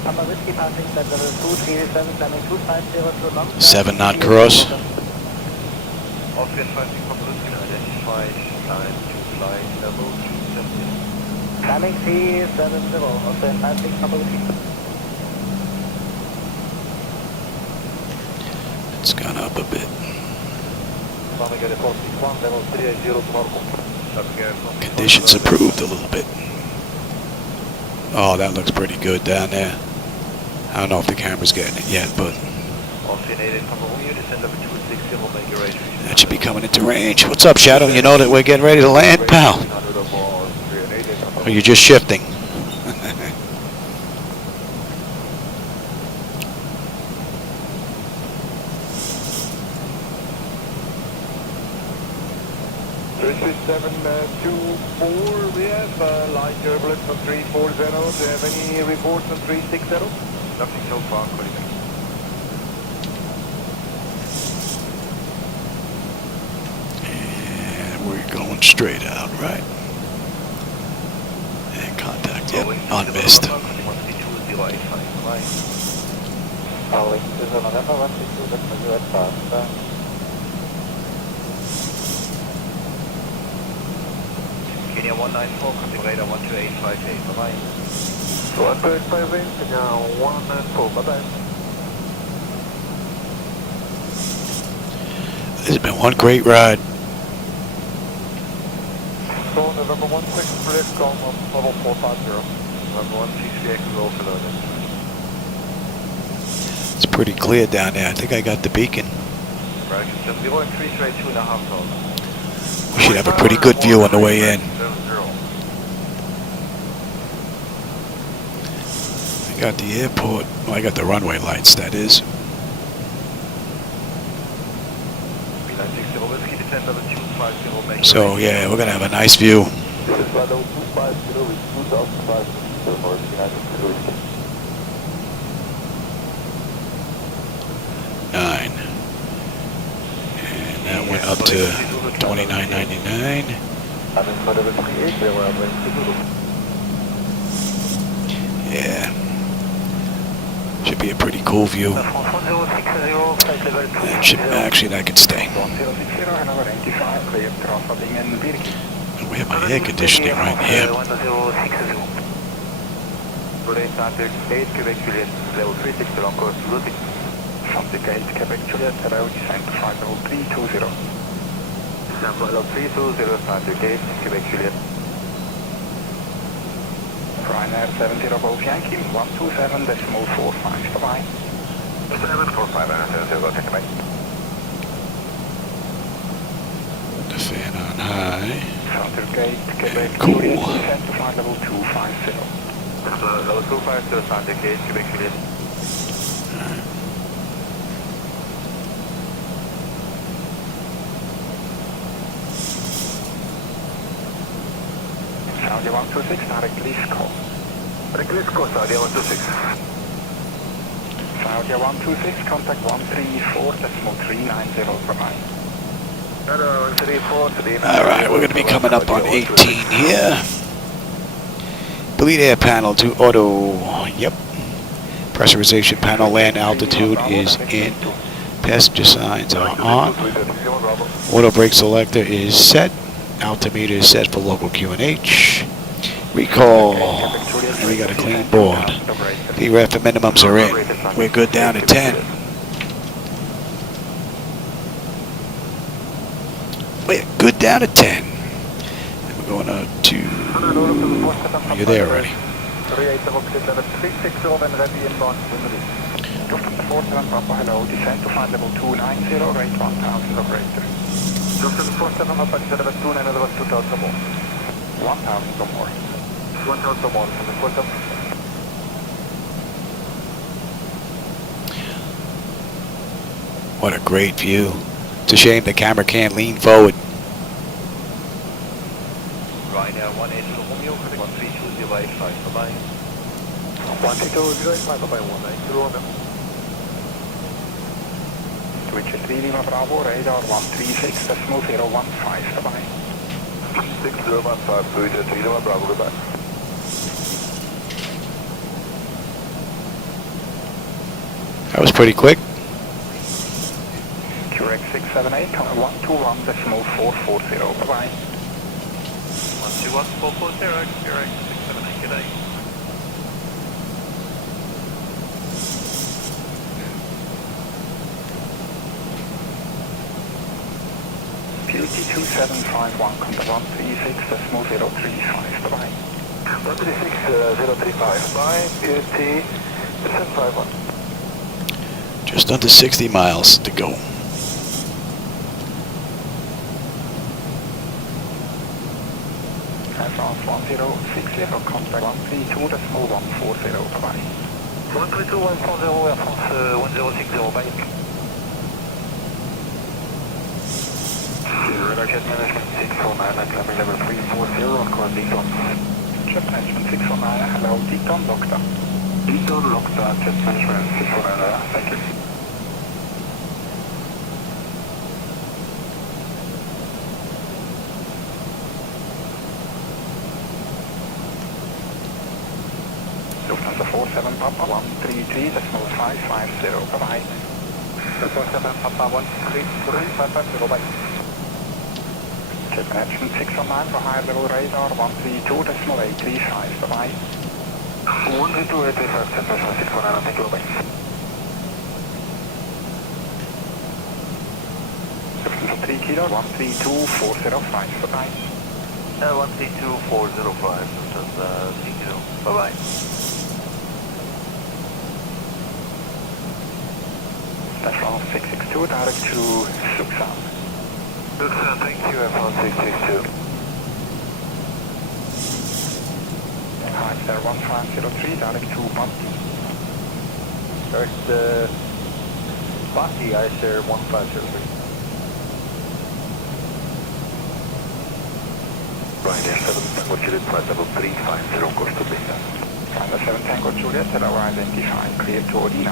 Papa Whiskey passing flight level 237, climbing 250 to London. 7 knot cross. Austrian 56 Papa Whiskey, identified, line to flight level 270. Climbing 370, Austrian 56 Papa Whiskey. It's gone up a bit. Conditions improved a little bit. Oh, that looks pretty good down there. I don't know if the camera's getting it yet, but that should be coming into range. What's up, Shadow? You know that we're getting ready to land, pal? Or you're just shifting? We have light turbulence on 340. Do you have any reports on 360? Nothing so far, And we're going straight out, right? And contact, yep, on missed. Kenya 194, contact radar 12858, bye-bye. 128, Kenya 194, bye-bye. This has been one great ride. So November 16, predict on level 450. November 16, vehicle also loaded. It's pretty clear down there. I think I got the beacon. American 703 straight 2.5. We should have a pretty good view on the way in. I got the airport. Well, I got the runway lights, that is. So, yeah, we're going to have a nice view. Nine. And that went up to $29.99. Yeah. Should be a pretty cool view. And should, actually, that could stay. And we have my air conditioning right here. Quebec Juliet, about descent to flight level 320. Descent flight level 320, start to gate, Quebec Juliet. Ryanair 70 Golf Yankee, 127.45, bye-bye. 745, Ryanair 70 Golf Yankee, bye. The fan on high. Center gate, Quebec Cool. Juliet, descent to flight level 250. Level 250, start to gate, Quebec Juliet. Saudi 126, direct Lisbon. Direct Lisbon, Saudi 126. Saudi 126, contact 134.390, bye-bye. Alright, we're going to be coming up on 18 here. Bleed air panel to auto. Yep. Pressurization panel, land altitude is in. Passenger signs are on. Auto brake selector is set. Altimeter is set for local QNH. Recall. And we got a clean board. PREF and minimums are in. We're good down to 10. We're good down to 10. And we're going to 2. You're there already. 47 Papa, hello, descent to flight level 290, rate 1000 operator. Just to the 47 Papa, descent level 290, level 2000 more. 1000 or more. 1000 more, from the 47. What a great view. It's a shame the camera can't lean forward. Ryanair 180 Romeo, 132 5, bye-bye. 132 5, bye-bye, 190 Romeo. Switch 3 Lima Bravo, radar 136.015, bye-bye. 6015, switch 3 Lima Bravo, goodbye. That was pretty quick. QX 678, 121.440, bye-bye. 121.440, QX 678, good day. PUT 2751, contact 136.035, bye-bye. 136.035, bye, PUT Just under 60 miles to go. France 1060, contact 132.140, bye-bye. 132.140, Air France 1060, bye. Jet Management 649, climbing level 340, on course Deaton. Jet Management 649, hello, Deaton, Doctor. Deaton, Doctor, Jet Management 649, thank you. Lufthansa 47 Papa 133.550, bye-bye. 47 Papa 133.550, bye. Jet Management 619 for high level radar 132.835, bye-bye. 132.835, Jet Management 619, thank you, bye. Lufthansa 3 Kilo 132.405, bye-bye. 132.405, Lufthansa 3 Kilo, bye-bye. Platform 662, direct to Suxan. Suxan, thank you, Airport 662. Hi, Star 1503, direct to Bati. Direct Bati, I share 1503. Ryanair 7 Tango Juliet, flight level 350, course to Binda. Ryanair 7 Tango Juliet, hello, identify, clear to Odina.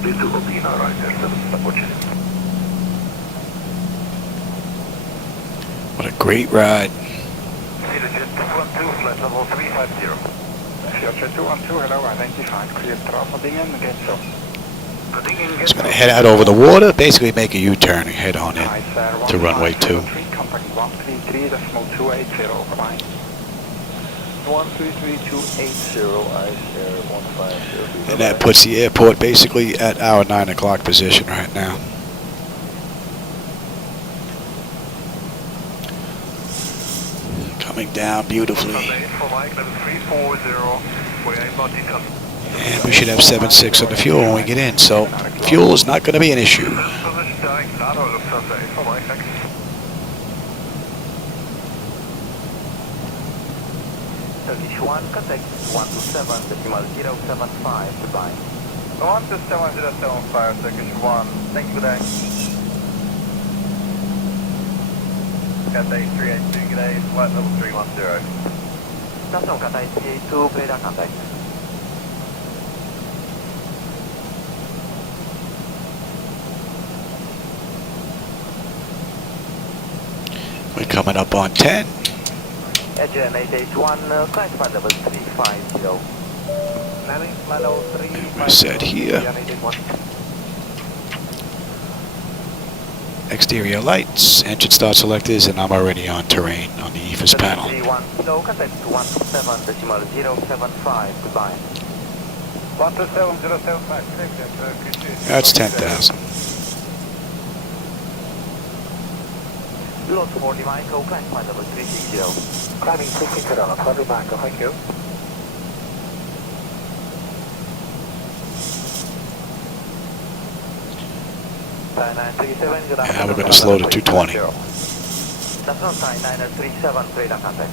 Clear to Odina, Ryanair 7 Tango Juliet. What a great ride. Jet 212, flight level 350. Jet 212, hello, identified, clear to Dingen, get so. It's going to head out over the water, basically make a U-turn and head on in to runway 2. Contact 133.280, bye-bye. 133.280, I share 150. And that puts the airport basically at our 9 o'clock position right now. Coming down beautifully. And we should have 7.6 on the fuel when we get in, so fuel is not going to be an issue. Turkish 1, contact 127.075, goodbye. 127.075, Turkish 1, thank you, good day. Cathay 382, good day, flight level 310. National Cathay 382, radar contact. We're coming up on 10. Agent 881, climb flight level 350. Landing flight level 350. We're set here. Exterior lights, engine start selectors, and I'm already on terrain on the EFIS panel. No, contact 127.075, goodbye. 127.075, That's 10,000. Lot 40 Michael, climb flight level 360. Climbing 360, 40 Michael, thank you. Yeah, we're going to slow to 220. That's on side 937, radar contact.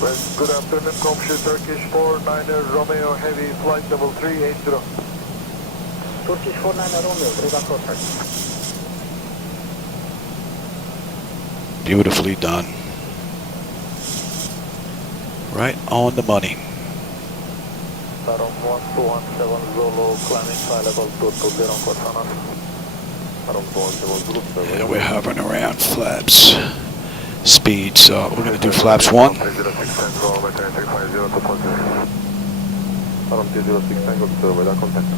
Well, good afternoon, Computer Turkish 49er Romeo Heavy, flight level 380. Turkish 49er Romeo, radar contact. Beautifully done. Right on the money. Tarom 1217 Zulu, climbing flight level 220 for Sanas. Tarom 217 Zulu. Yeah, we're hovering around flaps speed, so we're going to do flaps 1. Tarom 206 Tango to radar contact.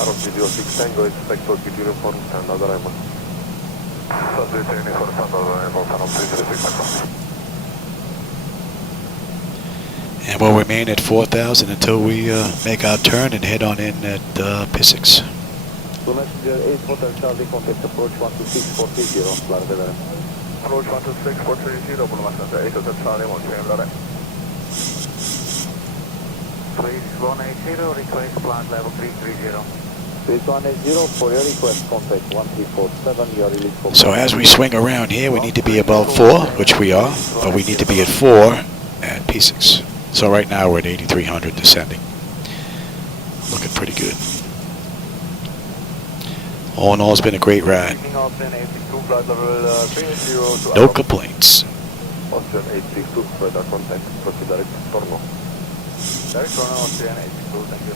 Tarom 206 Tango, expect for good uniform standard arrival. And we'll remain at 4,000 until we make our turn and head on in at Pissix. Blue Messenger 8 Hotel Charlie, contact approach 126-430, Clara de Vera. Approach 126-430, Blue Messenger 8 Hotel Charlie, 130. 3180, request flight level 330. 3180, for your request, contact 1347, you are released for... So as we swing around here, we need to be above 4, which we are, but we need to be at 4 at P6. So right now we're at 8,300 descending. Looking pretty good. All in all, it's been a great ride. No complaints. Austrian 832, further contact, proceed direct Torno. Direct Torno, Austrian 832, thank you.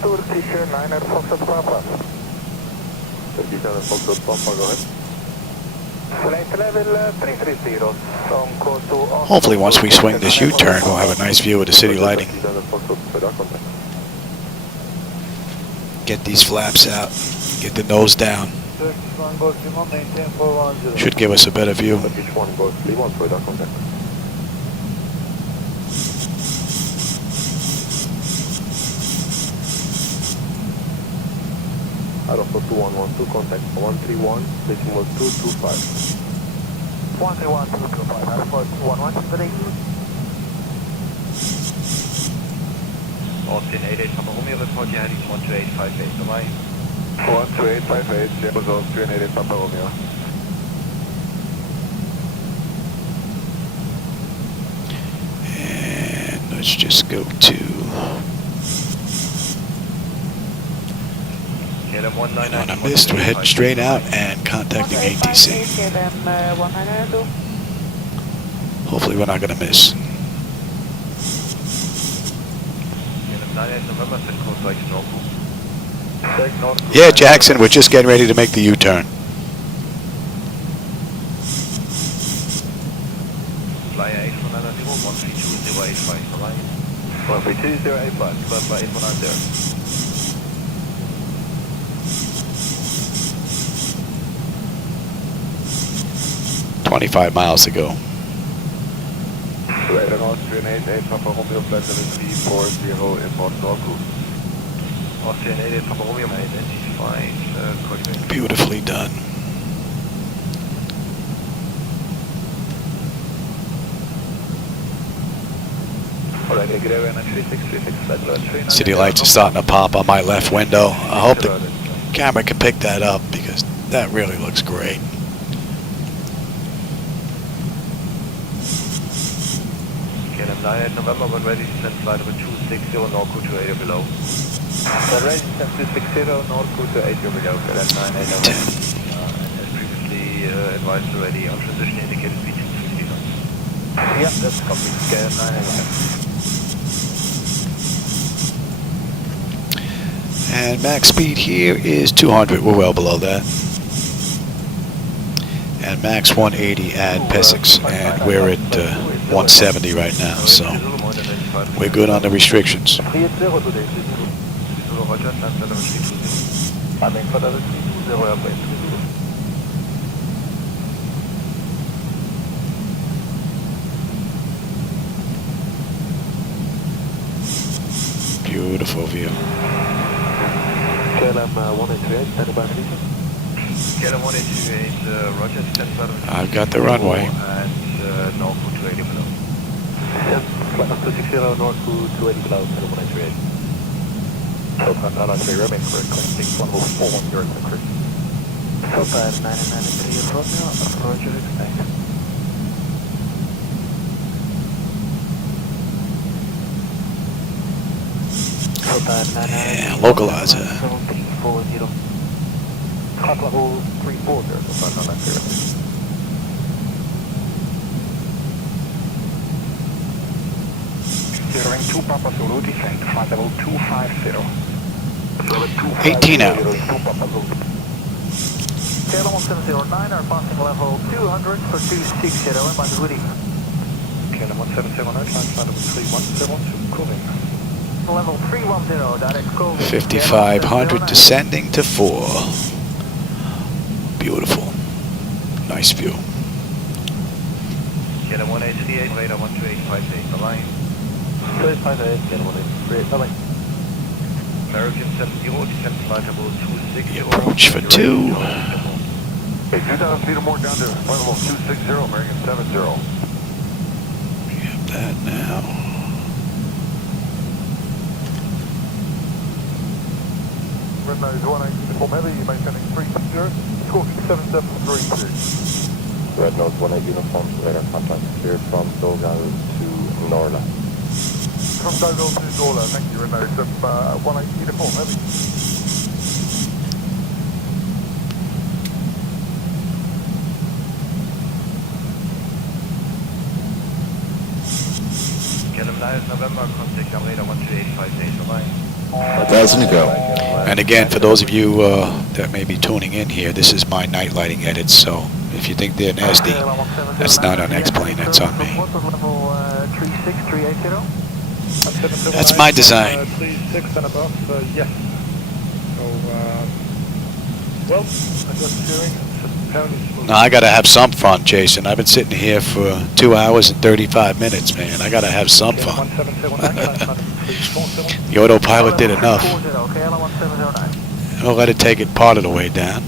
Turkish Airliner, Foxtrot Papa. Turkish Airliner, Foxtrot Papa, go ahead. Flight level 330, on course to... Hopefully once we swing this U-turn, we'll have a nice view of the city lighting. Get these flaps out, get the nose down. Should give us a better view. Aeroport 2112, contact 131, decimal 225. 131, 225, Aeroport 113. Austin 88, Papa Romeo, report your heading 12858, bye-bye. 12858, yeah, was Austrian 88, Papa Romeo. And let's just go to... On a mist, we're heading straight out and contacting ATC. Hopefully we're not going to miss. Yeah, Jackson, we're just getting ready to make the U-turn. Flyer 132-085, alright? 132-085, flight 8190. 25 miles to go. Radar Austrian 88, Papa Romeo, flight level 340, inbound Norco. Austrian 88, Papa Romeo, identified, coordinate. Beautifully done. City lights are starting to pop on my left window. I hope the camera can pick that up because that really looks great. November, when ready to send flight number 260, Norco to 80 below. When ready to send 260, Norco to 80 below, KLM 980. And as previously advised already, on transition indicated speed 250 knots. Yeah, that's copy, KLM 980. And max speed here is 200. We're well below that. And max 180 at P6, and we're at 170 right now, so we're good on the restrictions. Beautiful view. KLM 188, standing by, please. KLM 188, Roger, stand by. I've got the runway. And Norco 280 below. Yes, flight 260, Norco 280 below, KLM 188. So, Nala 3, remain correct, connecting 104, you're in the crew. So, 993 Romeo, Roger, expect. Yeah, localizer. 1740. Papa 340, so not that clear. Steering 2 Papa Zulu, descent, flight level 250. 18 out. KLM 1709 are passing level 200 for 260 in Madhuri. KLM 1709, flight level 3172, cooling. Level 310, direct call. 5,500 descending to 4. Beautiful. Nice view. KLM 1838, radar 12858, the line. 358, Scanner 183, bye-bye. American 70, descend flight level 260. Approach for 2. Okay, 2,000 feet or more down to flight level 260, American 70. We have that now. Red nose 18 uniform heavy, you maintaining 360, scorching 7732. Red nose 18 uniform, radar contact cleared from Dogal to Norla. From Dogal to Norla, thank you, Red nose 18 uniform heavy. November, contact radar 12858, bye. 1,000 to go. And again, for those of you that may be tuning in here, this is my night lighting edits, so if you think they're nasty, that's not on X-Plane, that's on me. That's my design. 36 and above, yes. So, well, I got steering. Now, I gotta have some fun, Jason. I've been sitting here for 2 hours and 35 minutes, man. I gotta have some fun. The autopilot did enough. I'll let it take it part of the way down.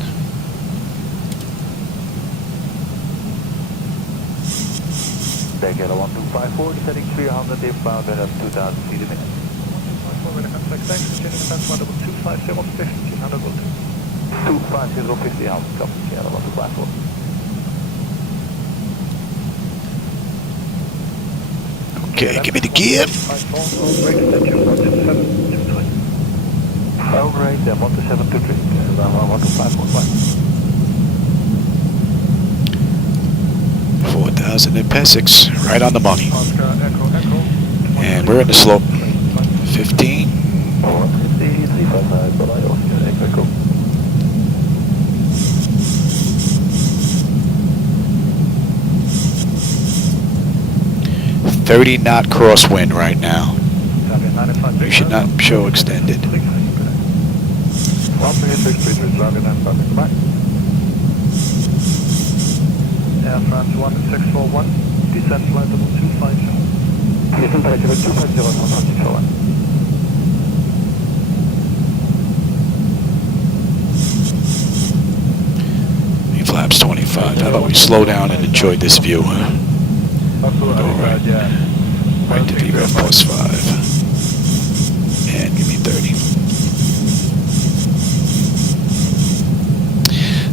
Back at 1254, descending 300 inbound and up 2,000 feet a minute. 250 out, come, channel 124. Okay, give me the gear. All right, then 12723, 12515. 4,000 in Pesics, right on the money. And we're in the slope. 15. 30 knot crosswind right now. You should not show extended. Air France 1641, descent flight level 250. Descent flight level 250 from 641. Flaps 25. How about we slow down and enjoy this view? Go right, right to VREF plus 5. And give me 30.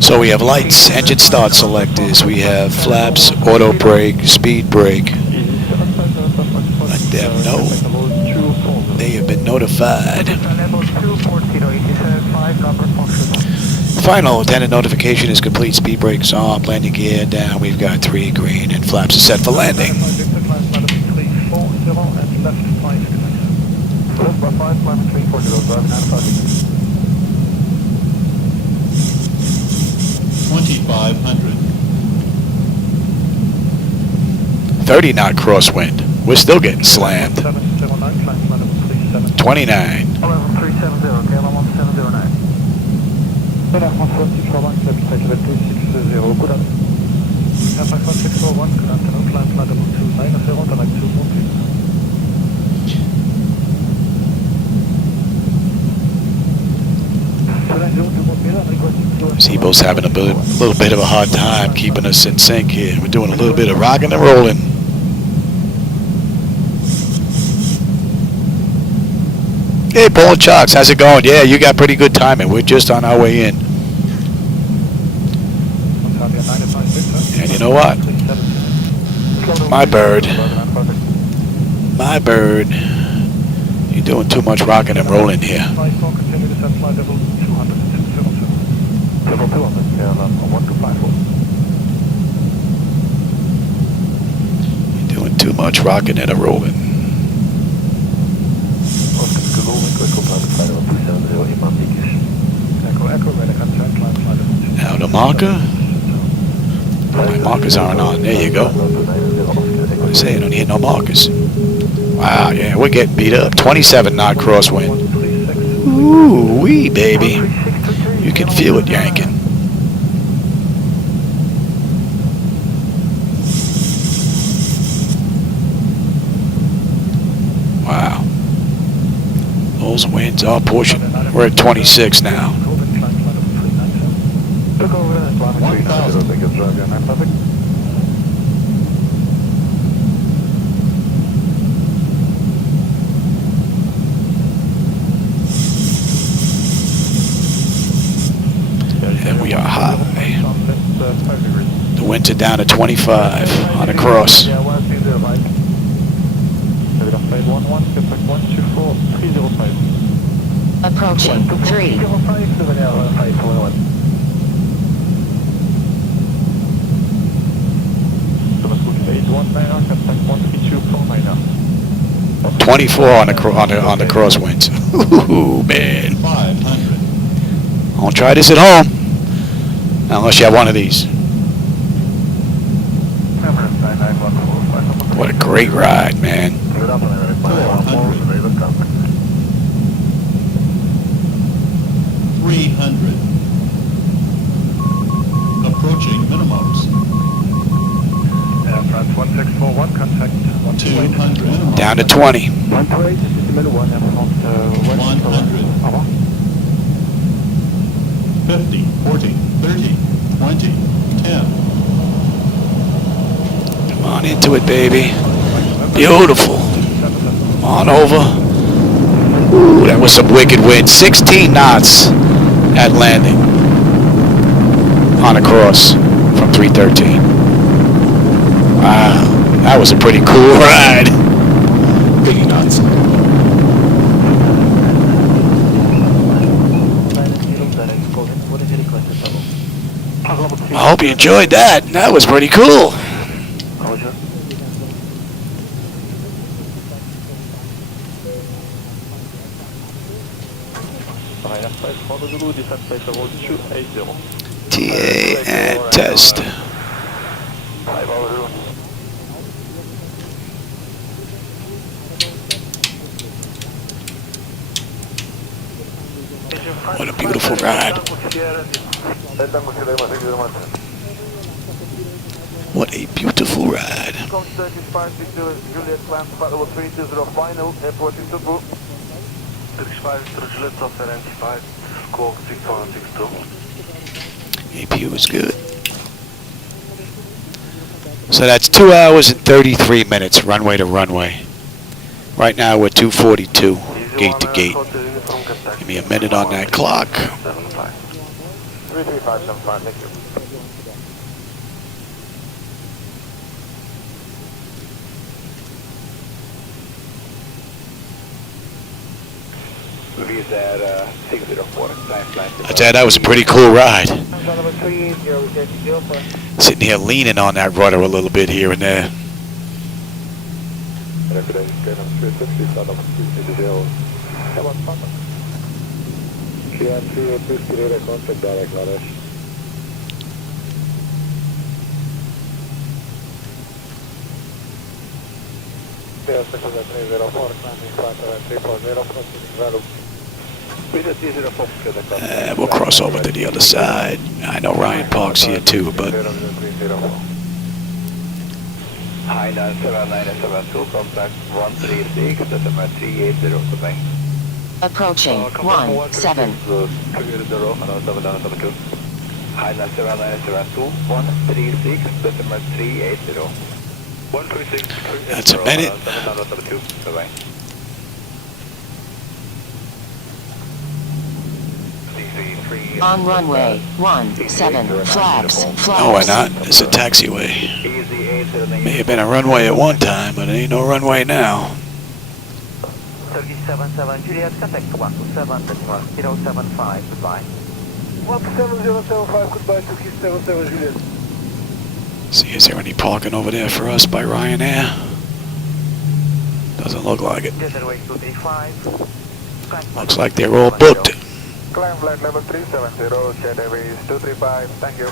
So we have lights, engine start selectors, we have flaps, auto brake, speed brake. Let them know they have been notified. Final attendant notification is complete. Speed brakes off, landing gear down. We've got 3 green and flaps are set for landing. 2,500. 30 knot crosswind. We're still getting slammed. 29. Zibo's having a little bit of a hard time keeping us in sync here. We're doing a little bit of rocking and rolling. Hey, Paul Chucks, how's it going? Yeah, you got pretty good timing. We're just on our way in. And you know what? My bird. My bird. You're doing too much rocking and rolling here. You're doing too much rocking and a rolling. Now the marker. My markers aren't on. There you go. I say I don't hear no markers. Wow, yeah, we're getting beat up. 27 knot crosswind. Ooh wee, baby. You can feel it yanking. Wow. winds are pushing. We're at 26 now. Took over and climb 390, big as drive, yeah, traffic. And we are high. The winds are down to 25 on the cross. Yeah, 1305. Telegraph side 11, contact 124, 305. Approaching 3. 305, 511. 819, contact 132, 24 on the crosswinds. Ooh, man. 500. I'll try this at home. Unless you have one of these. What a great ride, man. 300. Approaching minimums. Air France 1641, contact 200 minimums. Down to 20. 128, this is the middle one, Air France 100. 50, 40, 30, 20, 10. Come on into it, baby. Beautiful. On over. Ooh, that was some wicked wind. 16 knots at landing on the cross from 313. Wow, that was a pretty cool ride. Big knots. I hope you enjoyed that. That was pretty cool. TA and test. What a beautiful ride. What a beautiful ride. AP was good. So that's 2 hours and 33 minutes runway to runway. Right now we're 242 gate to gate. Give me a minute on that clock. 33575, thank you. I tell you, that was a pretty cool ride. Sitting here leaning on that rudder a little bit here and there. We'll cross over to the other side. I know Ryan parks here too, but Hi, 97972, contact 136, decimal 380, Approaching 17. Hi, 97972, 136, decimal 380. 136, that's a minute. Bye-bye. On runway 17, flaps, No, why not? It's a taxiway. May have been a runway at one time, but it ain't no runway now. 377 Juliet, contact 127.075, goodbye. 17075, goodbye, 277 Juliet. See, is there any parking over there for us by Ryanair? Doesn't look like it. Looks like they're all booked. Climb flight level 370, Jet Airways 235, thank you.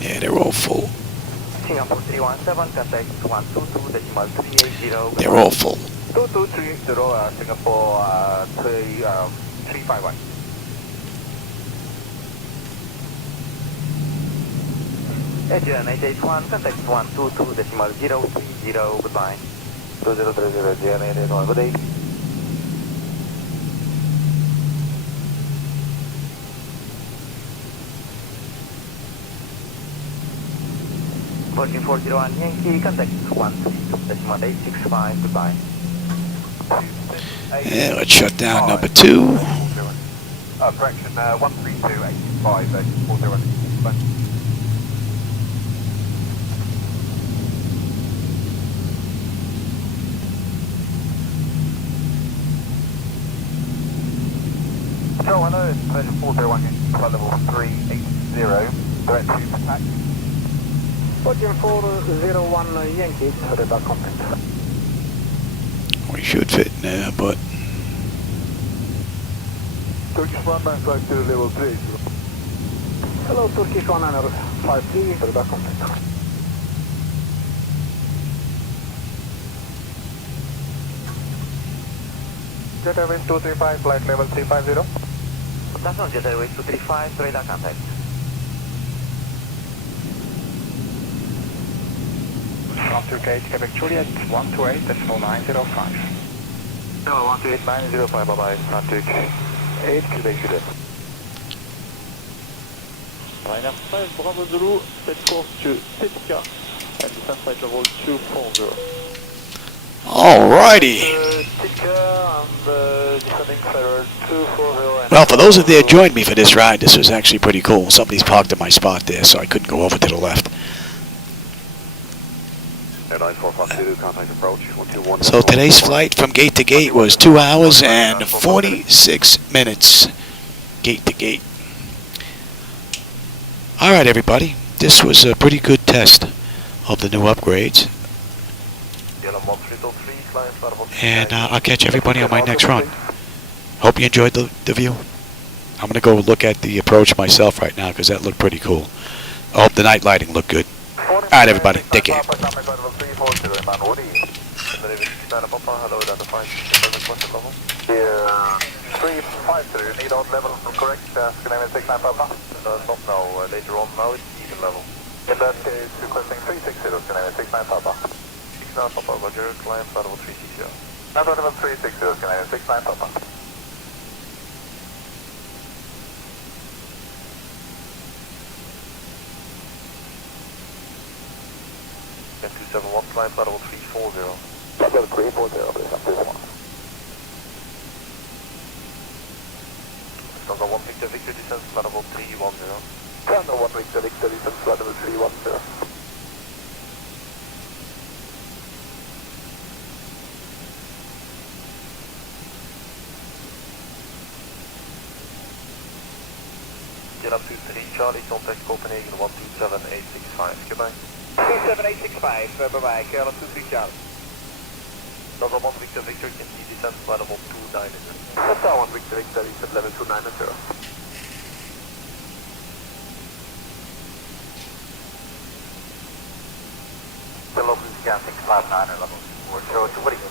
Yeah, they're all full. Singapore 317, contact 122.380. They're all full. 2230, Singapore 351. Edge 881, contact 122.030, goodbye. 2030, GN881, good day. Virgin 401 Yankee, contact 132.865, goodbye. And let's shut down number 2. Correction, 132.865, 40, bye. So I know it's 401 flight level 380, direct to attack. Virgin 401 Yankee, radar contact. We should fit in there, but Turkish 1952 level 380. Hello, Turkish 1953, radar contact. Jet Airways 235, flight level 350. That's not Jet Airways 235, radar contact. After gauge, Quebec Juliet 128.905. No, 128.905, bye-bye, Santic 8, Quebec Juliet. Ryanair 5, Bravo Zulu, set course to Sitka, and descent flight level 240. alrighty. Sitka and descending flight level 240. Well, for those of you that joined me for this ride, this was actually pretty cool. Somebody's parked in my spot there, so I couldn't go over to the left. So today's flight from gate to gate was 2 hours and 46 minutes, gate to gate. Alright everybody, this was a pretty good test of the new upgrades. And I'll catch everybody on my next run. Hope you enjoyed the view. I'm going to go look at the approach myself right now because that looked pretty cool. I hope the night lighting looked good. Alright everybody, take care. Hello, identified. 353, need odd level correct, Scandinavian 69 Papa? Not now, later on, now it's even level. In that case, requesting 360, Scandinavian 69 Papa. 69 Papa, Roger, climb flight level 360. Flight level 360, Scandinavian 69 Papa. Then 271, climb flight level 340. Flight level 340, please, I'm this one. Tango 1 Victor Victor, descent flight level 310. Tango 1 Victor Victor, descent flight level 310. Jet 23 Charlie, contact Copenhagen 127865, goodbye. 27865, bye-bye, KLM 23 Charlie. Tango 1 Victor Victor, can see descent flight level 290. Tango 1 Victor Victor, descent level 290. The local gas 659 level 4, so what do you